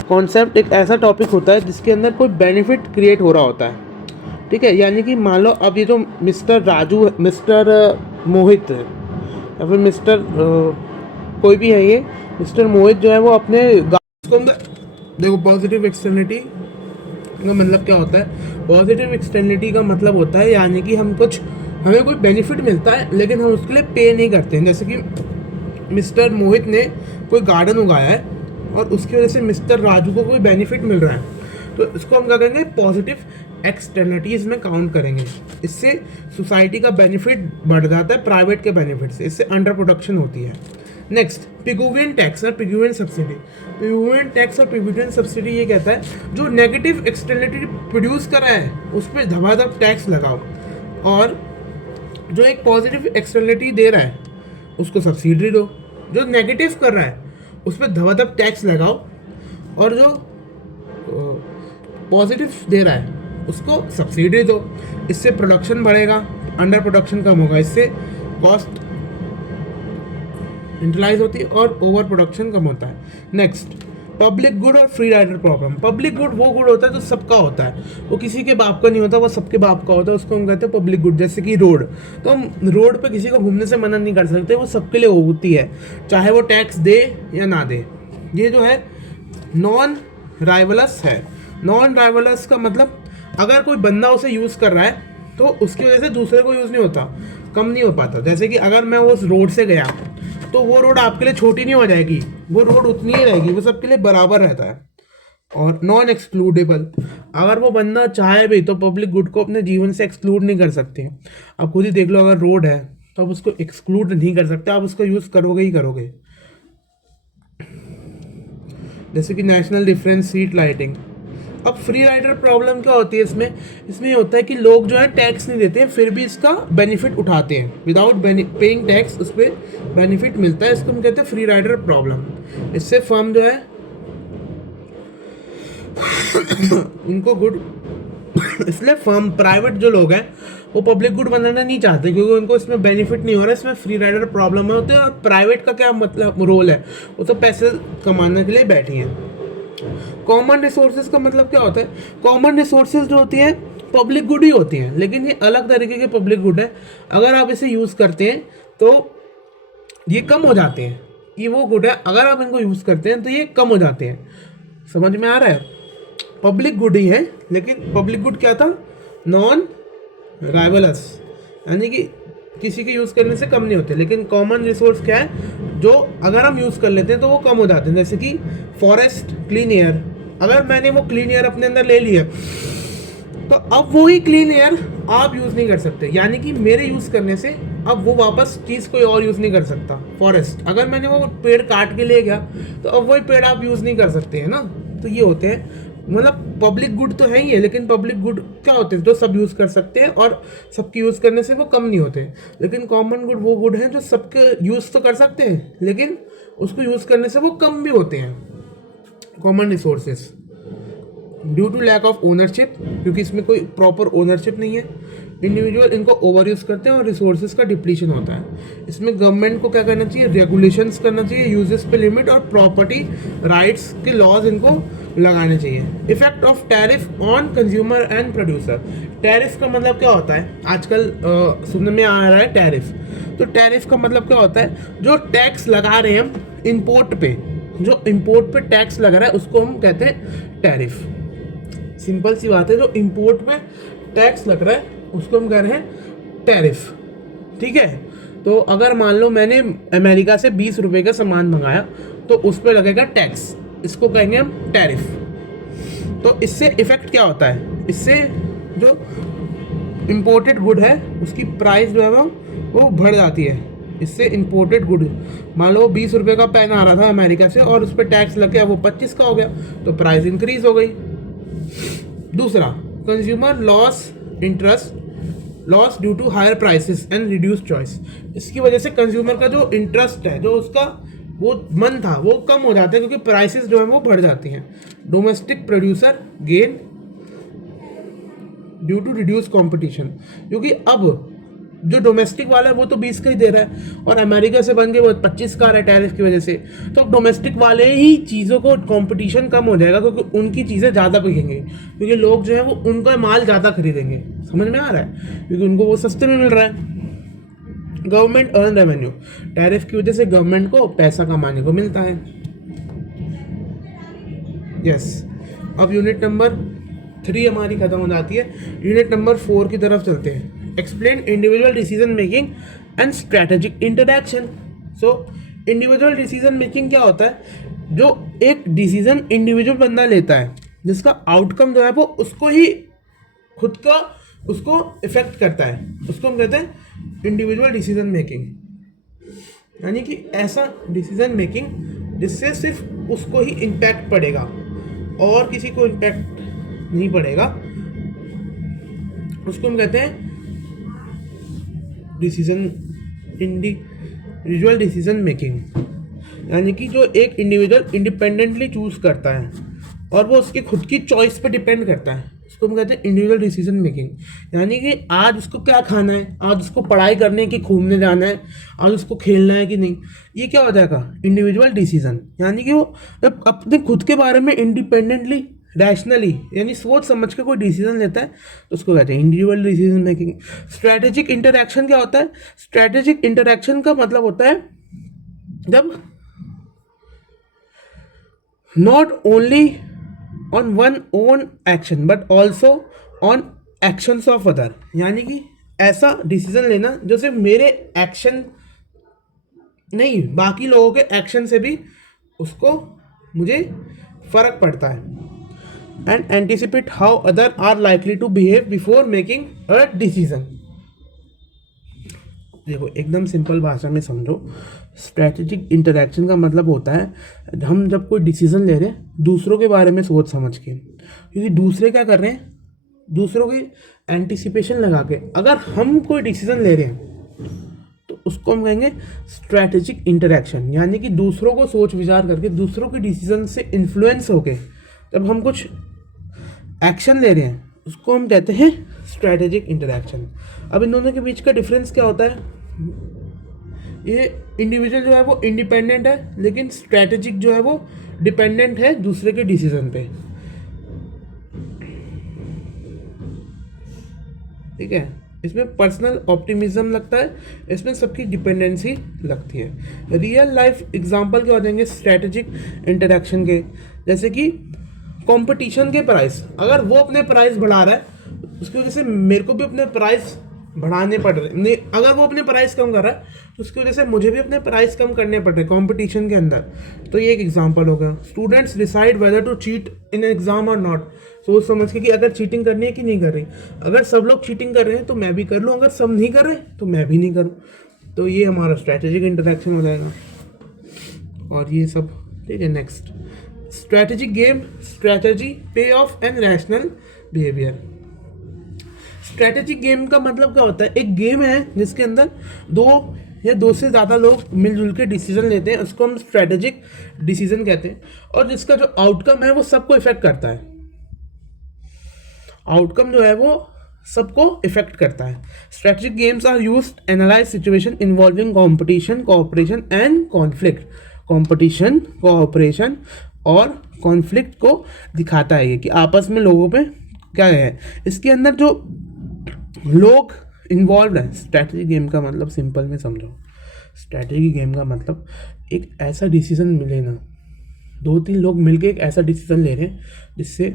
कॉन्सेप्ट, एक ऐसा टॉपिक होता है जिसके अंदर कोई बेनिफिट क्रिएट हो रहा होता है। ठीक है, यानी कि मान लो अब ये जो मिस्टर राजू, मिस्टर मोहित है या फिर मिस्टर कोई भी है, ये मिस्टर मोहित जो है वो अपने देखो पॉजिटिव एक्सटर्नलिटी का मतलब क्या होता है? पॉजिटिव एक्सटर्नलिटी का मतलब होता है यानी कि हमें कोई बेनिफिट मिलता है लेकिन हम उसके लिए पे नहीं करते हैं। जैसे कि मिस्टर मोहित ने कोई गार्डन उगाया है और उसकी वजह से मिस्टर राजू को कोई बेनिफिट मिल रहा है, तो इसको हम क्या करेंगे? पॉजिटिव एक्सटर्नलिटीज़ में काउंट करेंगे। इससे सोसाइटी का बेनिफिट बढ़ जाता है प्राइवेट के बेनिफिट से, इससे अंडर प्रोडक्शन होती है। नेक्स्ट पिगुवियन टैक्स और पिगुवियन सब्सिडी। पिगुवियन टैक्स और पिगुवियन सब्सिडी ये कहता है जो नेगेटिव एक्सटर्नलिटी प्रोड्यूस कर रहा है उस पर धमाधम टैक्स लगाओ, और जो एक पॉजिटिव एक्सटर्नलिटी दे रहा है उसको सब्सिडी दो। जो नेगेटिव कर रहा है उस पर धमाधम टैक्स लगाओ, और जो पॉजिटिव दे रहा है उसको सब्सिडी दो। इससे प्रोडक्शन बढ़ेगा, अंडर प्रोडक्शन कम होगा, इससे कॉस्ट यूटिलाइज होती है और ओवर प्रोडक्शन कम होता है। नेक्स्ट पब्लिक गुड और free rider problem. Public good वो गुड होता है जो सबका होता है, वो किसी के बाप का नहीं होता, वो सबके बाप का होता है, उसको हम कहते हैं पब्लिक गुड। जैसे कि रोड, तो हम रोड पे किसी को घूमने से मना नहीं कर सकते, वो सबके लिए होती है, चाहे वो टैक्स दे या ना दे। ये जो है नॉन राइवलस है। नॉन राइवलस का मतलब अगर कोई बंदा उसे यूज़ कर रहा है तो उसकी वजह से दूसरे को यूज़ नहीं होता। कम नहीं हो पाता। जैसे कि अगर मैं उस रोड से गया तो वो रोड आपके लिए छोटी नहीं हो जाएगी, वो रोड उतनी ही रहेगी, वो सबके लिए बराबर रहता है। और नॉन एक्सक्लूडेबल, अगर वो बंदा चाहे भी तो पब्लिक गुड को अपने जीवन से एक्सक्लूड नहीं कर सकते। आप खुद ही देख लो, अगर रोड है तो आप उसको एक्सक्लूड नहीं कर सकते, आप उसका यूज़ करोगे ही करोगे। जैसे कि नेशनल डिफरेंस सीट लाइटिंग। अब फ्री राइडर प्रॉब्लम क्या होती है इसमें? इसमें ये होता है कि लोग जो है टैक्स नहीं देते हैं, फिर भी इसका बेनिफिट उठाते हैं। विदाउट पेइंग टैक्स उस पर बेनिफिट मिलता है, इसको हम कहते हैं फ्री राइडर प्रॉब्लम। इससे फर्म जो है उनको गुड इसलिए फर्म प्राइवेट जो लोग हैं वो पब्लिक गुड बनाना नहीं चाहते, क्योंकि उनको इसमें बेनिफिट नहीं हो रहा है, इसमें फ्री राइडर प्रॉब्लम है होते हैं। और प्राइवेट का क्या मतलब रोल है, वो तो पैसे कमाने के लिए बैठी हैं। कॉमन रिसोर्सेज का मतलब क्या होता है? कॉमन रिसोर्सेज जो होती है पब्लिक गुड ही होती हैं, लेकिन ये अलग तरीके के पब्लिक गुड है। अगर आप इसे यूज़ करते हैं तो ये कम हो जाते हैं। ये वो गुड है, अगर आप इनको यूज़ करते हैं तो ये कम हो जाते हैं। समझ में आ रहा है? पब्लिक गुड ही है, लेकिन पब्लिक गुड क्या था? नॉन राइवलस, यानी कि किसी के यूज़ करने से कम नहीं होते। लेकिन कॉमन रिसोर्स क्या है, जो अगर हम यूज़ कर लेते हैं तो वो कम हो जाते हैं। जैसे कि फॉरेस्ट, क्लीन एयर, अगर मैंने वो क्लीन एयर अपने अंदर ले लिया तो अब वही क्लीन एयर आप यूज़ नहीं कर सकते, यानी कि मेरे यूज़ करने से अब वो वापस चीज़ कोई और यूज़ नहीं कर सकता। फॉरेस्ट, अगर मैंने वो पेड़ काट के ले गया तो अब वही पेड़ आप यूज़ नहीं कर सकते हैं ना। तो ये होते हैं, मतलब पब्लिक गुड तो है ही है, लेकिन पब्लिक गुड क्या होते हैं? जो सब यूज़ कर सकते हैं और सबके यूज़ करने से वो कम नहीं होते। लेकिन कॉमन गुड वो गुड हैं जो सबके यूज़ तो कर सकते हैं, लेकिन उसको यूज़ करने से वो कम भी होते हैं। Common resources due to lack of ownership, क्योंकि इसमें कोई प्रॉपर ओनरशिप नहीं है, इंडिविजुअल इनको ओवर यूज़ करते हैं और रिसोर्सेज का डिप्लीशन होता है। इसमें गवर्नमेंट को क्या करना चाहिए? रेगुलेशंस करना चाहिए, यूजेस पे लिमिट और प्रॉपर्टी राइट्स के लॉज इनको लगाने चाहिए। Effect of tariff on consumer and producer. Tariff का मतलब क्या होता है? आजकल सुनने में आ रहा है टैरिफ। तो टैरिफ का मतलब क्या होता है? जो टैक्स लगा रहे हैं हम इम्पोर्ट पे, जो इम्पोर्ट पे टैक्स लगा रहा है उसको हम कहते हैं टैरिफ। सिंपल सी बात है, जो इम्पोर्ट पे टैक्स लग रहा है उसको हम कह रहे हैं टैरिफ। ठीक है? तो अगर मान लो मैंने अमेरिका से 20 रुपये का सामान मंगाया तो उस पर लगेगा टैक्स, इसको कहेंगे हम टैरिफ। तो इससे इफेक्ट क्या होता है? इससे जो इम्पोर्टेड गुड है उसकी प्राइस जो है वो बढ़ जाती है। इससे इम्पोर्टेड गुड, मान लो 20 रुपये का पेन आ रहा था अमेरिका से और उस पर टैक्स लग गया, वो 25 का हो गया, तो प्राइस इंक्रीज हो गई। दूसरा, consumer loss interest loss due to higher prices and reduce choice. इसकी वजह से कंज्यूमर का जो इंटरेस्ट है, जो उसका वो मन था, वो कम हो जाता है, क्योंकि प्राइसेस जो है वो बढ़ जाती हैं। Domestic producer gain due to reduce competition, क्योंकि अब जो डोमेस्टिक वाला है वो तो 20 का ही दे रहा है और अमेरिका से बन के वो 25 का आ रहा है टैरिफ की वजह से। तो अब डोमेस्टिक वाले ही चीज़ों को कंपटीशन कम हो जाएगा, क्योंकि उनकी चीज़ें ज़्यादा बिकेंगी, क्योंकि लोग जो है वो उनका माल ज़्यादा खरीदेंगे। समझ में आ रहा है? क्योंकि उनको वो सस्ते में मिल रहा है। गवर्नमेंट अर्न रेवेन्यू, टैरिफ की वजह से गवर्नमेंट को पैसा कमाने को मिलता है। यस, अब यूनिट नंबर 3 हमारी खत्म हो जाती है, यूनिट नंबर 4 की तरफ चलते हैं। Explain individual decision making and strategic interaction. So individual decision making क्या होता है? जो एक डिसीजन इंडिविजुअल बंदा लेता है जिसका आउटकम जो है वो उसको ही खुद का उसको इफेक्ट करता है, उसको हम कहते हैं इंडिविजुअल डिसीजन मेकिंग। यानी कि ऐसा डिसीजन मेकिंग जिससे सिर्फ उसको ही इम्पैक्ट पड़ेगा और किसी को इम्पैक्ट नहीं पड़ेगा, उसको हम कहते हैं इंडिविजुअल डिसीजन मेकिंग। यानी कि जो एक इंडिविजुअल इंडिपेंडेंटली चूज करता है और वो उसकी खुद की चॉइस पे डिपेंड करता है, उसको हम कहते हैं इंडिविजुअल डिसीजन मेकिंग। यानी कि आज उसको क्या खाना है, आज उसको पढ़ाई करने की घूमने जाना है, आज उसको खेलना है कि नहीं, ये क्या हो जाएगा? Individual decision. यानी कि वो अपने खुद के बारे में इंडिपेंडेंटली रैशनली यानी सोच समझ के कोई डिसीजन लेता है तो उसको कहते हैं individual decision making. Strategic interaction क्या होता है? स्ट्रैटेजिक इंटरैक्शन का मतलब होता है जब not only on one own action but also on actions of other. यानी कि ऐसा डिसीजन लेना जो सिर्फ मेरे एक्शन नहीं, बाकी लोगों के एक्शन से भी उसको मुझे फर्क पड़ता है। And anticipate how other are likely to behave before making a decision. देखो एकदम सिंपल भाषा में समझो, स्ट्रैटेजिक इंटरेक्शन का मतलब होता है हम जब कोई डिसीजन ले रहे हैं दूसरों के बारे में सोच समझ के, क्योंकि दूसरे क्या कर रहे हैं, दूसरों की एंटिसिपेशन लगा के अगर हम कोई डिसीजन ले रहे हैं तो उसको हम कहेंगे स्ट्रैटेजिक इंटरेक्शन। यानी कि दूसरों को सोच विचार करके, दूसरों के डिसीजन से इन्फ्लुएंस होके जब हम कुछ एक्शन ले रहे हैं उसको हम कहते हैं स्ट्रैटेजिक इंटरेक्शन। अब इन दोनों के बीच का डिफरेंस क्या होता है, ये इंडिविजुअल जो है वो इंडिपेंडेंट है, लेकिन स्ट्रैटेजिक जो है वो डिपेंडेंट है दूसरे के डिसीजन पे। ठीक है, इसमें पर्सनल ऑप्टिमिज्म लगता है, इसमें सबकी डिपेंडेंसी लगती है। रियल लाइफ एग्जांपल क्या हो जाएंगे स्ट्रैटेजिक इंटरेक्शन के, जैसे कि कंपटीशन के प्राइस, अगर वो अपने प्राइस बढ़ा रहा है उसकी वजह से मेरे को भी अपने प्राइस बढ़ाने पड़ रहे नहीं, अगर वो अपने प्राइस कम कर रहा है तो उसकी वजह से मुझे भी अपने प्राइस कम करने पड़ रहे कंपटीशन के अंदर। तो ये एक एग्जांपल हो गया। Students decide whether to cheat in exam और नॉट, सोच समझ के कि अगर चीटिंग करनी है कि नहीं कर रही, अगर सब लोग चीटिंग कर रहे हैं तो मैं भी कर लूँ, अगर सब नहीं कर रहे तो मैं भी नहीं करूँ। तो ये हमारा स्ट्रैटेजिक इंटरेक्शन हो जाएगा। और ये सब ठीक है। नेक्स्ट, स्ट्रैटेजिक गेम, स्ट्रैटेजी, पे of and rational behaviour. Strategic game का मतलब क्या होता है, एक गेम है जिसके अंदर दो या दो से ज़्यादा लोग मिलजुल के डिसीजन लेते हैं, उसको हम स्ट्रैटेजिक डिसीजन कहते हैं, और जिसका जो आउटकम है वो सबको इफेक्ट करता है। आउटकम जो है वो सबको इफेक्ट करता है। Strategic games are used analyse situation involving competition, cooperation and conflict. Competition, cooperation और कॉन्फ्लिक्ट को दिखाता है ये कि आपस में लोगों पे क्या है, इसके अंदर जो लोग इन्वॉल्व हैं। स्ट्रैटेजी गेम का मतलब सिंपल में समझो, स्ट्रैटेजी गेम का मतलब एक ऐसा डिसीजन मिले ना, दो तीन लोग मिलके एक ऐसा डिसीजन ले रहे हैं जिससे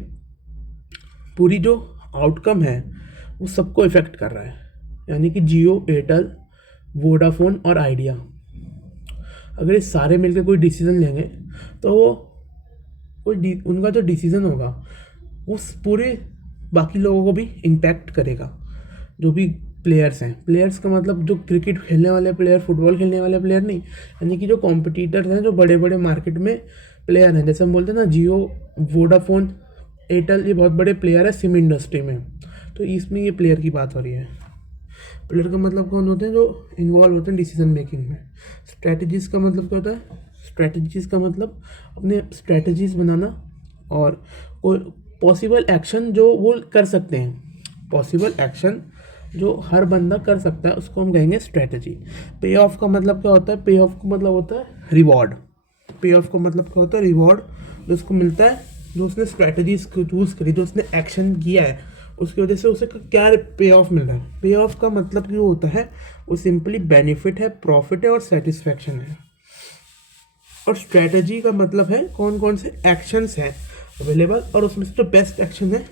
पूरी जो आउटकम है वो सबको इफेक्ट कर रहा है। यानी कि जियो, एयरटेल, वोडाफोन और आइडिया, अगर ये सारे मिलकर कोई डिसीजन लेंगे तो कोई उनका जो डिसीजन होगा वो पूरे बाकी लोगों को भी इम्पैक्ट करेगा। जो भी प्लेयर्स हैं, प्लेयर्स का मतलब जो क्रिकेट खेलने वाले प्लेयर, फुटबॉल खेलने वाले प्लेयर नहीं, यानी कि जो कॉम्पिटिटर्स हैं, जो बड़े बड़े मार्केट में प्लेयर हैं, जैसे हम बोलते हैं ना जियो, वोडाफोन, एयरटेल, ये बहुत बड़े प्लेयर है सिम इंडस्ट्री में। तो इसमें ये प्लेयर की बात हो रही है। प्लेयर का मतलब कौन होते हैं, जो इन्वॉल्व होते हैं डिसीजन मेकिंग में। स्ट्रैटेजीज का मतलब क्या होता है, स्ट्रैटेजीज का मतलब अपने स्ट्रैटेजीज बनाना और कोई पॉसिबल एक्शन जो वो कर सकते हैं, पॉसिबल एक्शन जो हर बंदा कर सकता है उसको हम कहेंगे स्ट्रैटेजी। पे ऑफ का मतलब क्या होता है, पे ऑफ का मतलब होता है रिवॉर्ड। पे ऑफ का मतलब क्या होता है, रिवॉर्ड जो उसको मिलता है, जो उसने स्ट्रैटेजीज को चूज़ करी, जो उसने एक्शन किया है उसकी वजह से उसे क्या पे ऑफ मिल रहा है। पे ऑफ का मतलब जो होता है वो सिंपली बेनिफिट है, प्रॉफिट है और सेटिस्फैक्शन है। और स्ट्रैटेजी का मतलब है कौन कौन से एक्शंस हैं अवेलेबल और उसमें से जो बेस्ट एक्शन है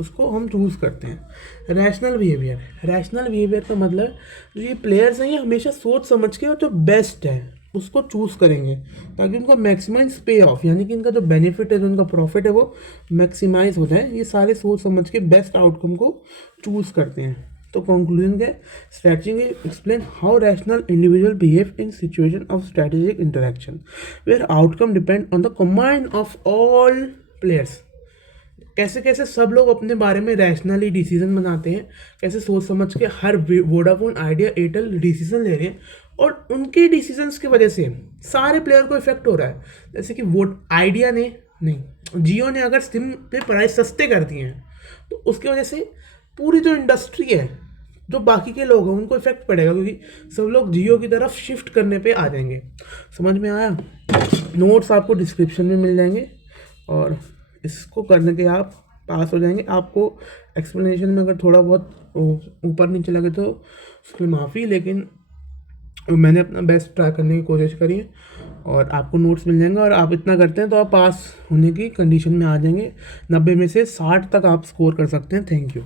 उसको हम चूज़ करते हैं। रैशनल बिहेवियर, रैशनल बिहेवियर का मतलब जो ये प्लेयर्स हैं ये हमेशा सोच समझ के और जो बेस्ट है उसको चूज़ करेंगे ताकि उनका मैक्सिमाइज पे ऑफ, यानी कि इनका जो बेनिफिट है, जो इनका प्रॉफिट है वो मैक्सिमाइज हो जाए। ये सारे सोच समझ के बेस्ट आउटकम को चूज़ करते हैं। तो कंक्लूजन है, strategy explain how rational individual behave in situation of strategic interaction where outcome depend on the command of all players. कैसे कैसे सब लोग अपने बारे में रैशनली डिसीजन बनाते हैं, कैसे सोच समझ के हर वोडाफोन, आइडिया, एयरटेल डिसीजन ले रहे हैं और उनके डिसीजंस की वजह से सारे प्लेयर को इफेक्ट हो रहा है। जैसे कि वो आइडिया ने नहीं, जियो ने अगर सिम पे प्राइस सस्ते कर दिए हैं तो उसकी वजह से पूरी जो इंडस्ट्री है, जो बाकी के लोग हैं उनको इफेक्ट पड़ेगा, क्योंकि सब लोग जियो की तरफ शिफ्ट करने पे आ जाएंगे। समझ में आया? नोट्स आपको डिस्क्रिप्शन में मिल जाएंगे और इसको करने के आप पास हो जाएंगे। आपको एक्सप्लेनेशन में अगर थोड़ा बहुत ऊपर नीचे लगे तो उसके लिए माफ़ी, लेकिन मैंने अपना बेस्ट ट्राई करने की कोशिश करी है और आपको नोट्स मिल जाएंगे। और आप इतना करते हैं तो आप पास होने की कंडीशन में आ जाएंगे। 90 में से 60 तक आप स्कोर कर सकते हैं। Thank you.